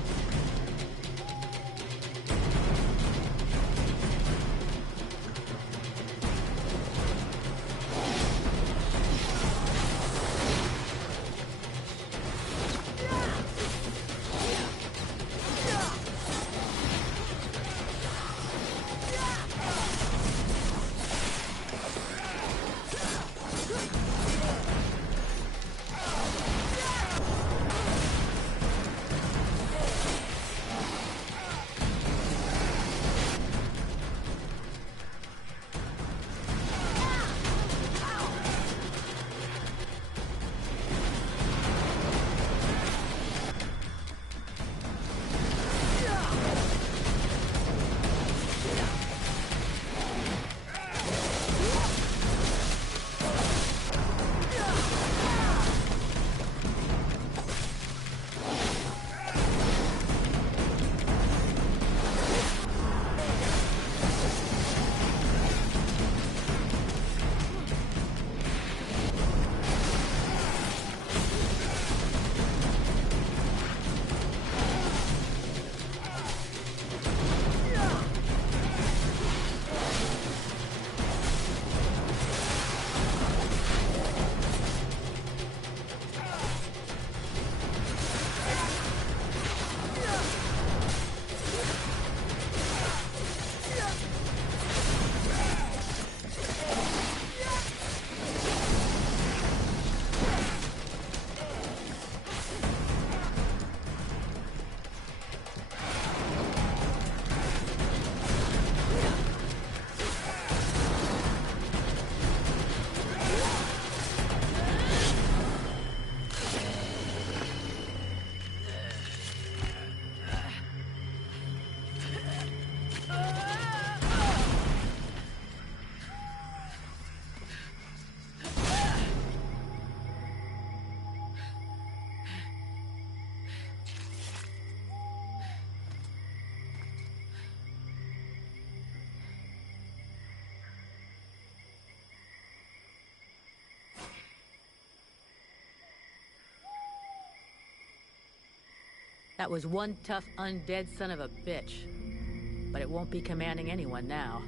That was one tough, undead son of a bitch. but it won't be commanding anyone now.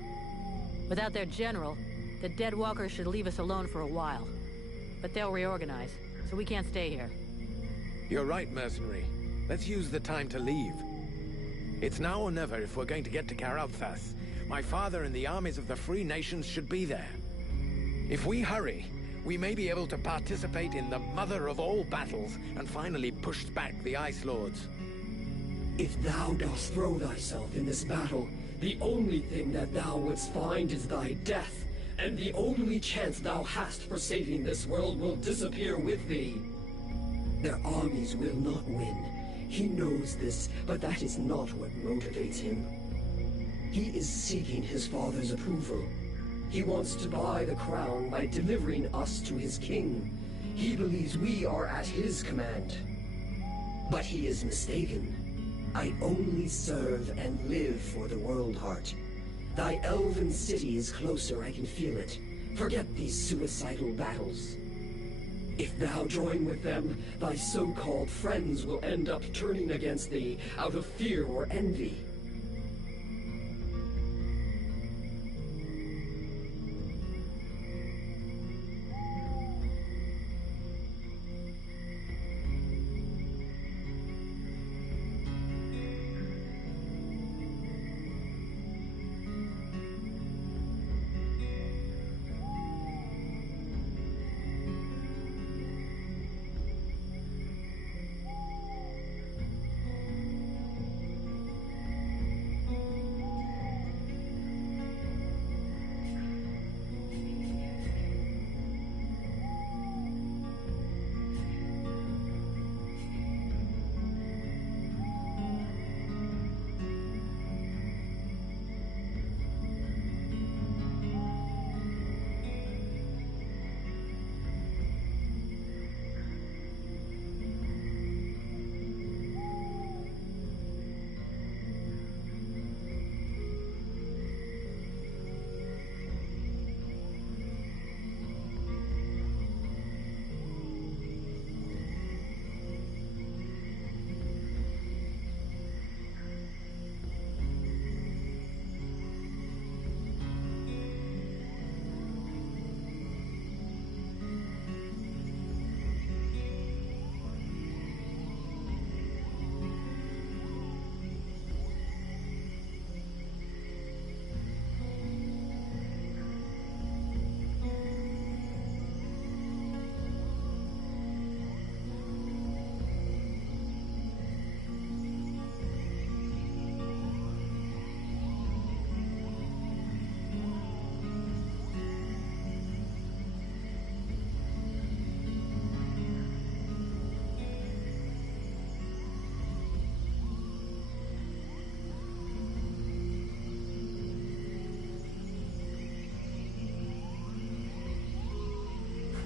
Without their general, the dead walkers should leave us alone for a while. But they'll reorganize, so we can't stay here. You're right, mercenary. Let's use the time to leave. It's now or never if we're going to get to Karalthas. My father and the armies of the Free Nations should be there. If we hurry, we may be able to participate in the mother of all battles and finally push back the Ice Lords. If thou dost throw thyself in this battle, the only thing that thou wouldst find is thy death, and the only chance thou hast for saving this world will disappear with thee. Their armies will not win. He knows this, but that is not what motivates him. He is seeking his father's approval. He wants to buy the crown by delivering us to his king. He believes we are at his command. But he is mistaken. I only serve and live for the World Heart. Thy elven city is closer, I can feel it. Forget these suicidal battles. If thou join with them, thy so-called friends will end up turning against thee out of fear or envy.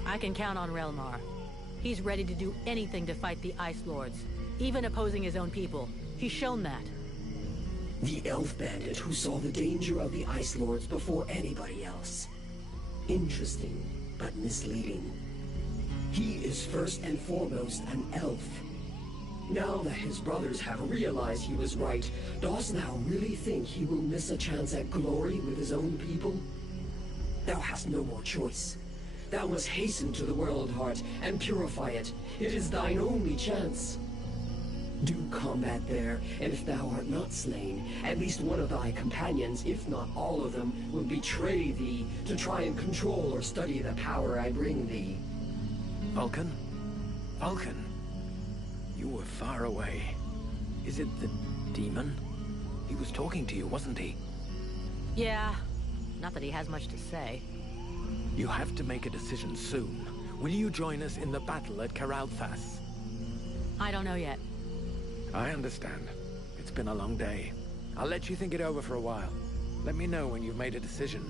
I can count on Relmar. He's ready to do anything to fight the Ice Lords, even opposing his own people. He's shown that. The elf bandit who saw the danger of the Ice Lords before anybody else. Interesting, but misleading. He is first and foremost an elf. Now that his brothers have realized he was right, dost thou really think he will miss a chance at glory with his own people? Thou hast no more choice. Thou must hasten to the World Heart and purify it. It is thine only chance. Do combat there, and if thou art not slain, at least one of thy companions, if not all of them, will betray thee to try and control or study the power I bring thee. Vulcan? Vulcan? You were far away. Is it the demon? He was talking to you, wasn't he? Yeah. Not that he has much to say. You have to make a decision soon. Will you join us in the battle at Karalthas? I don't know yet. I understand. It's been a long day. I'll let you think it over for a while. Let me know when you've made a decision.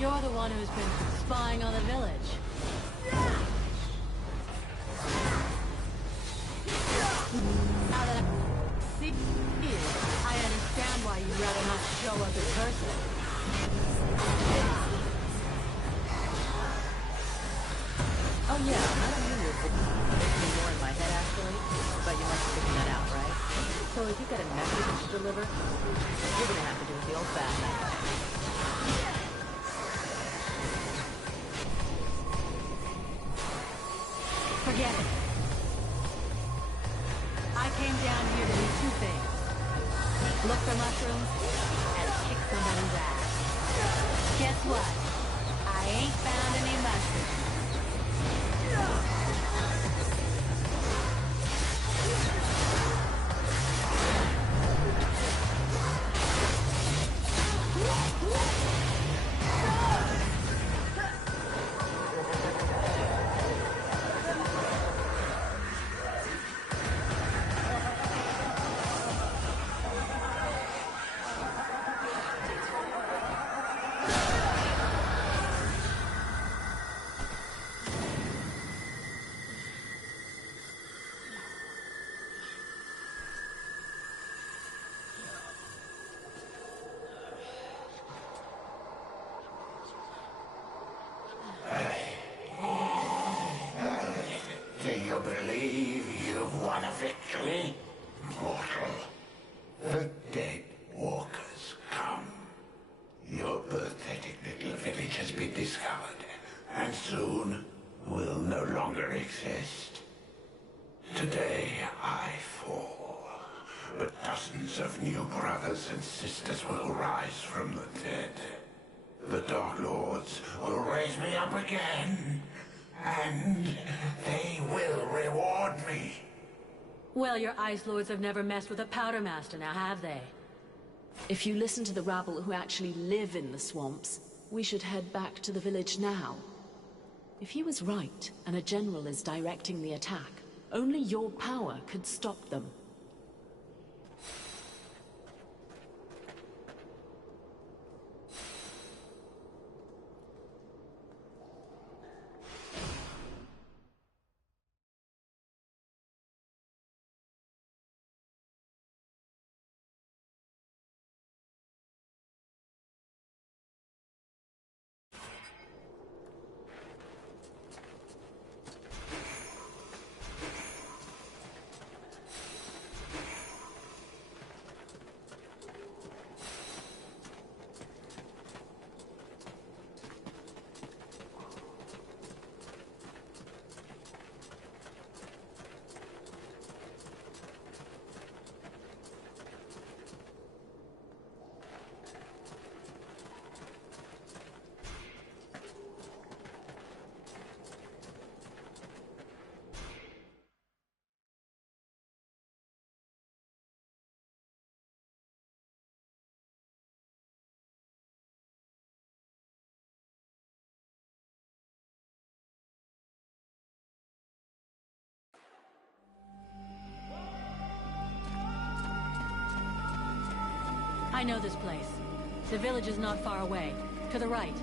You're the one who's been spying on the village. Now that I see you, I understand why you'd rather not show up in person. Oh yeah, I don't mean to put more in my head actually, but you must be figuring that out, right? So if you got a message to deliver, you're gonna have to do it the old-fashioned way. Forget it. I came down here to do two things. Look for mushrooms and kick somebody's ass. Guess what? I ain't found any mushrooms. Believe you've won a victory, mortal. The dead walkers come. Your pathetic little village has been discovered, and soon will no longer exist. Today I fall, but dozens of new brothers and sisters will rise from the dead. The Dark Lords will raise me up again. And they will reward me. Well, your Ice Lords have never messed with a Powder Master, now have they? If you listen to the rabble who actually live in the swamps, we should head back to the village now. If he was right, and a general is directing the attack, only your power could stop them. I know this place. The village is not far away. To the right.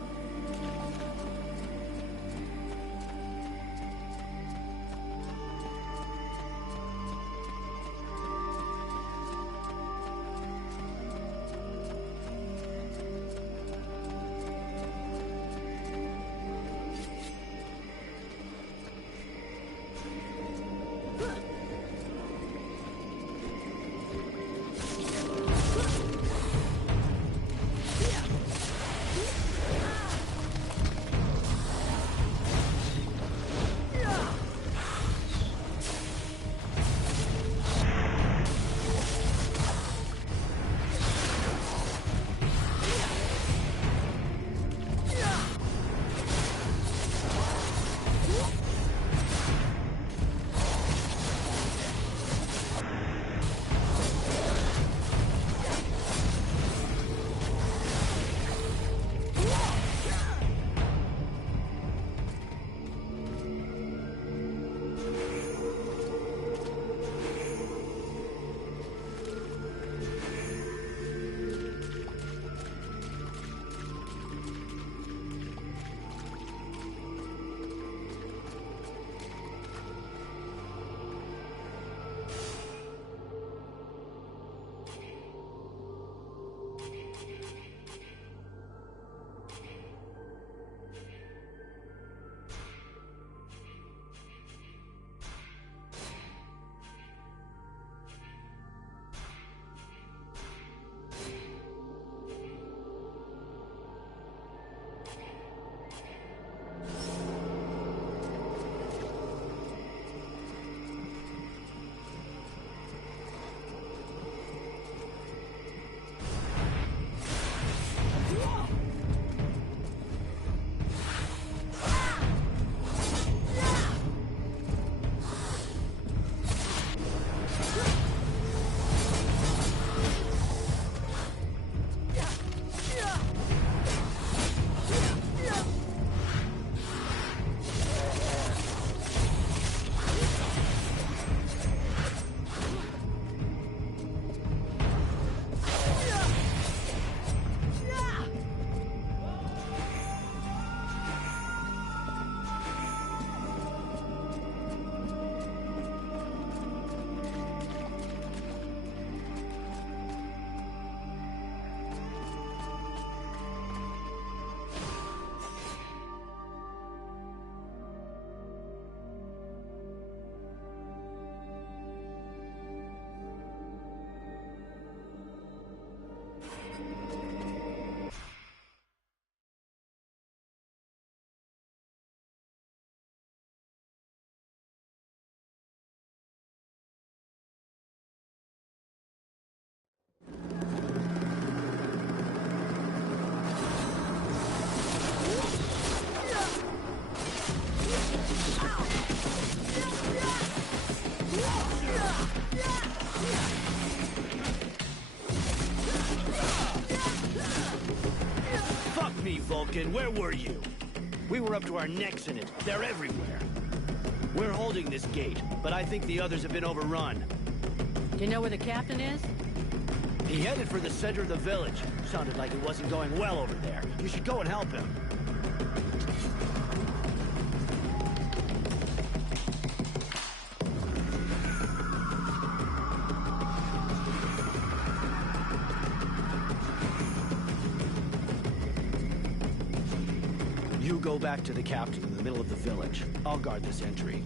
Looking, where were you? We were up to our necks in it. They're everywhere. We're holding this gate, but I think the others have been overrun. Do you know where the captain is? He headed for the center of the village. Sounded like it wasn't going well over there. You should go and help him. You go back to the captain in the middle of the village. I'll guard this entry.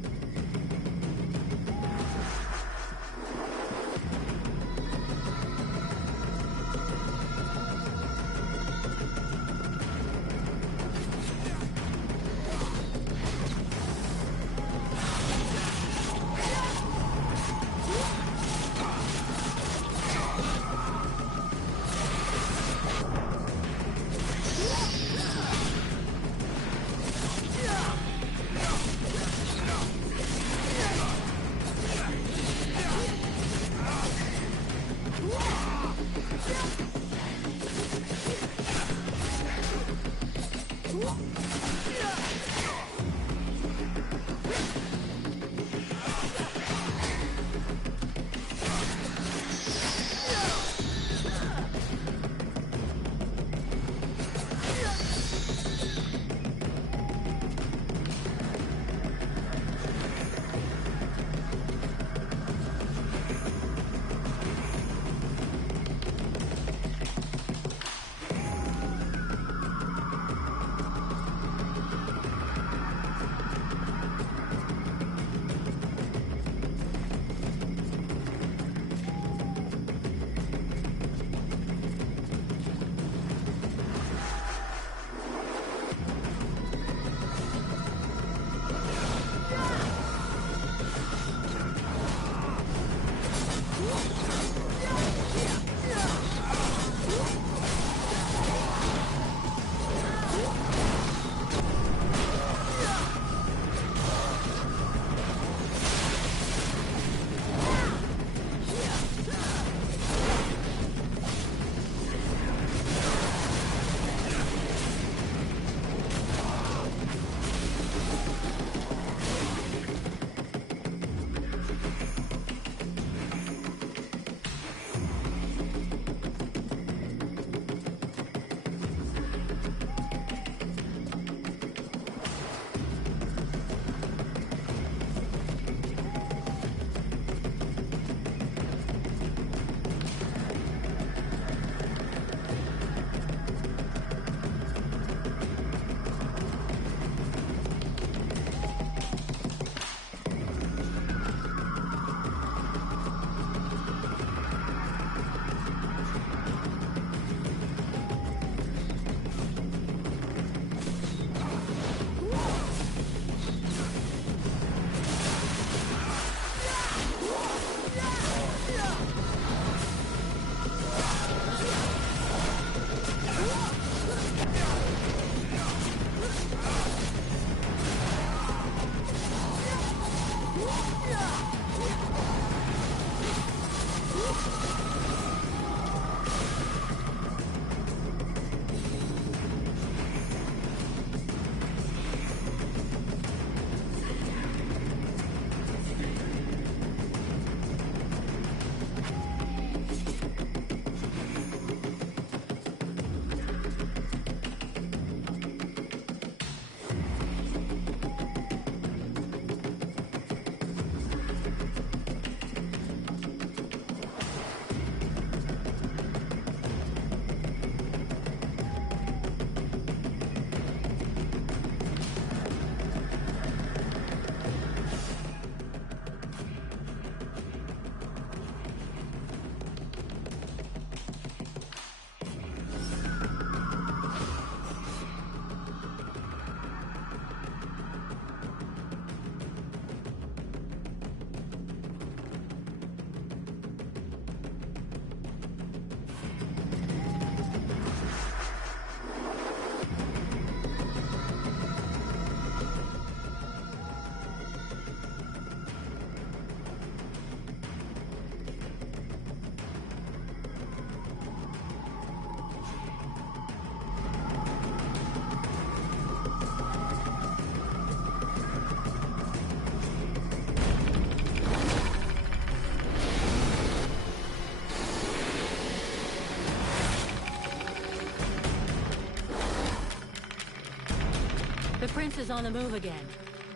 The prince is on the move again,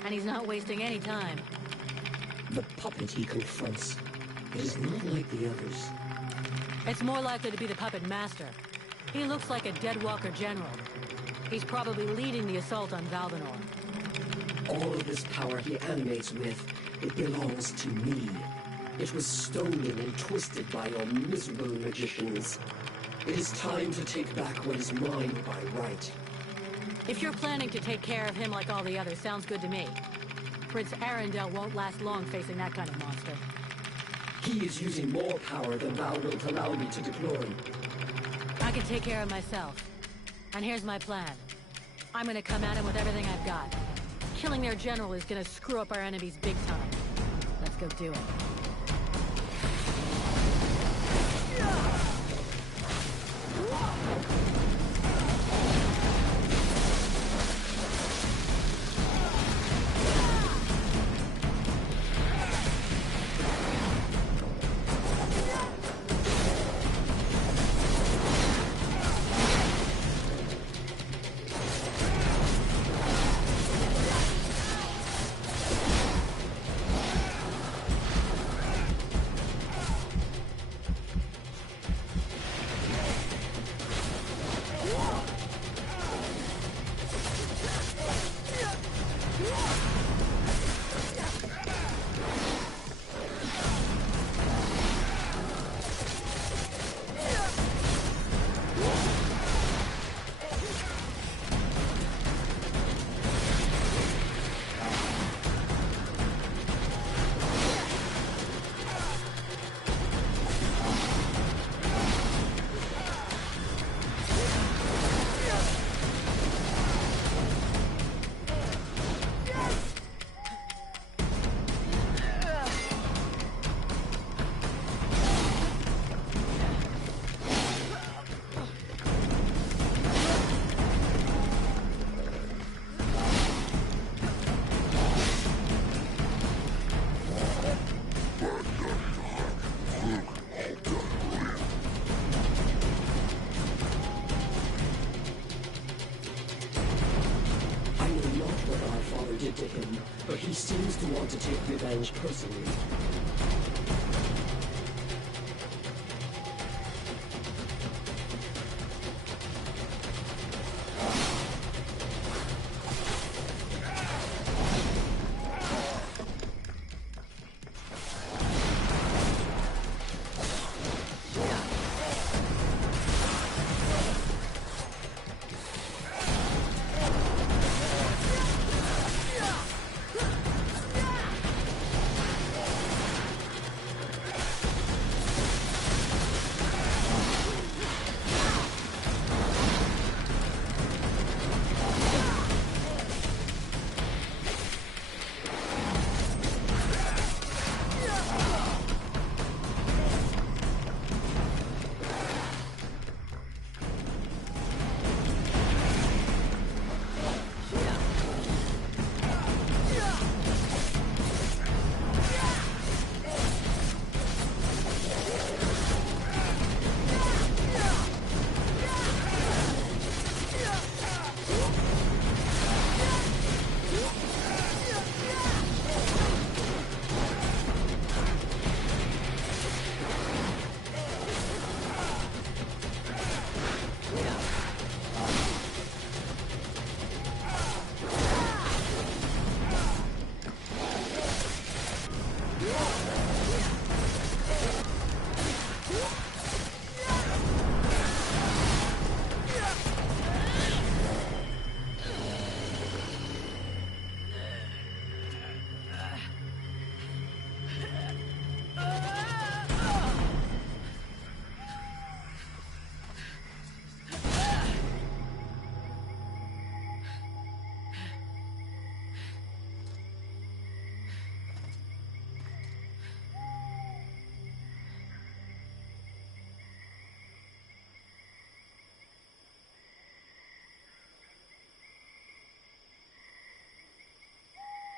and he's not wasting any time. The puppet he confronts, it is not like the others. It's more likely to be the puppet master. He looks like a Deadwalker general. He's probably leading the assault on Valdenor. All of this power he animates with, it belongs to me. It was stolen and twisted by your miserable magicians. It is time to take back what is mine by right. If you're planning to take care of him like all the others, sounds good to me. Prince Arundel won't last long facing that kind of monster. He is using more power than thou wilt allow me to deploy. I can take care of myself. And here's my plan. I'm gonna come at him with everything I've got. Killing their general is gonna screw up our enemies big time. Let's go do it. To him, but he seems to want to take revenge personally.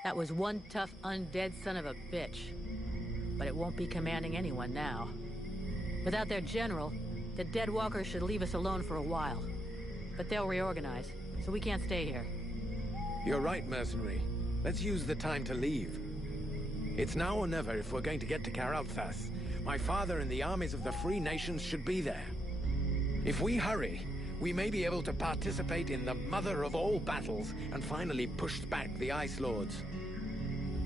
That was one tough, undead son of a bitch. But it won't be commanding anyone now. Without their general, the Deadwalkers should leave us alone for a while. But they'll reorganize, so we can't stay here. You're right, mercenary. Let's use the time to leave. It's now or never if we're going to get to Karalthas. My father and the armies of the Free Nations should be there. If we hurry, we may be able to participate in the mother of all battles and finally push back the Ice Lords.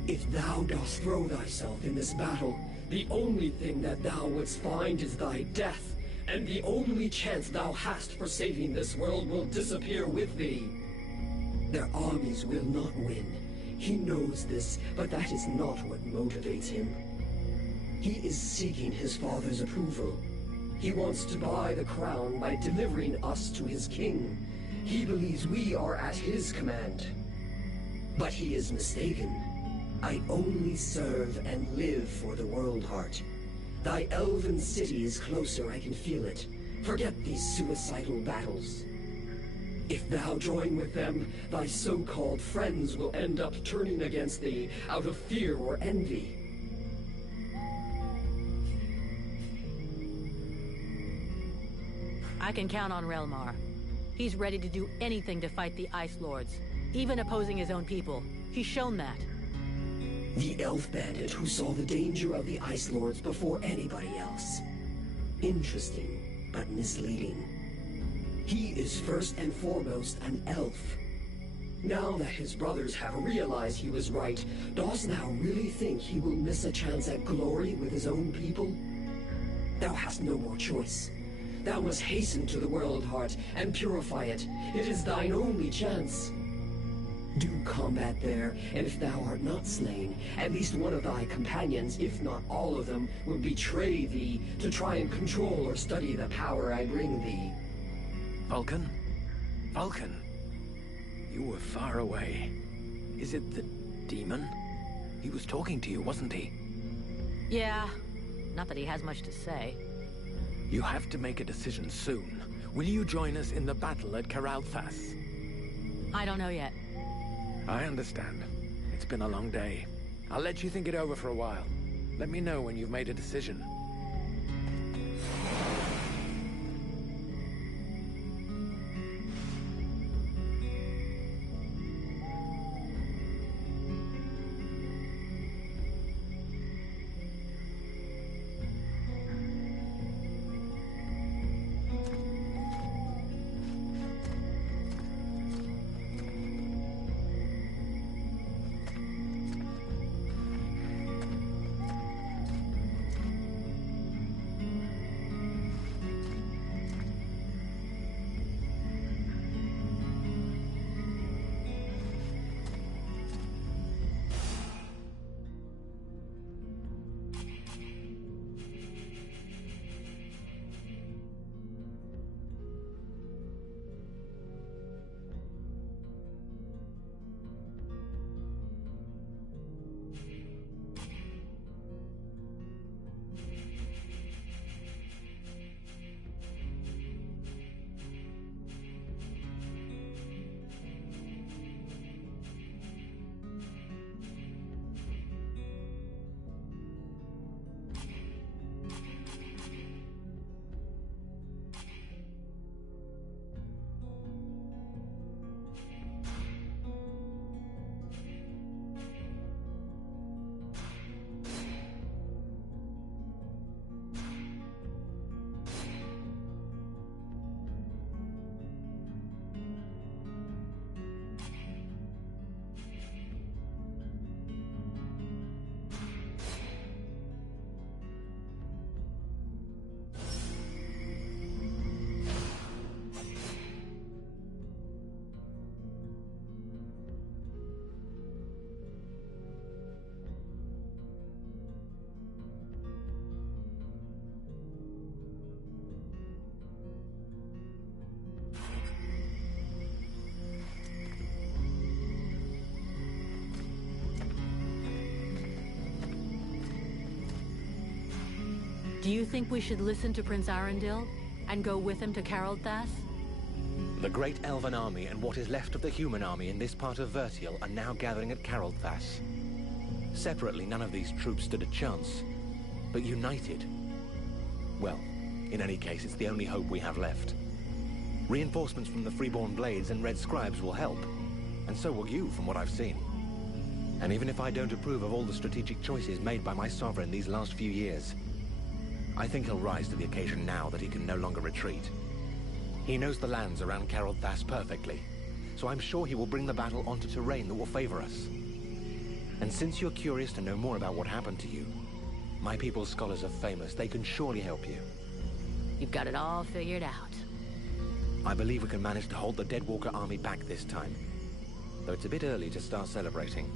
If thou dost throw thyself in this battle, the only thing that thou wouldst find is thy death, and the only chance thou hast for saving this world will disappear with thee. Their armies will not win. He knows this, but that is not what motivates him. He is seeking his father's approval. He wants to buy the crown by delivering us to his king. He believes we are at his command. But he is mistaken. I only serve and live for the World Heart. Thy elven city is closer, I can feel it. Forget these suicidal battles. If thou join with them, thy so-called friends will end up turning against thee out of fear or envy. I can count on Relmar. He's ready to do anything to fight the Ice Lords, even opposing his own people. He's shown that. The elf bandit who saw the danger of the Ice Lords before anybody else. Interesting, but misleading. He is first and foremost an elf. Now that his brothers have realized he was right, dost thou really think he will miss a chance at glory with his own people? Thou hast no more choice. Thou must hasten to the World Heart and purify it. It is thine only chance. Do combat there, and if thou art not slain, at least one of thy companions, if not all of them, will betray thee to try and control or study the power I bring thee. Vulcan? Vulcan? You were far away. Is it the demon? He was talking to you, wasn't he? Yeah. Not that he has much to say. You have to make a decision soon. Will you join us in the battle at Karalthas? I don't know yet. I understand. It's been a long day. I'll let you think it over for a while. Let me know when you've made a decision. Do you think we should listen to Prince Arundel and go with him to Karalthas? The great elven army and what is left of the human army in this part of Vertial are now gathering at Karalthas. Separately, none of these troops stood a chance, but united... well, in any case, it's the only hope we have left. Reinforcements from the Freeborn Blades and Red Scribes will help, And so will you, from what I've seen. And even if I don't approve of all the strategic choices made by my sovereign these last few years, I think he'll rise to the occasion now that he can no longer retreat. He knows the lands around Karol Thas perfectly, so I'm sure he will bring the battle onto terrain that will favor us. And since you're curious to know more about what happened to you, my people's scholars are famous. They can surely help you. You've got it all figured out. I believe we can manage to hold the Deadwalker army back this time, though it's a bit early to start celebrating.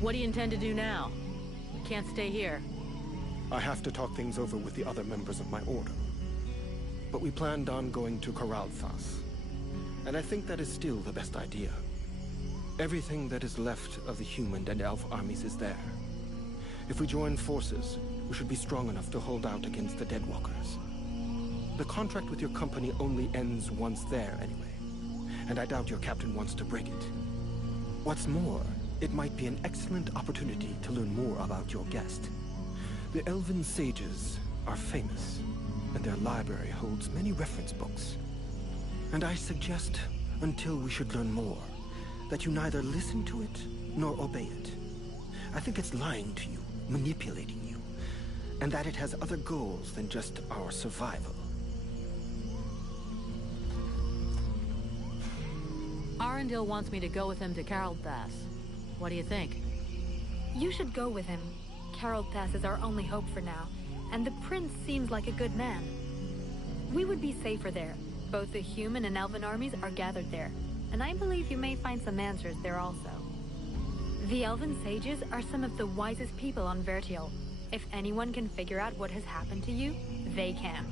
What do you intend to do now? We can't stay here. I have to talk things over with the other members of my order. But we planned on going to Karol Thas, and I think that is still the best idea. Everything that is left of the human and elf armies is there. If we join forces, we should be strong enough to hold out against the Deadwalkers. The contract with your company only ends once there anyway, and I doubt your captain wants to break it. What's more, it might be an excellent opportunity to learn more about your guest. The elven sages are famous, and their library holds many reference books. And I suggest, until we should learn more, that you neither listen to it nor obey it. I think it's lying to you, manipulating you, and that it has other goals than just our survival. Arundel wants me to go with him to Karol Thas. What do you think? You should go with him. Karol Thas is our only hope for now, and the prince seems like a good man. We would be safer there. Both the human and elven armies are gathered there, and I believe you may find some answers there also. The elven sages are some of the wisest people on Vertial. If anyone can figure out what has happened to you, they can.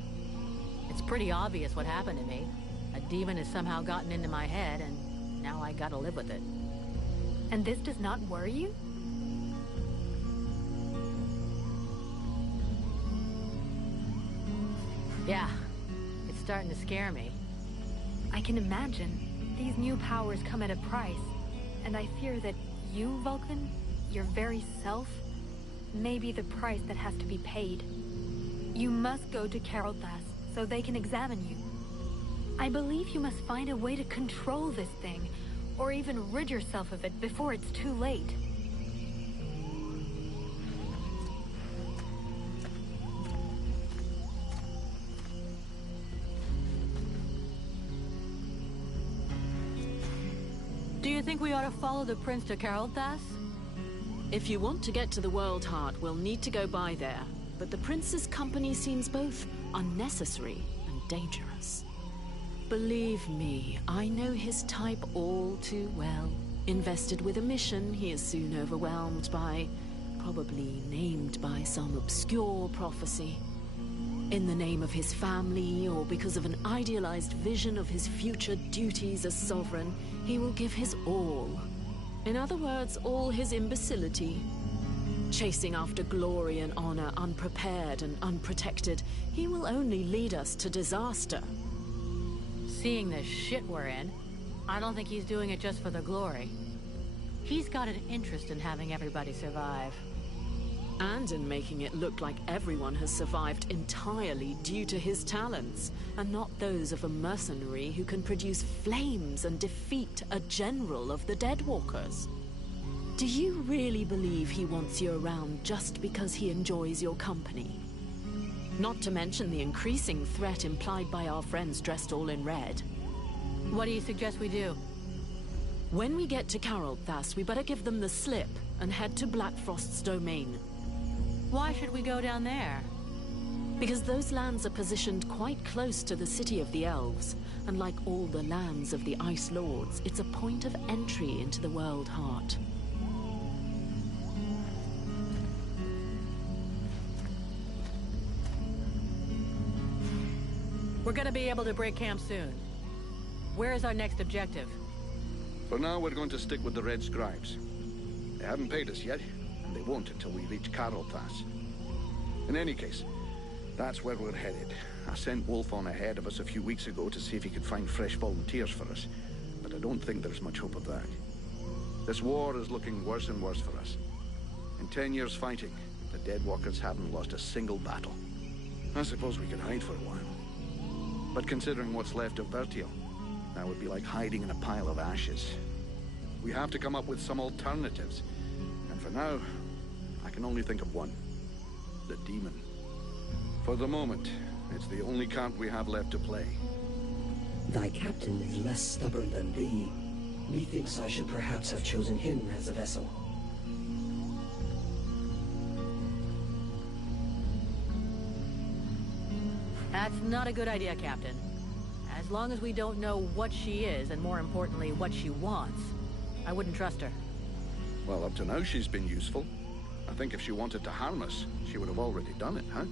It's pretty obvious what happened to me. A demon has somehow gotten into my head, and now I gotta live with it. And this does not worry you? Yeah, it's starting to scare me. I can imagine. These new powers come at a price, and I fear that you, Vulcan, your very self, may be the price that has to be paid. You must go to Karol Thas so they can examine you. I believe you must find a way to control this thing, or even rid yourself of it before it's too late. Do you think we ought to follow the prince to Karol Thas? If you want to get to the World Heart, we'll need to go by there. But the prince's company seems both unnecessary and dangerous. Believe me, I know his type all too well. Invested with a mission, he is soon overwhelmed by, probably named by some obscure prophecy. In the name of his family, or because of an idealized vision of his future duties as sovereign, he will give his all. In other words, all his imbecility. Chasing after glory and honor, unprepared and unprotected, he will only lead us to disaster. Seeing the shit we're in, I don't think he's doing it just for the glory. He's got an interest in having everybody survive. And in making it look like everyone has survived entirely due to his talents, and not those of a mercenary who can produce flames and defeat a general of the Deadwalkers. Do you really believe he wants you around just because he enjoys your company? Not to mention the increasing threat implied by our friends dressed all in red. What do you suggest we do? When we get to Karol Thas, we better give them the slip and head to Blackfrost's domain. Why should we go down there? Because those lands are positioned quite close to the city of the elves, and like all the lands of the Ice Lords, it's a point of entry into the World Heart. We're gonna be able to break camp soon. Where is our next objective? For now, we're going to stick with the Red Scribes. They haven't paid us yet, and they won't until we reach Karol Thas. In any case, that's where we're headed. I sent Wolf on ahead of us a few weeks ago to see if he could find fresh volunteers for us, but I don't think there's much hope of that. This war is looking worse and worse for us. In 10 years fighting, the Deadwalkers haven't lost a single battle. I suppose we could hide for a while. But considering what's left of Bertiel, that would be like hiding in a pile of ashes. We have to come up with some alternatives. And for now, I can only think of one. The demon. For the moment, it's the only card we have left to play. Thy captain is less stubborn than thee. Methinks I should perhaps have chosen him as a vessel. That's not a good idea, Captain. As long as we don't know what she is, and more importantly, what she wants, I wouldn't trust her. Well, up to now she's been useful. I think if she wanted to harm us, she would have already done it, huh?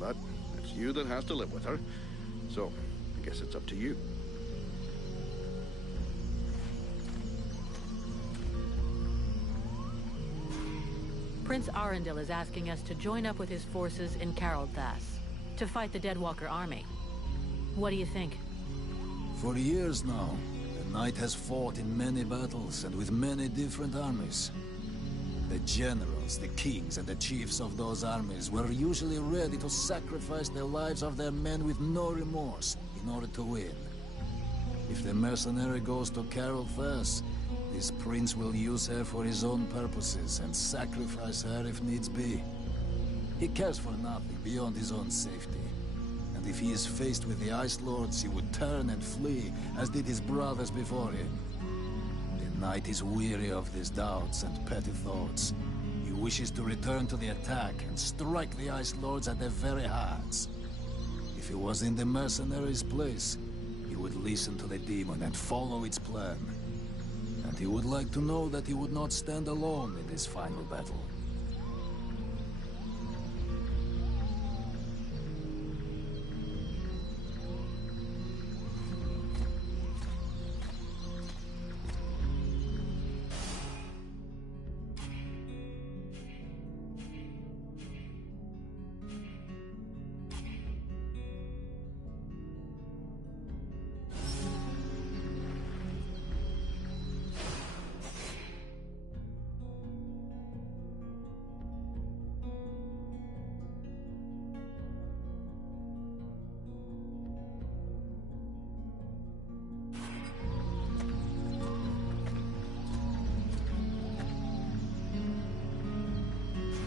But it's you that has to live with her, so I guess it's up to you. Prince Arundel is asking us to join up with his forces in Carolthas to fight the Deadwalker army. What do you think? For years now, the Knight has fought in many battles and with many different armies. The generals, the kings, and the chiefs of those armies were usually ready to sacrifice the lives of their men with no remorse in order to win. If the mercenary goes to Carolthas, this prince will use her for his own purposes and sacrifice her if needs be. He cares for nothing beyond his own safety. And if he is faced with the Ice Lords, he would turn and flee, as did his brothers before him. The Knight is weary of these doubts and petty thoughts. He wishes to return to the attack and strike the Ice Lords at their very hearts. If he was in the mercenaries' place, he would listen to the demon and follow its plan. And he would like to know that he would not stand alone in this final battle.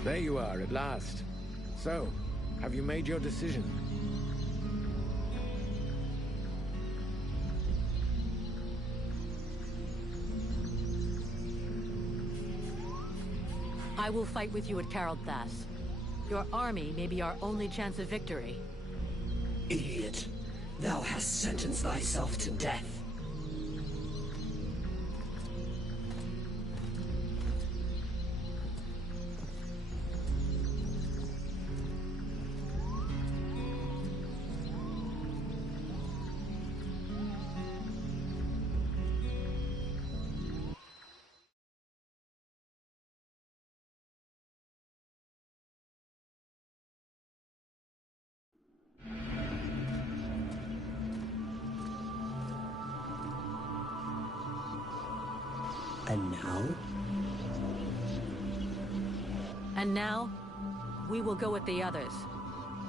There you are, at last. So, have you made your decision? I will fight with you at Carolthas. Your army may be our only chance of victory. Idiot! Thou hast sentenced thyself to death. And now? And now, we will go with the others.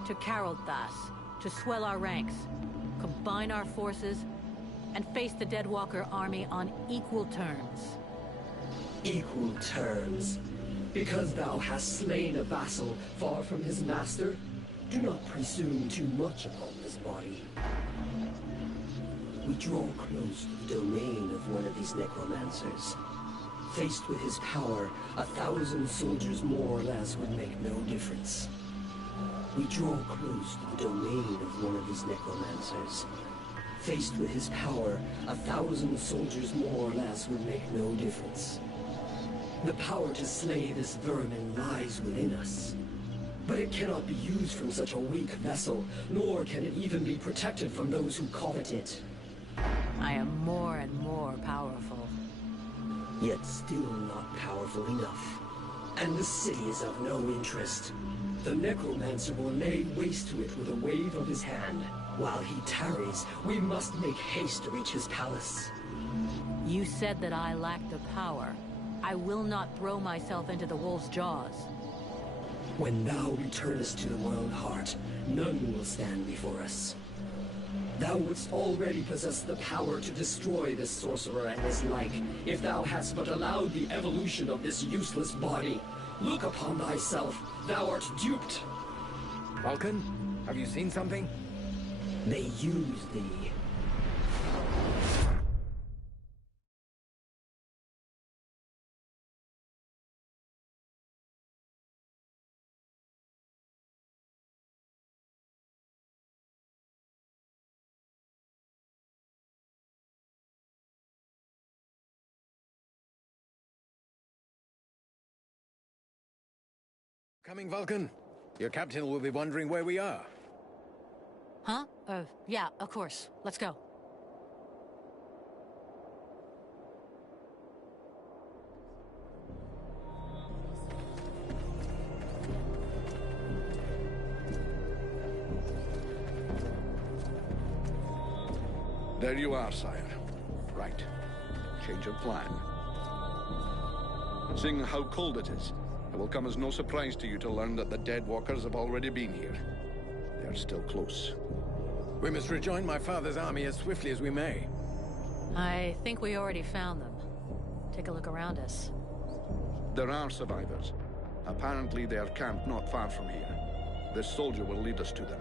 To Carolthas, to swell our ranks, combine our forces, and face the Deadwalker army on equal terms. Equal terms? Because thou hast slain a vassal far from his master? Do not presume too much upon this body. We draw close to the domain of one of these necromancers. Faced with his power, 1,000 soldiers more or less would make no difference. We draw close to the domain of one of these necromancers. Faced with his power, 1,000 soldiers more or less would make no difference. The power to slay this vermin lies within us. But it cannot be used from such a weak vessel, nor can it even be protected from those who covet it. I am more and more powerful. Yet still not powerful enough. And the city is of no interest. The necromancer will lay waste to it with a wave of his hand. While he tarries, we must make haste to reach his palace. You said that I lack the power. I will not throw myself into the wolf's jaws. When thou returnest to the world heart, none will stand before us. Thou wouldst already possess the power to destroy this sorcerer and his like, if thou hadst but allowed the evolution of this useless body. Look upon thyself, thou art duped. Vulcan, have you seen something? They use thee. Coming, Vulcan. Your captain will be wondering where we are. Huh? Yeah, of course. Let's go. There you are, sire. Right. Change of plan. Seeing how cold it is, it will come as no surprise to you to learn that the dead walkers have already been here. They are still close. We must rejoin my father's army as swiftly as we may. I think we already found them. Take a look around us. There are survivors. Apparently they are camped not far from here. This soldier will lead us to them.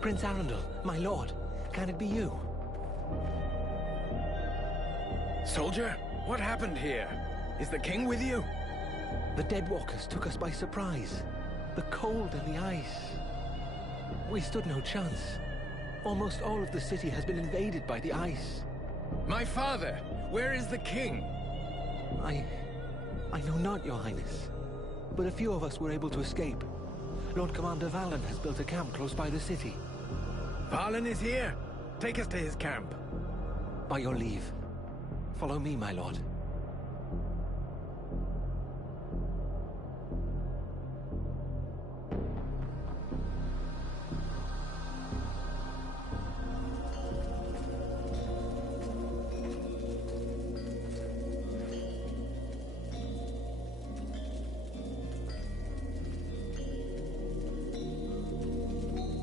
Prince Arundel, my lord, can it be you? Soldier, what happened here? Is the king with you? The Deadwalkers took us by surprise. The cold and the ice. We stood no chance. Almost all of the city has been invaded by the ice. My father! Where is the king? I know not, your highness. But a few of us were able to escape. Lord Commander Valen has built a camp close by the city. Valen is here! Take us to his camp. By your leave. Follow me, my lord.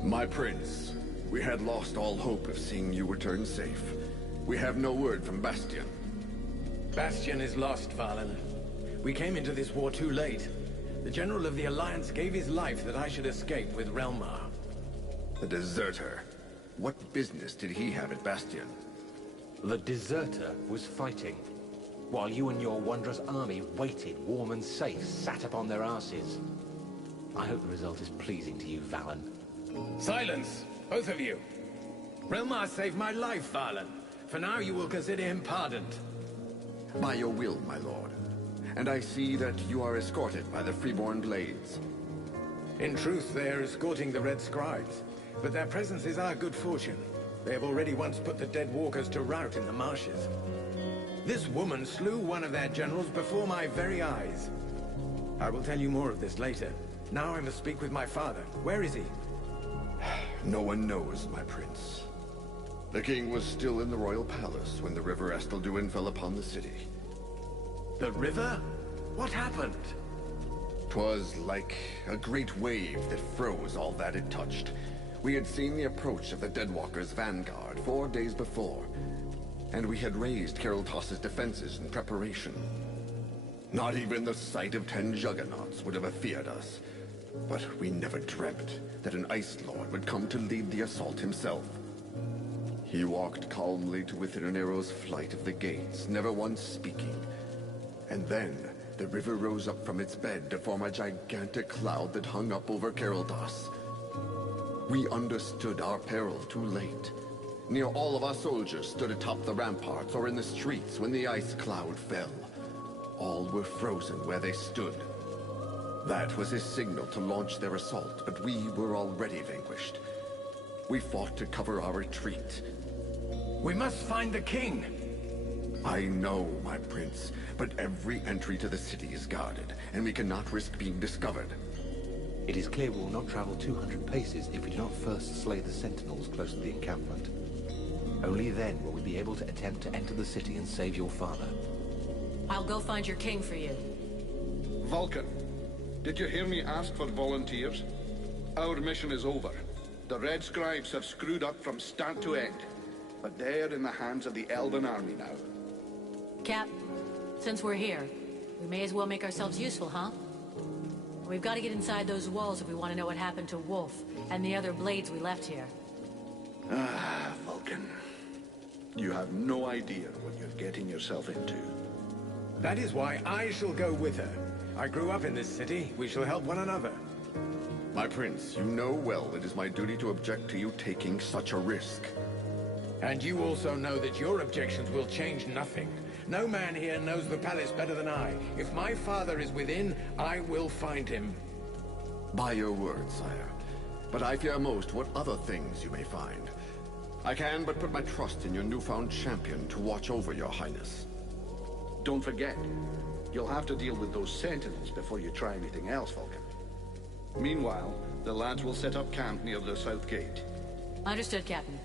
My prince, we had lost all hope of seeing you return safe. We have no word from Bastion. Bastion is lost, Valen. We came into this war too late. The General of the Alliance gave his life that I should escape with Relmar. The deserter. What business did he have at Bastion? The deserter was fighting, while you and your wondrous army waited, warm and safe, sat upon their asses. I hope the result is pleasing to you, Valen. Silence, both of you. Relmar saved my life, Valen. For now you will consider him pardoned. By your will, my lord. And I see that you are escorted by the freeborn blades. In truth, they are escorting the Red Scribes, but their presence is our good fortune. They have already once put the dead walkers to rout in the marshes. This woman slew one of their generals before my very eyes. I will tell you more of this later. Now I must speak with my father. Where is he? No one knows, my prince. The king was still in the royal palace when the river Estelduin fell upon the city. The river? What happened? 'Twas like a great wave that froze all that it touched. We had seen the approach of the Deadwalkers' vanguard 4 days before, and we had raised Keraltos' defenses in preparation. Not even the sight of 10 juggernauts would have afeared us. But we never dreamt that an Ice Lord would come to lead the assault himself. He walked calmly to within an arrow's flight of the gates, never once speaking. And then, the river rose up from its bed to form a gigantic cloud that hung up over Keraltos. We understood our peril too late. Near all of our soldiers stood atop the ramparts or in the streets when the ice cloud fell. All were frozen where they stood. That was his signal to launch their assault, but we were already vanquished. We fought to cover our retreat. We must find the king! I know, my prince, but every entry to the city is guarded, and we cannot risk being discovered. It is clear we will not travel 200 paces if we do not first slay the sentinels close to the encampment. Only then will we be able to attempt to enter the city and save your father. I'll go find your king for you. Vulcan, did you hear me ask for volunteers? Our mission is over. The Red Scribes have screwed up from start to end. But they're in the hands of the Elven army now. Cap, since we're here, we may as well make ourselves useful, huh? We've got to get inside those walls if we want to know what happened to Wolf and the other blades we left here. Ah, Vulcan. You have no idea what you're getting yourself into. That is why I shall go with her. I grew up in this city. We shall help one another. My prince, you know well it is my duty to object to you taking such a risk. And you also know that your objections will change nothing. No man here knows the palace better than I. If my father is within, I will find him. By your word, sire. But I fear most what other things you may find. I can but put my trust in your newfound champion to watch over your highness. Don't forget, you'll have to deal with those sentinels before you try anything else, Vulcan. Meanwhile, the lads will set up camp near the south gate. Understood, Captain.